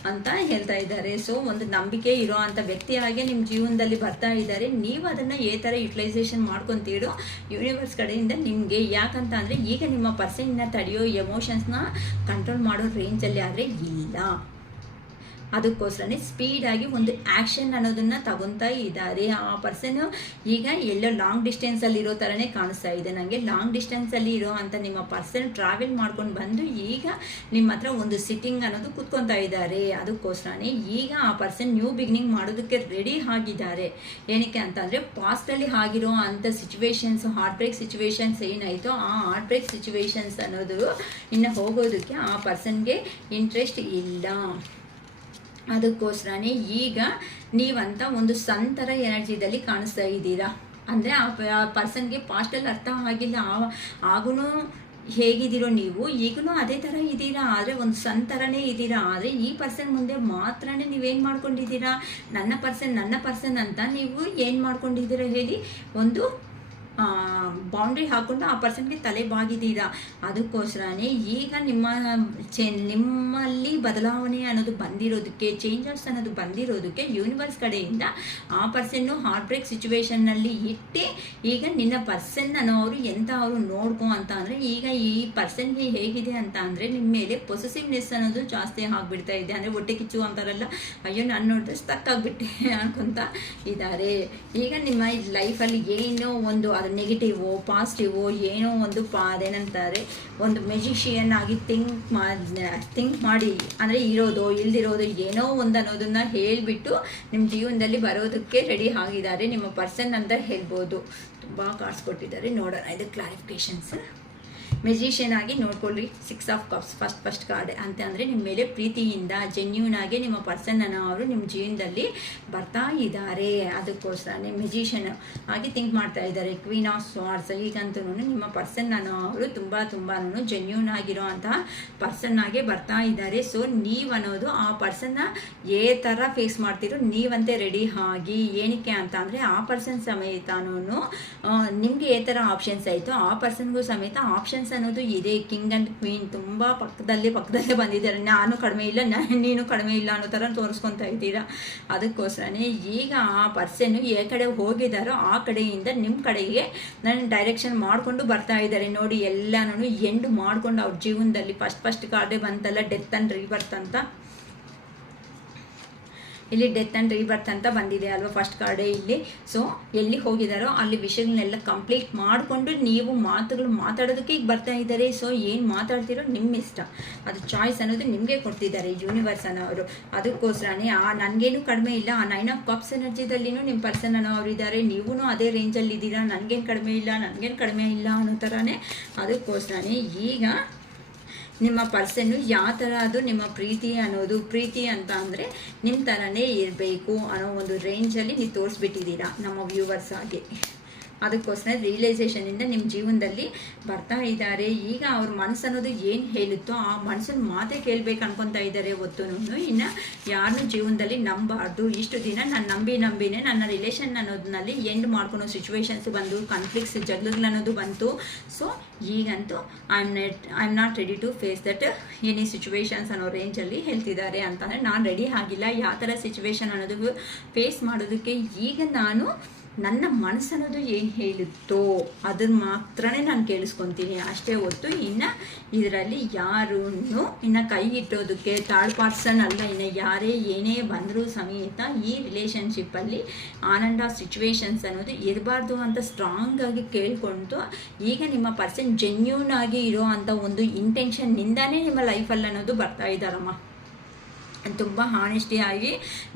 ಅಂತ ಹೇಳ್ತಾ ಇದ್ದಾರೆ. ಸೊ ಒಂದು ನಂಬಿಕೆ ಇರೋ ಅಂಥ ವ್ಯಕ್ತಿಯಾಗೆ ನಿಮ್ಮ ಜೀವನದಲ್ಲಿ ಬರ್ತಾ ಇದ್ದಾರೆ. ನೀವು ಅದನ್ನು ಈ ಥರ ಯುಟಿಲೈಸೇಷನ್ ಮಾಡ್ಕೊತೀರೋ ಯೂನಿವರ್ಸ್ ಕಡೆಯಿಂದ ನಿಮಗೆ. ಯಾಕಂತ ಅಂದರೆ ಈಗ ನಿಮ್ಮ ಪರ್ಸನ್ನ ತಡೆಯೋ ಎಮೋಷನ್ಸ್ನ ಕಂಟ್ರೋಲ್ ಮಾಡೋ ರೇಂಜಲ್ಲಿ ಆದರೆ ಇಲ್ಲ. ಅದಕ್ಕೋಸ್ಕರನೇ ಸ್ಪೀಡಾಗಿ ಒಂದು ಆ್ಯಕ್ಷನ್ ಅನ್ನೋದನ್ನು ತಗೊತಾ ಇದ್ದಾರೆ. ಆ ಪರ್ಸನ್ನು ಈಗ ಎಲ್ಲೋ ಲಾಂಗ್ ಡಿಸ್ಟೆನ್ಸಲ್ಲಿ ಇರೋ ಥರನೇ ಕಾಣಿಸ್ತಾ ಇದೆ ನನಗೆ. ಲಾಂಗ್ ಡಿಸ್ಟೆನ್ಸಲ್ಲಿ ಇರೋ ಅಂಥ ನಿಮ್ಮ ಪರ್ಸನ್ ಟ್ರಾವೆಲ್ ಮಾಡ್ಕೊಂಡು ಬಂದು ಈಗ ನಿಮ್ಮ ಹತ್ರ ಒಂದು ಸಿಟ್ಟಿಂಗ್ ಅನ್ನೋದು ಕೂತ್ಕೊತಾ ಇದ್ದಾರೆ. ಅದಕ್ಕೋಸ್ಕರನೇ ಈಗ ಆ ಪರ್ಸನ್ ನ್ಯೂ ಬಿಗಿನಿಂಗ್ ಮಾಡೋದಕ್ಕೆ ರೆಡಿ ಆಗಿದ್ದಾರೆ. ಏನಕ್ಕೆ ಅಂತಂದರೆ ಪಾಸ್ಟಲ್ಲಿ ಆಗಿರೋ ಅಂಥ ಸಿಚುವೇಶನ್ಸ್, ಹಾರ್ಟ್ ಬ್ರೇಕ್ ಸಿಚುವೇಶನ್ಸ್ ಏನಾಯಿತೋ ಆ ಹಾರ್ಟ್ ಬ್ರೇಕ್ ಸಿಚುವೇಶನ್ಸ್ ಅನ್ನೋದು ಇನ್ನು ಹೋಗೋದಕ್ಕೆ ಆ ಪರ್ಸನ್ಗೆ ಇಂಟ್ರೆಸ್ಟ್ ಇಲ್ಲ. ಅದಕ್ಕೋಸ್ಕರನೇ ಈಗ ನೀವಂತ ಒಂದು ಸಂತರ ಎನರ್ಜಿದಲ್ಲಿ ಕಾಣಿಸ್ತಾ ಇದ್ದೀರಾ. ಅಂದರೆ ಆ ಪರ್ಸನ್ಗೆ ಪಾಸ್ಟಲ್ಲಿ ಅರ್ಥ ಆಗಿಲ್ಲ, ಆಗೂ ಹೇಗಿದ್ದೀರೋ ನೀವು ಈಗಲೂ ಅದೇ ಥರ ಇದ್ದೀರಾ. ಆದರೆ ಒಂದು ಸಂತರನೇ ಇದ್ದೀರಾ. ಆದರೆ ಈ ಪರ್ಸನ್ ಮುಂದೆ ಮಾತ್ರನೇ ನೀವೇನು ಮಾಡ್ಕೊಂಡಿದ್ದೀರಾ, ನನ್ನ ಪರ್ಸನ್ ಅಂತ ನೀವು ಏನು ಮಾಡ್ಕೊಂಡಿದ್ದೀರಾ ಹೇಳಿ, ಒಂದು ಬೌಂಡ್ರಿ ಹಾಕ್ಕೊಂಡು ಆ ಪರ್ಸನ್ಗೆ ತಲೆ ಬಾಗಿದ್ದೀರಾ. ಅದಕ್ಕೋಸ್ಕರನೇ ಈಗ ನಿಮ್ಮಲ್ಲಿ ಬದಲಾವಣೆ ಅನ್ನೋದು ಬಂದಿರೋದಕ್ಕೆ, ಚೇಂಜಸ್ ಅನ್ನೋದು ಬಂದಿರೋದಕ್ಕೆ ಯೂನಿವರ್ಸ್ ಕಡೆಯಿಂದ ಆ ಪರ್ಸನ್ನು ಹಾರ್ಟ್ ಬ್ರೇಕ್ ಸಿಚುವೇಶನ್ನಲ್ಲಿ ಇಟ್ಟು ಈಗ ನಿನ್ನ ಪರ್ಸನ್ ಅನ್ನೋರು ಎಂಥ ಅವರು ನೋಡ್ಕೊ ಅಂತ ಅಂದರೆ ಈಗ ಈ ಪರ್ಸನ್ಗೆ ಹೇಗಿದೆ ಅಂತ ಅಂದರೆ ನಿಮ್ಮ ಮೇಲೆ ಪೊಸೆಸಿವ್ನೆಸ್ ಅನ್ನೋದು ಜಾಸ್ತಿ ಆಗಿಬಿಡ್ತಾ ಇದೆ. ಅಂದರೆ ಹೊಟ್ಟೆ ಕಿಚ್ಚು ಅಂತಾರಲ್ಲ, ಅಯ್ಯೋ ನಾನು ನೋಡಿದ್ರೆ ಸ್ಟಕ್ ಆಗಿಬಿಟ್ಟೆ ಅನ್ಕೊಂತ ಇದ್ದಾರೆ. ಈಗ ನಿಮ್ಮ ಲೈಫಲ್ಲಿ ಏನೋ ಒಂದು ಅದು ನೆಗೆಟಿವು ಪಾಸಿಟಿವು ಏನೋ ಒಂದು ಅದೇನಂತಾರೆ ಒಂದು ಮೆಜಿಷಿಯನ್ ಆಗಿ ಥಿಂಕ್ ಮಾಡಿ ಅಂದರೆ ಇರೋದು ಇಲ್ದಿರೋದು ಏನೋ ಒಂದು ಅನ್ನೋದನ್ನು ಹೇಳಿಬಿಟ್ಟು ನಿಮ್ಮ ಜೀವನದಲ್ಲಿ ಬರೋದಕ್ಕೆ ರೆಡಿ ಆಗಿದ್ದಾರೆ ನಿಮ್ಮ ಪರ್ಸನ್ ಅಂತ ಹೇಳ್ಬೋದು. ತುಂಬ ಕಾರ್ಡ್ಸ್ ಕೊಟ್ಟಿದ್ದಾರೆ, ನೋಡೋಣ ಇದು ಕ್ಲಾರಿಫಿಕೇಷನ್ಸ್. ಮೆಜಿಷಿಯನ್ ಆಗಿ ನೋಡ್ಕೊಳ್ಳಿ. 6 ಆಫ್ ಕಪ್ಸ್ ಫಸ್ಟ್ ಕಾರ್ಡ್ ಅಂತ ಅಂದರೆ ನಿಮ್ಮ ಮೇಲೆ ಪ್ರೀತಿಯಿಂದ ಜೆನ್ಯೂನ್ ಆಗಿ ನಿಮ್ಮ ಪರ್ಸನ್ ಅವರು ನಿಮ್ಮ ಜೀವನದಲ್ಲಿ ಬರ್ತಾ ಇದ್ದಾರೆ. ಅದಕ್ಕೋಸ್ಕರ ಮೆಜಿಷಿಯನ್ ಆಗಿ ಥಿಂಕ್ ಮಾಡ್ತಾ ಇದ್ದಾರೆ. ಕ್ವೀನ್ ಆಫ್ ಸ್ವಾರ್ಡ್ಸ್ ಈಗಂತೂ ನಿಮ್ಮ ಪರ್ಸನ್ ಅವರು ತುಂಬಾ ಜೆನ್ಯೂನ್ ಆಗಿರೋ ಅಂತಹ ಪರ್ಸನ್ ಆಗಿ ಬರ್ತಾ ಇದ್ದಾರೆ. ಸೊ ನೀವನ್ನೋದು ಆ ಪರ್ಸನ್ನ ಏ ಥರ ಫೇಸ್ ಮಾಡ್ತೀರೋ ನೀವಂತೆ ರೆಡಿ ಆಗಿ. ಏನಕ್ಕೆ ಅಂತ ಅಂದರೆ ಆ ಪರ್ಸನ್ ಸಮೇತನೂ ನಿಮಗೆ ಏ ಥರ ಆಪ್ಷನ್ಸ್ ಆಯಿತು ಆ ಪರ್ಸನ್ಗೂ ಸಮೇತ ಆಪ್ಷನ್ಸ್ ಅನ್ನೋದು ಇದೆ. ಕಿಂಗ್ ಆ್ಯಂಡ್ ಕ್ವೀನ್ ತುಂಬ ಪಕ್ಕದಲ್ಲೇ ಬಂದಿದ್ದಾರೆ. ನಾನು ಕಡಿಮೆ ಇಲ್ಲ ನೀನು ಕಡಿಮೆ ಇಲ್ಲ ಅನ್ನೋ ಥರ ತೋರಿಸ್ಕೊತಾ ಇದ್ದೀರಾ. ಅದಕ್ಕೋಸ್ಕರನೇ ಈಗ ಆ ಪರ್ಸನ್ನು ಯಾವ ಕಡೆ ಹೋಗಿದ್ದಾರೋ ಆ ಕಡೆಯಿಂದ ನಿಮ್ಮ ಕಡೆಗೆ ನಾನು ಡೈರೆಕ್ಷನ್ ಮಾಡಿಕೊಂಡು ಬರ್ತಾ ಇದ್ದಾರೆ. ನೋಡಿ ಎಲ್ಲನೂ ಎಂಡ್ ಮಾಡ್ಕೊಂಡು ಅವ್ರ ಜೀವನದಲ್ಲಿ ಫಸ್ಟ್ ಕಾರ್ಡೇ ಬಂತಲ್ಲ, ಡೆತ್ ಆ್ಯಂಡ್ ರೀಬರ್ತ್ ಅಂತ. ಇಲ್ಲಿ ಡೆತ್ ಆ್ಯಂಡ್ ರೀಬರ್ತ್ ಅಂತ ಬಂದಿದೆ ಅಲ್ವಾ ಫಸ್ಟ್ ಕಾರ್ಡೇ ಇಲ್ಲಿ. ಸೊ ಎಲ್ಲಿ ಹೋಗಿದ್ದಾರೋ ಅಲ್ಲಿ ವಿಷಯಗಳನ್ನೆಲ್ಲ ಕಂಪ್ಲೀಟ್ ಮಾಡಿಕೊಂಡು ನೀವು ಮಾತಾಡೋದಕ್ಕೆ ಈಗ ಬರ್ತಾ ಇದ್ದಾರೆ. ಸೊ ಏನು ಮಾತಾಡ್ತಿರೋ ನಿಮ್ಮ ಇಷ್ಟ, ಅದು ಚಾಯ್ಸ್ ಅನ್ನೋದು ನಿಮಗೆ ಕೊಡ್ತಿದ್ದಾರೆ ಯೂನಿವರ್ಸ್ ಅನ್ನೋರು. ಅದಕ್ಕೋಸ್ಕರನೇ ನನಗೇನು ಕಡಿಮೆ ಇಲ್ಲ. ಆ 9 ಆಫ್ ಕಪ್ಸ್ ಎನರ್ಜಿದಲ್ಲಿನೂ ನಿಮ್ಮ ಪರ್ಸನ್ ಅನ್ನೋರು ಇದ್ದಾರೆ. ನೀವೂ ಅದೇ ರೇಂಜಲ್ಲಿ ಇದ್ದೀರಾ. ನನಗೇನು ಕಡಿಮೆ ಇಲ್ಲ ಅನ್ನೋ ಥರನೇ. ಅದಕ್ಕೋಸ್ಕರನೇ ಈಗ ನಿಮ್ಮ ಪರ್ಸನ್ನು ಯಾವ ಥರ ಅದು ನಿಮ್ಮ ಪ್ರೀತಿ ಅಂತ ಅಂದರೆ ನಿಮ್ಮ ಥರನೇ ಇರಬೇಕು ಅನ್ನೋ ಒಂದು ರೇಂಜಲ್ಲಿ ನೀವು ತೋರಿಸ್ಬಿಟ್ಟಿದ್ದೀರಾ ನಮ್ಮ ವ್ಯೂವರ್ಸ್ ಆಗಿ. ಅದಕ್ಕೋಸ್ಕರ ರಿಯಲೈಸೇಷನಿಂದ ನಿಮ್ಮ ಜೀವನದಲ್ಲಿ ಬರ್ತಾ ಇದ್ದಾರೆ. ಈಗ ಅವ್ರ ಮನಸ್ಸು ಅನ್ನೋದು ಏನು ಹೇಳುತ್ತೋ ಆ ಮನಸ್ಸನ್ನು ಮಾತೇ ಕೇಳಬೇಕು ಅನ್ಕೊತಾ ಇದ್ದಾರೆ. ಹೊತ್ತುನು ಇನ್ನು ಯಾರನ್ನೂ ಜೀವನದಲ್ಲಿ ನಂಬಾರ್ದು. ಇಷ್ಟು ದಿನ ನಾನು ನಂಬಿನೇ ನನ್ನ ರಿಲೇಷನ್ ಅನ್ನೋದ್ರಲ್ಲಿ ಎಂಡ್ ಮಾಡ್ಕೊಳೋ ಸಿಚುವೇಶನ್ಸ್ ಬಂದು, ಕಾನ್ಫ್ಲಿಕ್ಟ್ಸ್ ಜಗಳಗಳು ಅನ್ನೋದು ಬಂತು. ಸೊ ಈಗಂತೂ I am not ready to face that any situations ಅನ್ನೋ ರೇಂಜಲ್ಲಿ ಹೇಳ್ತಿದ್ದಾರೆ. ಅಂತಂದರೆ ನಾನು ರೆಡಿ ಆಗಿಲ್ಲ ಯಾವ ಥರ ಸಿಚುವೇಶನ್ ಅನ್ನೋದು ಫೇಸ್ ಮಾಡೋದಕ್ಕೆ. ಈಗ ನಾನು ನನ್ನ ಮನಸ್ಸನ್ನೋದು ಏನು ಹೇಳುತ್ತೋ ಅದನ್ನು ಮಾತ್ರನೇ ನಾನು ಕೇಳಿಸ್ಕೊತೀನಿ ಅಷ್ಟೇ ಹೊತ್ತು ಇನ್ನು ಇದರಲ್ಲಿ ಯಾರೂ ಇನ್ನು ಕೈ ಇಟ್ಟೋದಕ್ಕೆ ಥರ್ಡ್ ಪರ್ಸನ್ ಅಲ್ಲ. ಇನ್ನು ಯಾರೇ ಏನೇ ಬಂದರೂ ಸಮೇತ ಈ ರಿಲೇಷನ್ಶಿಪ್ಪಲ್ಲಿ ಆನ್ ಆ್ಯಂಡ್ ಆಫ್ ಸಿಚುವೇಶನ್ಸ್ ಅನ್ನೋದು ಇರಬಾರ್ದು ಅಂತ ಸ್ಟ್ರಾಂಗಾಗಿ ಕೇಳಿಕೊಂಡು ಈಗ ನಿಮ್ಮ ಪರ್ಸನ್ ಜೆನ್ಯೂನ್ ಆಗಿ ಇರೋ ಅಂಥ ಒಂದು ಇಂಟೆನ್ಷನ್ನಿಂದನೇ ನಿಮ್ಮ ಲೈಫಲ್ಲಿ ಅನ್ನೋದು ಬರ್ತಾ ಇದ್ದಾರಮ್ಮ. ತುಂಬ ಹಾನೆಸ್ಟಿಯಾಗಿ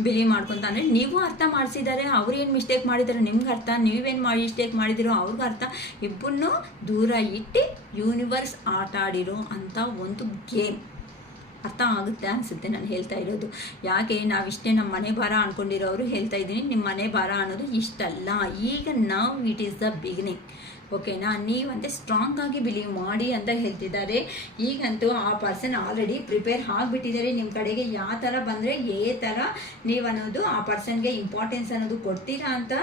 ಬಿಲೀವ್ ಮಾಡ್ಕೊತಾನೆ. ನೀವು ಅರ್ಥ ಮಾಡಿಸಿದ್ದಾರೆ, ಅವ್ರು ಏನು ಮಿಸ್ಟೇಕ್ ಮಾಡಿದ್ದಾರೆ ನಿಮ್ಗೆ ಅರ್ಥ, ನೀವೇನು ಮಿಸ್ಟೇಕ್ ಮಾಡಿದಿರೋ ಅವ್ರಿಗೆ ಅರ್ಥ. ಇಬ್ಬರನ್ನೂ ದೂರ ಇಟ್ಟು ಯೂನಿವರ್ಸ್ ಆಟ ಆಡಿರೋ ಅಂಥ ಒಂದು ಗೇಮ್ ಅರ್ಥ ಆಗುತ್ತೆ ಅನಿಸುತ್ತೆ ನಾನು ಹೇಳ್ತಾ ಇರೋದು. ಯಾಕೆ ನಾವಿಷ್ಟೇ ನಮ್ಮ ಮನೆ ಭಾರ ಅಂದ್ಕೊಂಡಿರೋರು ಹೇಳ್ತಾ ಇದ್ದೀನಿ, ನಿಮ್ಮ ಮನೆ ಭಾರ ಅನ್ನೋದು ಇಷ್ಟಲ್ಲ. ಈಗ ನಾವು ಇಟ್ ಈಸ್ ದ ಬಿಗಿನಿಂಗ್. ಓಕೆನಾ, ನೀವಂತೆ ಸ್ಟ್ರಾಂಗ್ ಆಗಿ ಬಿಲೀವ್ ಮಾಡಿ ಅಂತ ಹೇಳ್ತಿದ್ದಾರೆ. ಈಗಂತೂ ಆ ಪರ್ಸನ್ ಆಲ್ರೆಡಿ ಪ್ರಿಪೇರ್ ಆಗಿಬಿಟ್ಟಿದ್ದಾರೆ ನಿಮ್ಮ ಕಡೆಗೆ. ಯಾವ ಥರ ಬಂದರೆ ಥರ ನೀವು ಅನ್ನೋದು ಆ ಪರ್ಸನ್ಗೆ ಇಂಪಾರ್ಟೆನ್ಸ್ ಅನ್ನೋದು ಕೊಡ್ತೀರಾ ಅಂತ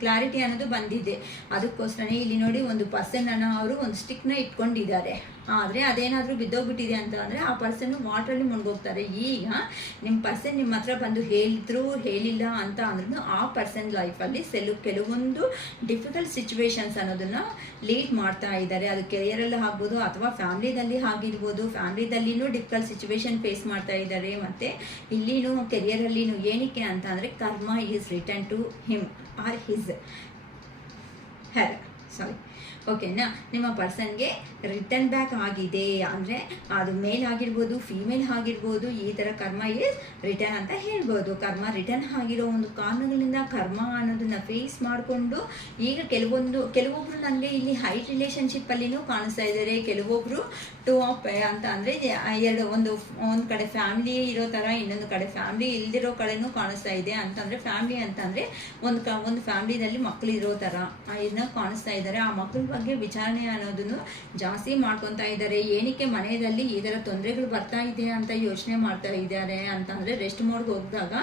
ಕ್ಲಾರಿಟಿ ಅನ್ನೋದು ಬಂದಿದೆ. ಅದಕ್ಕೋಸ್ಕರನೇ ಇಲ್ಲಿ ನೋಡಿ ಒಂದು ಪರ್ಸನ್ನ ಅವರು ಒಂದು ಸ್ಟಿಕ್ನ ಇಟ್ಕೊಂಡಿದ್ದಾರೆ. ಆದರೆ ಅದೇನಾದರೂ ಬಿದ್ದೋಗ್ಬಿಟ್ಟಿದೆ ಅಂತ ಅಂದರೆ ಆ ಪರ್ಸನ್ನು ವಾಟ್ರಲ್ಲಿ ಮುಳುಗೋಗ್ತಾರೆ. ಈಗ ನಿಮ್ಮ ಪರ್ಸನ್ ನಿಮ್ಮ ಹತ್ರ ಬಂದು ಹೇಳಿದ್ರು ಹೇಳಿಲ್ಲ ಅಂತ ಅಂದ್ರೂ ಆ ಪರ್ಸನ್ ಲೈಫಲ್ಲಿ ಕೆಲವೊಂದು ಡಿಫಿಕಲ್ಟ್ ಸಿಚುವೇಶನ್ಸ್ ಅನ್ನೋದನ್ನು ಲೀಡ್ ಮಾಡ್ತಾ ಇದ್ದಾರೆ. ಅದು ಕೆರಿಯರಲ್ಲಿ ಆಗ್ಬೋದು ಅಥವಾ ಫ್ಯಾಮ್ಲಿದಲ್ಲಿ ಆಗಿರ್ಬೋದು. ಫ್ಯಾಮ್ಲಿದಲ್ಲಿನೂ ಡಿಫಿಕಲ್ಟ್ ಸಿಚುವೇಶನ್ ಫೇಸ್ ಮಾಡ್ತಾ ಇದ್ದಾರೆ. ಮತ್ತು ಇಲ್ಲಿನೂ ಕೆರಿಯರಲ್ಲಿನೂ ಏನಕ್ಕೆ ಅಂತ ಅಂದರೆ karma is return to him or his her ಓಕೆನಾ. ನಿಮ್ಮ ಪರ್ಸನ್ಗೆ ರಿಟರ್ನ್ ಬ್ಯಾಕ್ ಆಗಿದೆ ಅಂದರೆ ಅದು ಮೇಲ್ ಆಗಿರ್ಬೋದು ಫೀಮೇಲ್ ಆಗಿರ್ಬೋದು. ಈ ಥರ ಕರ್ಮ ಈಸ್ ರಿಟರ್ನ್ ಅಂತ ಹೇಳ್ಬೋದು. ಕರ್ಮ ರಿಟರ್ನ್ ಆಗಿರೋ ಒಂದು ಕಾರಣಗಳಿಂದ ಕರ್ಮ ಅನ್ನೋದನ್ನ ಫೇಸ್ ಮಾಡಿಕೊಂಡು ಈಗ ಕೆಲವೊಬ್ರು ನನಗೆ ಇಲ್ಲಿ ಹೈಟ್ ರಿಲೇಷನ್ಶಿಪ್ಪಲ್ಲಿನೂ ಕಾಣಿಸ್ತಾ ಇದ್ದಾರೆ. ಕೆಲವೊಬ್ರು ಟು ಆಫ್ ಅಂತ ಅಂದರೆ ಒಂದು ಕಡೆ ಫ್ಯಾಮಿಲಿ ಇರೋ ಥರ, ಇನ್ನೊಂದು ಕಡೆ ಫ್ಯಾಮಿಲಿ ಇಲ್ದಿರೋ ಕಡೆನೂ ಕಾಣಿಸ್ತಾ ಇದೆ. ಅಂತಂದರೆ ಫ್ಯಾಮಿಲಿ ಅಂತಂದರೆ ಒಂದು ಫ್ಯಾಮಿಲಿನಲ್ಲಿ ಮಕ್ಕಳು ಇರೋ ಥರ ಇದನ್ನ ಕಾಣಿಸ್ತಾ ಇದ್ದಾರೆ. ಆ ಮಕ್ಕಳ ಬಗ್ಗೆ ವಿಚಾರಣೆ ಅನ್ನೋದನ್ನು ಜಾಸ್ತಿ ಮಾಡ್ಕೊತಾ ಇದ್ದಾರೆ. ಏನಕ್ಕೆ ಮನೆಯಲ್ಲಿ ಈ ಥರ ತೊಂದರೆಗಳು ಬರ್ತಾ ಇದೆ ಅಂತ ಯೋಚನೆ ಮಾಡ್ತಾ ಇದ್ದಾರೆ ಅಂತಂದರೆ ರೆಸ್ಟ್ ಮೋಡ್ಗೆ ಹೋಗಿದಾಗ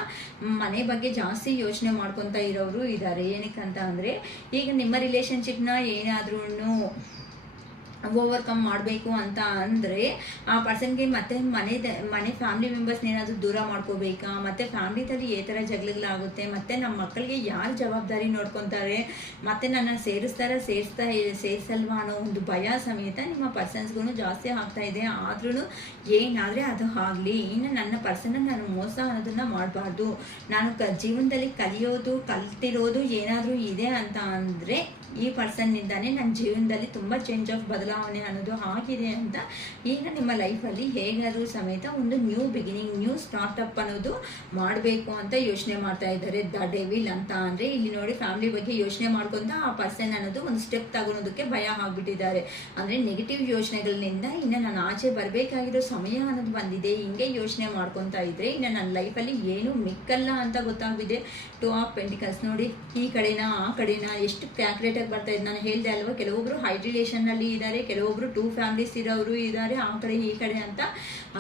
ಮನೆ ಬಗ್ಗೆ ಜಾಸ್ತಿ ಯೋಚನೆ ಮಾಡ್ಕೊತಾ ಇರೋರು ಇದ್ದಾರೆ. ಏನಕ್ಕೆ ಅಂತ ಅಂದರೆ ಈಗ ನಿಮ್ಮ ರಿಲೇಷನ್ಶಿಪ್ನ ಏನಾದ್ರೂ ಓವರ್ಕಮ್ ಮಾಡಬೇಕು ಅಂತ ಅಂದರೆ ಆ ಪರ್ಸನ್ಗೆ ಮತ್ತೆ ಮನೆ ಫ್ಯಾಮಿಲಿ ಮೆಂಬರ್ಸ್ನ ಏನಾದರೂ ದೂರ ಮಾಡ್ಕೋಬೇಕಾ, ಮತ್ತು ಫ್ಯಾಮಿಲಿದಲ್ಲಿ ಈ ಥರ ಜಗಳಾಗುತ್ತೆ, ಮತ್ತು ನಮ್ಮ ಮಕ್ಕಳಿಗೆ ಯಾರು ಜವಾಬ್ದಾರಿ ನೋಡ್ಕೊತಾರೆ, ಮತ್ತು ನನ್ನ ಸೇರಿಸಲ್ವಾ ಅನ್ನೋ ಒಂದು ಭಯ ಸಮೇತ ನಿಮ್ಮ ಪರ್ಸನ್ಸ್ಗೂ ಜಾಸ್ತಿ ಆಗ್ತಾ ಇದೆ. ಆದ್ರೂ ಏನಾದರೆ ಅದು ಆಗಲಿ, ಇನ್ನು ನನ್ನ ಪರ್ಸನ್ನ ನಾನು ಮೋಸ ಅನ್ನೋದನ್ನು ಮಾಡಬಾರ್ದು. ನಾನು ಜೀವನದಲ್ಲಿ ಕಲ್ತಿರೋದು ಏನಾದರೂ ಇದೆ ಅಂತ ಅಂದರೆ ಈ ಪರ್ಸನ್ನಿಂದಾನೇ ನನ್ನ ಜೀವನದಲ್ಲಿ ತುಂಬ ಚೇಂಜ್ ಆಫ್ ಬದಲಾವಣೆ ಅನ್ನೋದು ಆಗಿದೆ ಅಂತ ಈಗ ನಿಮ್ಮ ಲೈಫಲ್ಲಿ ಹೇಗಾದರೂ ಸಮೇತ ಒಂದು ನ್ಯೂ ಬಿಗಿನಿಂಗ್, ನ್ಯೂ ಸ್ಟಾರ್ಟಪ್ ಅನ್ನೋದು ಮಾಡಬೇಕು ಅಂತ ಯೋಚನೆ ಮಾಡ್ತಾ ಇದ್ದಾರೆ. ದ ಡೆವಿಲ್ ಅಂತ ಅಂದರೆ ಇಲ್ಲಿ ನೋಡಿ ಫ್ಯಾಮಿಲಿ ಬಗ್ಗೆ ಯೋಚನೆ ಮಾಡ್ಕೊತ ಆ ಪರ್ಸನ್ ಅನ್ನೋದು ಒಂದು ಸ್ಟೆಪ್ ತಗೊಳೋದಕ್ಕೆ ಭಯ ಆಗಿಬಿಟ್ಟಿದ್ದಾರೆ. ಅಂದರೆ ನೆಗೆಟಿವ್ ಯೋಚನೆಗಳಿಂದ ಇನ್ನು ನಾನು ಆಚೆ ಬರಬೇಕಾಗಿರೋ ಸಮಯ ಅನ್ನೋದು ಬಂದಿದೆ. ಹಿಂಗೆ ಯೋಚನೆ ಮಾಡ್ಕೊತಾ ಇದ್ರೆ ಇನ್ನು ನನ್ನ ಲೈಫಲ್ಲಿ ಏನೂ ಮಿಕ್ಕಲ್ಲ ಅಂತ ಗೊತ್ತಾಗಿದೆ. ಟು ಆಫ್ ಪೆಂಟಿಕಲ್ಸ್ ನೋಡಿ, ಈ ಕಡೆನಾ ಆ ಕಡೆನಾ ಎಷ್ಟು ಕ್ಯಾಲ್ಕುಲೇಟ್ ಬರ್ತಾ ಇದೆ. ನಾನು ಹೇಳ್ದೆ ಅಲ್ವಾ, ಕೆಲವೊಬ್ರು ಹೈ ರಿಲೇಷನ್ನಲ್ಲಿ ಇದ್ದಾರೆ, ಕೆಲವೊಬ್ರು ಟೂ ಫ್ಯಾಮಿಲೀಸ್ ಇರೋರು ಇದ್ದಾರೆ, ಆ ಕಡೆ ಈ ಕಡೆ ಅಂತ.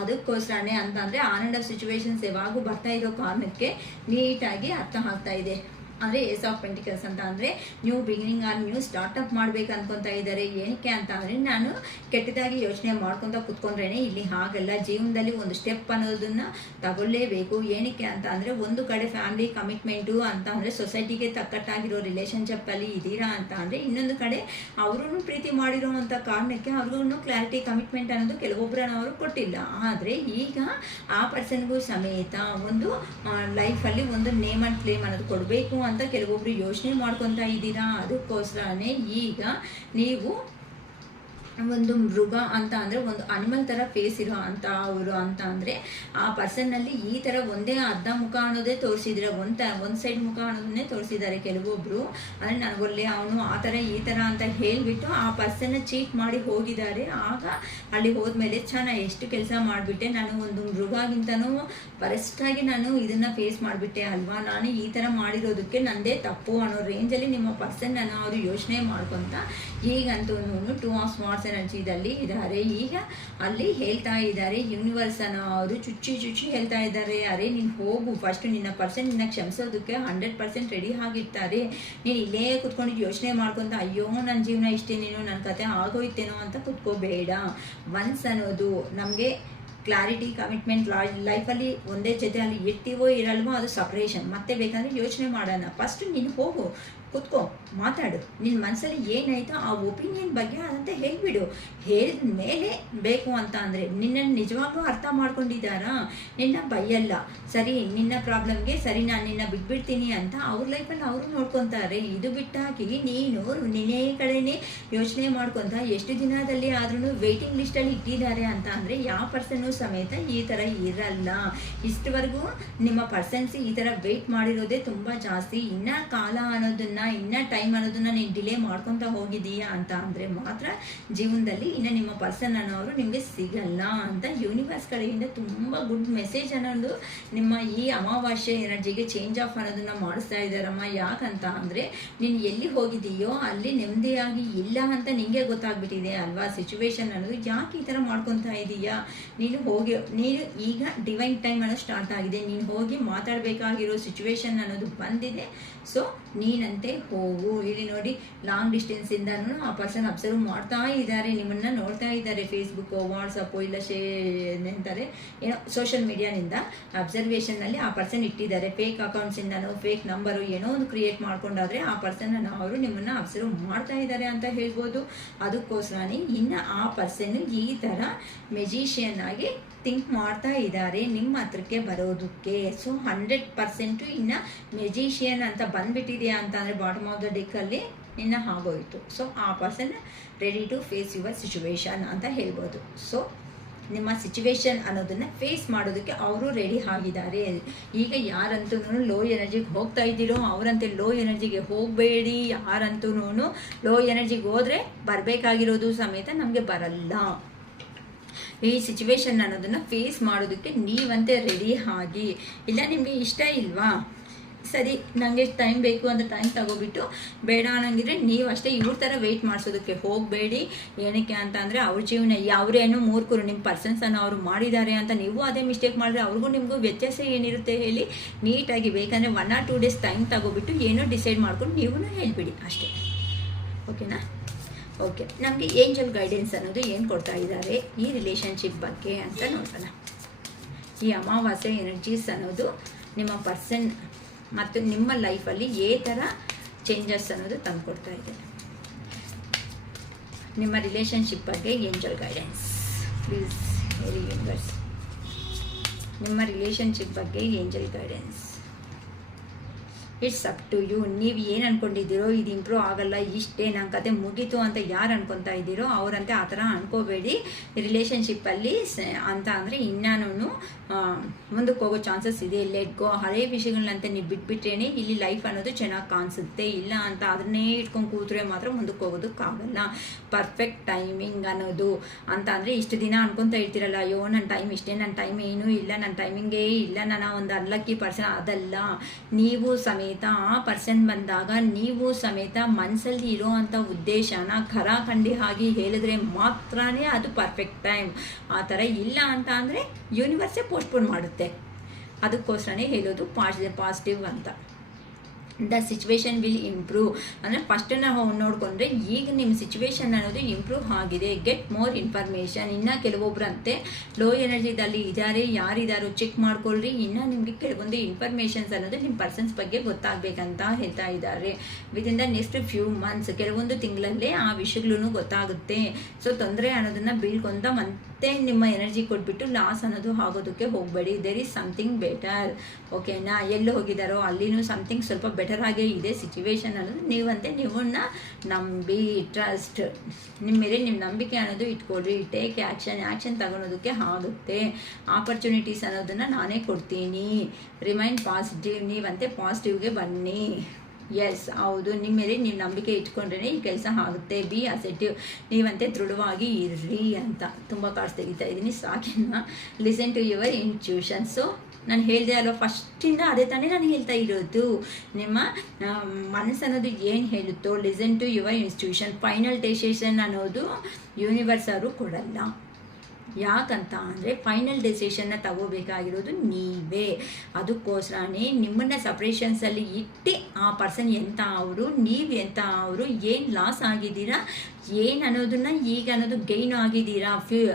ಅದಕ್ಕೋಸ್ಕರನೇ ಅಂತ ಅಂದರೆ ಆನ್ ಆ್ಯಂಡ್ ಆಫ್ ಸಿಚುವೇಶನ್ಸ್ ಯಾವಾಗೂ ಬರ್ತಾ ಇರೋ ಕಾರಣಕ್ಕೆ ನೀಟಾಗಿ ಅರ್ಥ ಆಗ್ತಾ ಇದೆ. ಅಂದರೆ ಏಸ್ ಆಫ್ ಪೆಂಟಿಕಲ್ಸ್ ಅಂತ ಅಂದರೆ new beginning or new startup ಮಾಡಬೇಕು ಅನ್ಕೊತಾ ಇದ್ದಾರೆ. ಏನಕ್ಕೆ ಅಂತ ಅಂದರೆ ನಾನು ಕೆಟ್ಟದಾಗಿ ಯೋಚನೆ ಮಾಡ್ಕೊತ ಕೂತ್ಕೊಂಡ್ರೇನೆ ಇಲ್ಲಿ ಹಾಗಲ್ಲ, ಜೀವನದಲ್ಲಿ ಒಂದು ಸ್ಟೆಪ್ ಅನ್ನೋದನ್ನು ತಗೊಳ್ಳೇಬೇಕು. ಏನಕ್ಕೆ ಅಂತ ಅಂದರೆ ಒಂದು ಕಡೆ ಫ್ಯಾಮಿಲಿ ಕಮಿಟ್ಮೆಂಟು ಅಂತ ಅಂದರೆ ಸೊಸೈಟಿಗೆ ತಕ್ಕಟ್ಟಾಗಿರೋ ರಿಲೇಷನ್ಶಿಪ್ಪಲ್ಲಿ ಇದ್ದೀರಾ ಅಂತ ಅಂದರೆ, ಇನ್ನೊಂದು ಕಡೆ ಅವರೂ ಪ್ರೀತಿ ಮಾಡಿರೋ ಅಂಥ ಕಾರಣಕ್ಕೆ ಅವ್ರಿಗೂ ಕ್ಲಾರಿಟಿ ಕಮಿಟ್ಮೆಂಟ್ ಅನ್ನೋದು ಕೆಲವೊಬ್ಬರನ್ನವರು ಕೊಟ್ಟಿಲ್ಲ. ಆದರೆ ಈಗ ಆ ಪರ್ಸನ್ಗೂ ಸಮೇತ ಒಂದು ಲೈಫಲ್ಲಿ ಒಂದು ನೇಮ್ ಆ್ಯಂಡ್ ಕ್ಲೇಮ್ ಅನ್ನೋದು ಕೊಡಬೇಕು ಅಂತ ಕೆಲವೊಬ್ರು ಯೋಚನೆ ಮಾಡ್ಕೊತಾ ಇದ್ದೀರಾ. ಅದಕ್ಕೋಸ್ಕರನೇ ಈಗ ನೀವು ಒಂದು ಮೃಗ ಅಂತ ಅಂದರೆ ಒಂದು ಅನಿಮಲ್ ಥರ ಫೇಸ್ ಇರೋ ಅಂತ ಅವರು ಅಂತ ಅಂದರೆ ಆ ಪರ್ಸನ್ನಲ್ಲಿ ಈ ಥರ ಒಂದೇ ಅರ್ಧ ಮುಖ ಅನ್ನೋದೇ ತೋರಿಸಿದ್ರೆ, ಒಂದು ಸೈಡ್ ಮುಖ ಅನ್ನೋದನ್ನೇ ತೋರಿಸಿದ್ದಾರೆ ಕೆಲವೊಬ್ಬರು. ಅಂದರೆ ನನಗೊಳ್ಳೆ ಅವನು ಆ ಥರ ಈ ಥರ ಅಂತ ಹೇಳಿಬಿಟ್ಟು ಆ ಪರ್ಸನ್ನ ಚೀಟ್ ಮಾಡಿ ಹೋಗಿದ್ದಾರೆ. ಆಗ ಅಲ್ಲಿ ಹೋದ್ಮೇಲೆ ನಾನು ಎಷ್ಟು ಕೆಲಸ ಮಾಡಿಬಿಟ್ಟೆ, ನಾನು ಒಂದು ಮೃಗಗಿಂತನೂ ವರೆಸ್ಟಾಗಿ ನಾನು ಇದನ್ನು ಫೇಸ್ ಮಾಡಿಬಿಟ್ಟೆ ಅಲ್ವಾ, ನಾನು ಈ ಥರ ಮಾಡಿರೋದಕ್ಕೆ ನನ್ನದೇ ತಪ್ಪು ಅನ್ನೋ ರೇಂಜಲ್ಲಿ ನಿಮ್ಮ ಪರ್ಸನ್ನನ್ನು ಅವರು ಯೋಚನೆ ಮಾಡ್ಕೊತ ಈಗಂತೂ ಟೂ ಆಫ್ ಸ್ಮಾರ್ಟ್ಸ್ ಎನರ್ಜಿದಲ್ಲಿ ಇದ್ದಾರೆ. ಈಗ ಅಲ್ಲಿ ಹೇಳ್ತಾ ಇದ್ದಾರೆ, ಯೂನಿವರ್ಸ್ ಅನ್ನು ಅವರು ಚುಚ್ಚಿ ಹೇಳ್ತಾ ಇದ್ದಾರೆ, ಅರೆ ನೀನು ಹೋಗು, ಫಸ್ಟ್ ನಿನ್ನ ಪರ್ಸನ್ ನಿನ್ನ ಕ್ಷಮಿಸೋದಕ್ಕೆ 100% ರೆಡಿ ಆಗಿರ್ತಾರೆ. ನೀನು ಇಲ್ಲೇ ಕುತ್ಕೊಂಡು ಯೋಚನೆ ಮಾಡ್ಕೊತ ಅಯ್ಯೋ ನನ್ನ ಜೀವನ ಇಷ್ಟೇನೇನೋ, ನನ್ನ ಕತೆ ಆಗೋಯ್ತೇನೋ ಅಂತ ಕುತ್ಕೋಬೇಡ. ಒನ್ಸ್ ಅನ್ನೋದು ನಮಗೆ ಕ್ಲಾರಿಟಿ ಕಮಿಟ್ಮೆಂಟ್ ಲೈಫಲ್ಲಿ ಒಂದೇ ಜೊತೆ ಅಲ್ಲಿ ಇರ್ತೀವೋ ಇರಲ್ವೋ ಅದು ಸಪ್ರೇಷನ್. ಮತ್ತೆ ಬೇಕಂದರೆ ಯೋಚನೆ ಮಾಡೋಣ. ಫಸ್ಟ್ ನೀನು ಹೋಗು, ಕೂತ್ಕೋ, ಮಾತಾಡು, ನಿನ್ನ ಮನಸ್ಸಲ್ಲಿ ಏನಾಯ್ತೋ ಆ ಒಪಿನಿಯನ್ ಬಗ್ಗೆ ಅದಂತ ಹೇಳಿಬಿಡು. ಹೇಳಿದ ಮೇಲೆ ಬೇಕು ಅಂತ ಅಂದರೆ ನಿನ್ನನ್ನು ನಿಜವಾಗ್ಲೂ ಅರ್ಥ ಮಾಡ್ಕೊಂಡಿದ್ದಾರಾ, ನಿನ್ನ ಬೈಯಲ್ಲ, ಸರಿ ನಿನ್ನ ಪ್ರಾಬ್ಲಮ್ಗೆ ಸರಿ ನಾನು ನಿನ್ನ ಬಿಟ್ಬಿಡ್ತೀನಿ ಅಂತ ಅವ್ರ ಲೈಫಲ್ಲಿ ಅವರು ನೋಡ್ಕೊತಾರೆ. ಇದು ಬಿಟ್ಟಾಗಿ ನೀನು ನಿನ್ನೇ ಕಡೆನೇ ಯೋಚನೆ ಮಾಡ್ಕೊತ ಎಷ್ಟು ದಿನದಲ್ಲಿ ಆದ್ರೂ ವೇಟಿಂಗ್ ಲಿಸ್ಟಲ್ಲಿ ಇಟ್ಟಿದ್ದಾರೆ ಅಂತ ಅಂದರೆ ಯಾವ ಪರ್ಸನ್ನು ಸಮೇತ ಈ ಥರ ಇರಲ್ಲ. ಇಷ್ಟವರೆಗೂ ನಿಮ್ಮ ಪರ್ಸನ್ಸ್ ಈ ಥರ ವೇಟ್ ಮಾಡಿರೋದೇ ತುಂಬ ಜಾಸ್ತಿ. ಇನ್ನು ಕಾಲ ಅನ್ನೋದನ್ನು ಇನ್ನ ಟೈಮ್ ಅನ್ನೋದನ್ನ ನೀನು ಡಿಲೇ ಮಾಡ್ಕೊತಾ ಹೋಗಿದೀಯಾ ಅಂತ ಅಂದರೆ ಮಾತ್ರ ಜೀವನದಲ್ಲಿ ಇನ್ನು ನಿಮ್ಮ ಪರ್ಸನ್ ಅನ್ನೋರು ನಿಮಗೆ ಸಿಗಲ್ಲ ಅಂತ ಯೂನಿವರ್ಸ್ ಕಡೆಯಿಂದ ತುಂಬ ಗುಡ್ ಮೆಸೇಜ್ ಅನ್ನೋದು ನಿಮ್ಮ ಈ ಅಮಾವಾಸ್ಯೆ ಎನರ್ಜಿಗೆ ಚೇಂಜ್ ಆಫ್ ಅನ್ನೋದನ್ನ ಮಾಡಿಸ್ತಾ ಇದ್ದಾರಮ್ಮ. ಯಾಕಂತ ಅಂದರೆ ನೀನು ಎಲ್ಲಿ ಹೋಗಿದೀಯೋ ಅಲ್ಲಿ ನೆಮ್ಮದಿಯಾಗಿ ಇಲ್ಲ ಅಂತ ನಿಮಗೆ ಗೊತ್ತಾಗ್ಬಿಟ್ಟಿದೆ ಅಲ್ವಾ. ಸಿಚುವೇಶನ್ ಅನ್ನೋದು ಯಾಕೆ ಈ ಥರ ಮಾಡ್ಕೊತಾ ಇದೀಯಾ, ನೀನು ಈಗ ಡಿವೈನ್ ಟೈಮ್ ಅನ್ನೋದು ಸ್ಟಾರ್ಟ್ ಆಗಿದೆ. ನೀನು ಹೋಗಿ ಮಾತಾಡಬೇಕಾಗಿರೋ ಸಿಚುವೇಶನ್ ಅನ್ನೋದು ಬಂದಿದೆ. ಸೊ ನೀನಂತೆ ಹೋಗು. ಇಲ್ಲಿ ನೋಡಿ, ಲಾಂಗ್ ಡಿಸ್ಟೆನ್ಸಿಂದನೂ ಆ ಪರ್ಸನ್ ಅಬ್ಸರ್ವ್ ಮಾಡ್ತಾ ಇದ್ದಾರೆ, ನಿಮ್ಮನ್ನು ನೋಡ್ತಾ ಇದ್ದಾರೆ. ಫೇಸ್ಬುಕ್ಕು, ವಾಟ್ಸಪ್ಪು, ಇಲ್ಲ ಎಂತಾರೆ ಏನೋ ಸೋಷಿಯಲ್ ಮೀಡಿಯಾನಿಂದ ಅಬ್ಸರ್ವೇಷನ್ನಲ್ಲಿ ಆ ಪರ್ಸನ್ ಇಟ್ಟಿದ್ದಾರೆ. ಫೇಕ್ ಅಕೌಂಟ್ಸಿಂದನೋ ಫೇಕ್ ನಂಬರು ಏನೋ ಒಂದು ಕ್ರಿಯೇಟ್ ಮಾಡ್ಕೊಂಡಾದ್ರೆ ಆ ಪರ್ಸನ್ನ ಅವರು ನಿಮ್ಮನ್ನು ಅಬ್ಸರ್ವ್ ಮಾಡ್ತಾ ಇದ್ದಾರೆ ಅಂತ ಹೇಳ್ಬೋದು. ಅದಕ್ಕೋಸ್ಕರನೇ ಇನ್ನು ಆ ಪರ್ಸನ್ ಈ ಥರ ಮೆಜಿಷಿಯನ್ ಆಗಿ ಥಿಂಕ್ ಮಾಡ್ತಾ ಇದ್ದಾರೆ ನಿಮ್ಮ ಹತ್ರಕ್ಕೆ ಬರೋದಕ್ಕೆ. ಸೊ 100% ಇನ್ನು ಮೆಜಿಷಿಯನ್ ಅಂತ ಬಂದ್ಬಿಟ್ಟಿದೆಯಾ ಅಂತ ಅಂದರೆ ಬಾಟಮ್ ಆಫ್ ದ ಡೆಕ್ಕಲ್ಲಿ ಇನ್ನು ಆಗೋಯಿತು. ಸೊ ಆ person ready to face your situation ಅಂತ ಹೇಳ್ಬೋದು. ಸೊ ನಿಮ್ಮ ಸಿಚುವೇಶನ್ ಅನ್ನೋದನ್ನು ಫೇಸ್ ಮಾಡೋದಕ್ಕೆ ಅವರು ರೆಡಿ ಆಗಿದ್ದಾರೆ. ಈಗ ಯಾರಂತೂ ಲೋ ಎನರ್ಜಿಗೆ ಹೋಗ್ತಾ ಇದ್ದೀರೋ ಅವರಂತೆ ಲೋ ಎನರ್ಜಿಗೆ ಹೋಗಬೇಡಿ. ಯಾರಂತೂ ಲೋ ಎನರ್ಜಿಗೆ ಹೋದರೆ ಬರಬೇಕಾಗಿರೋದು ಸಮೇತ ನಮಗೆ ಬರಲ್ಲ. ಈ ಸಿಚುವೇಶನ್ ಅನ್ನೋದನ್ನು ಫೇಸ್ ಮಾಡೋದಕ್ಕೆ ನೀವಂತೆ ರೆಡಿ ಆಗಿ. ಇಲ್ಲ ನಿಮಗೆ ಇಷ್ಟ ಇಲ್ವಾ, ಸರಿ ನನಗೆ ಟೈಮ್ ಬೇಕು ಅಂತ ಟೈಮ್ ತಗೋಬಿಟ್ಟು ಬೇಡ ಅನ್ನಂಗಿದ್ರೆ ನೀವು ಅಷ್ಟೇ ಇವ್ರ ಥರ ವೆಯ್ಟ್ ಮಾಡಿಸೋದಕ್ಕೆ ಹೋಗಬೇಡಿ. ಏನಕ್ಕೆ ಅಂತ ಅಂದರೆ ಅವ್ರ ಜೀವನ ಅವರೇನು ಮೂರ್ಖರು, ನಿಮ್ಮ ಪರ್ಸನ್ಸನ್ನು ಅವರು ಮಾಡಿದ್ದಾರೆ ಅಂತ ನೀವು ಅದೇ ಮಿಸ್ಟೇಕ್ ಮಾಡಿದ್ರೆ ಅವ್ರಿಗೂ ನಿಮಗೂ ವ್ಯತ್ಯಾಸ ಏನಿರುತ್ತೆ ಹೇಳಿ. ನೀಟಾಗಿ ಬೇಕಂದರೆ 1 or 2 days ಟೈಮ್ ತಗೋಬಿಟ್ಟು ಏನೋ ಡಿಸೈಡ್ ಮಾಡ್ಕೊಂಡು ನೀವು ಹೇಳಿಬಿಡಿ ಅಷ್ಟೇ. ಓಕೆನಾ? ಓಕೆ, ನಮಗೆ ಏಂಜಲ್ ಗೈಡೆನ್ಸ್ ಅನ್ನೋದು ಏನು ಕೊಡ್ತಾ ಇದ್ದಾರೆ ಈ ರಿಲೇಷನ್ಶಿಪ್ ಬಗ್ಗೆ ಅಂತ ನೋಡೋಣ. ಈ ಅಮಾವಾಸ್ಯೆ ಎನರ್ಜೀಸ್ ಅನ್ನೋದು ನಿಮ್ಮ ಪರ್ಸನ್ ಮತ್ತು ನಿಮ್ಮ ಲೈಫಲ್ಲಿ ಥರ ಚೇಂಜಸ್ ಅನ್ನೋದು ತಂದು ಕೊಡ್ತಾ ಇದೆ. ನಿಮ್ಮ ರಿಲೇಷನ್ಶಿಪ್ ಬಗ್ಗೆ ಏಂಜಲ್ ಗೈಡೆನ್ಸ್ ಪ್ಲೀಸ್ ಹೇಳಿ ಯೂನಿವರ್ಸ್. ನಿಮ್ಮ ರಿಲೇಷನ್ಶಿಪ್ ಬಗ್ಗೆ angel guidance. It's up to you. ನೀವು ಏನು ಅಂದ್ಕೊಂಡಿದ್ದೀರೋ ಇದು ಇಂಪ್ರೂವ್ ಆಗಲ್ಲ, ಇಷ್ಟೇ ನನ್ನ ಕತೆ ಮುಗೀತು ಅಂತ ಯಾರು ಅನ್ಕೊತಾ ಇದ್ದೀರೋ ಅವರಂತೆ ಆ ಥರ ಅನ್ಕೋಬೇಡಿ. ರಿಲೇಷನ್ಶಿಪ್ಪಲ್ಲಿ ಅಂತ ಅಂದರೆ ಇನ್ನೂ ಮುಂದಕ್ಕೆ ಹೋಗೋ ಚಾನ್ಸಸ್ ಇದೆ. Let go. ಹಳೆ ವಿಷಯಗಳನ್ನಂತೆ ನೀವು ಬಿಟ್ಬಿಟ್ರೇನೆ ಇಲ್ಲಿ ಲೈಫ್ ಅನ್ನೋದು ಚೆನ್ನಾಗಿ ಕಾಣಿಸುತ್ತೆ. ಇಲ್ಲ ಅಂತ ಅದನ್ನೇ ಇಟ್ಕೊಂಡು ಕೂತ್ರೆ ಮಾತ್ರ ಮುಂದಕ್ಕೆ ಹೋಗೋದಕ್ಕಾಗಲ್ಲ. ಪರ್ಫೆಕ್ಟ್ ಟೈಮಿಂಗ್ ಅನ್ನೋದು ಅಂತ ಅಂದರೆ ಇಷ್ಟು ದಿನ ಅನ್ಕೊತಾ ಇರ್ತೀರಲ್ಲ, ಅಯ್ಯೋ ನನ್ನ ಟೈಮ್ ಇಷ್ಟೇ, ನನ್ನ ಟೈಮ್ ಏನೂ ಇಲ್ಲ, ನನ್ನ ಟೈಮಿಂಗೇ ಇಲ್ಲ, ನಾನು ಒಂದು ಅನ್ಲಕ್ಕಿ ಪರ್ಸನ್. ಅದಲ್ಲ, ನೀವು ಸಮೇತ ಆ ಪರ್ಸನ್ ಬಂದಾಗ ನೀವು ಸಮೇತ ಮನಸ್ಸಲ್ಲಿ ಇರೋ ಅಂಥ ಉದ್ದೇಶನ ಖರಾಖಂಡಿ ಆಗಿ ಹೇಳಿದ್ರೆ ಮಾತ್ರನೇ ಅದು ಪರ್ಫೆಕ್ಟ್ ಟೈಮ್. ಆ ಥರ ಇಲ್ಲ ಅಂತ ಅಂದರೆ ಯೂನಿವರ್ಸೇ ಪೋಸ್ಟ್ಪೋನ್ ಮಾಡುತ್ತೆ. ಅದಕ್ಕೋಸ್ಕರನೇ ಹೇಳೋದು ಪಾಸಿಟಿವ್ ಅಂತ. ದ ಸಿಚುವೇಶನ್ ವಿಲ್ ಇಂಪ್ರೂವ್ ಅಂದರೆ ಫಸ್ಟ್ ನಾವು ನೋಡಿಕೊಂಡ್ರೆ ಈಗ ನಿಮ್ಮ ಸಿಚುವೇಶನ್ ಅನ್ನೋದು ಇಂಪ್ರೂವ್ ಆಗಿದೆ. Get more information. ಇನ್ನು ಕೆಲವೊಬ್ಬರಂತೆ ಲೋ ಎನರ್ಜಿದಲ್ಲಿ ಇದ್ದಾರೆ, ಯಾರಿದ್ದಾರೋ ಚೆಕ್ ಮಾಡ್ಕೊಳ್ರಿ. ಇನ್ನು ನಿಮಗೆ ಕೆಲವೊಂದು ಇನ್ಫಾರ್ಮೇಷನ್ಸ್ ಅನ್ನೋದು ನಿಮ್ಮ ಪರ್ಸನ್ಸ್ ಬಗ್ಗೆ ಗೊತ್ತಾಗಬೇಕಂತ ಹೇಳ್ತಾ ಇದ್ದಾರೆ. Within the next few months, ಕೆಲವೊಂದು ತಿಂಗಳಲ್ಲೇ ಆ ವಿಷಯಗಳೂ ಗೊತ್ತಾಗುತ್ತೆ. ಸೊ ತೊಂದರೆ ಅನ್ನೋದನ್ನು ಬೀಳ್ಕೊಂತ ಮತ್ತೆ ನಿಮ್ಮ ಎನರ್ಜಿ ಕೊಟ್ಬಿಟ್ಟು ಲಾಸ್ ಅನ್ನೋದು ಆಗೋದಕ್ಕೆ ಹೋಗಬೇಡಿ. There is something better. ಓಕೆನಾ? ಎಲ್ಲಿ ಹೋಗಿದ್ದಾರೋ ಅಲ್ಲಿನೂ ಸಮಥಿಂಗ್ ಸ್ವಲ್ಪ ಬೆಟರ್ ಆಗೇ ಇದೆ ಸಿಚುವೇಶನ್ ಅನ್ನೋದು. ನೀವಂತೆ ನೀವನ್ನ ನಂಬಿ ಟ್ರಸ್ಟ್, ನಿಮ್ಮ ಮೇಲೆ ನೀವು ನಂಬಿಕೆ ಅನ್ನೋದು ಇಟ್ಕೊಳ್ರಿ. ಟೇಕ್ ಆ್ಯಕ್ಷನ್ ತಗೊಳೋದಕ್ಕೆ ಆಗುತ್ತೆ. ಆಪರ್ಚುನಿಟೀಸ್ ಅನ್ನೋದನ್ನು ನಾನೇ ಕೊಡ್ತೀನಿ. Remain positive. ನೀವಂತೆ ಪಾಸಿಟಿವ್ಗೆ ಬನ್ನಿ. ಎಸ್, ಹೌದು, ನಿಮ್ಮ ಮೇಲೆ ನೀವು ನಂಬಿಕೆ ಇಟ್ಕೊಂಡ್ರೆ ಈ ಕೆಲಸ ಆಗುತ್ತೆ. ಬಿ ಅಸೆಟಿವ್. ನೀವಂತೆ ದೃಢವಾಗಿ ಇರ್ರಿ ಅಂತ ತುಂಬ ಕಾರ್ಡ್ಸ್ ತೆಗಿತಾ ಇದ್ದೀನಿ. ಸಾಕಿನ listen to your intuition. So ನಾನು ಹೇಳಿದೆ ಅಲ್ವ, ಫಸ್ಟಿಂದ ಅದೇ ತಾನೇ ನಾನು ಹೇಳ್ತಾ ಇರೋದು. ನಿಮ್ಮ ಮನಸ್ಸು ಅನ್ನೋದು ಏನು ಹೇಳುತ್ತೋ listen to your intuition. Final decision ಅನ್ನೋದು ಯೂನಿವರ್ಸ್ ಅವರು ಕೊಡಲ್ಲ. ಯಾಕಂತ ಅಂದರೆ ಫೈನಲ್ ಡೆಸಿಷನ್ನ ತಗೋಬೇಕಾಗಿರೋದು ನೀವೇ. ಅದಕ್ಕೋಸ್ಕರನೇ ನಿಮ್ಮನ್ನು ಸಪ್ರೇಷನ್ಸಲ್ಲಿ ಇಟ್ಟು ಆ ಪರ್ಸನ್ ಎಂಥ ಅವರು, ನೀವು ಎಂಥ ಅವರು, ಏನು ಲಾಸ್ ಆಗಿದ್ದೀರಾ, ಏನು ಅನ್ನೋದನ್ನು ಈಗ ಅನ್ನೋದು ಗೈನ್ ಆಗಿದ್ದೀರಾ,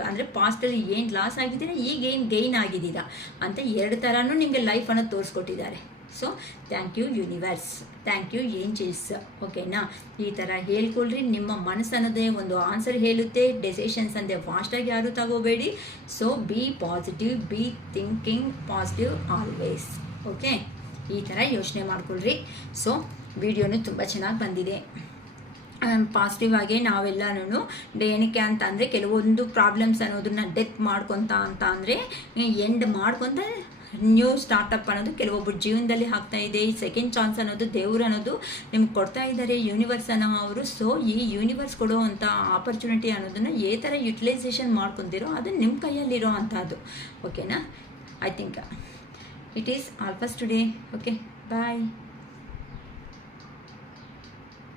ಅಂದರೆ ಪಾಸ್ಟಲ್ಲಿ ಏನು ಲಾಸ್ ಆಗಿದ್ದೀರಾ, ಈಗ ಏನು ಗೈನ್ ಆಗಿದ್ದೀರಾ ಅಂತ 2 ಥರನೂ ನಿಮಗೆ ಲೈಫ್ ಅನ್ನೋದು ತೋರಿಸ್ಕೊಟ್ಟಿದ್ದಾರೆ. So thank you universe, thank you angels. ಓಕೆನಾ? ಈ ಥರ ಹೇಳ್ಕೊಳ್ರಿ. ನಿಮ್ಮ ಮನಸ್ಸನ್ನೋದೇ ಒಂದು ಆನ್ಸರ್ ಹೇಳುತ್ತೆ. ಡೆಸಿಷನ್ಸ್ ಅಂದರೆ ಫಾಸ್ಟಾಗಿ ಯಾರು ತಗೋಬೇಡಿ. So be positive, be thinking positive always. Okay, ಈ ಥರ ಯೋಚನೆ ಮಾಡ್ಕೊಳ್ರಿ. ಸೊ ವಿಡಿಯೋನು ತುಂಬ ಚೆನ್ನಾಗಿ ಬಂದಿದೆ. ಪಾಸಿಟಿವ್ ಆಗಿ ನಾವೆಲ್ಲನೂ ಏನಕ್ಕೆ ಅಂತ ಅಂದರೆ ಕೆಲವೊಂದು ಪ್ರಾಬ್ಲಮ್ಸ್ ಅನ್ನೋದನ್ನ ಡೆತ್ ಮಾಡ್ಕೊತ ಅಂತ ಅಂದರೆ ಎಂಡ್ ಮಾಡ್ಕೊತ ನ್ಯೂ ಸ್ಟಾರ್ಟಪ್ ಅನ್ನೋದು ಕೆಲವೊಬ್ಬರು ಜೀವನದಲ್ಲಿ ಆಗ್ತಾ ಇದೆ. ಈ ಸೆಕೆಂಡ್ ಚಾನ್ಸ್ ಅನ್ನೋದು ದೇವರು ಅನ್ನೋದು ನಿಮ್ಗೆ ಕೊಡ್ತಾ ಇದ್ದಾರೆ, ಯೂನಿವರ್ಸ್ ಅನ್ನೋ ಅವರು. ಸೊ ಈ ಯೂನಿವರ್ಸ್ ಕೊಡೋ ಅಂಥ ಆಪರ್ಚುನಿಟಿ ಅನ್ನೋದನ್ನು ಥರ ಯುಟಿಲೈಸೇಷನ್ ಮಾಡ್ಕೊತಿರೋ ಅದು ನಿಮ್ಮ ಕೈಯಲ್ಲಿರೋ ಅಂಥದ್ದು. ಓಕೆನಾ? I think it is all for today. Okay, bye.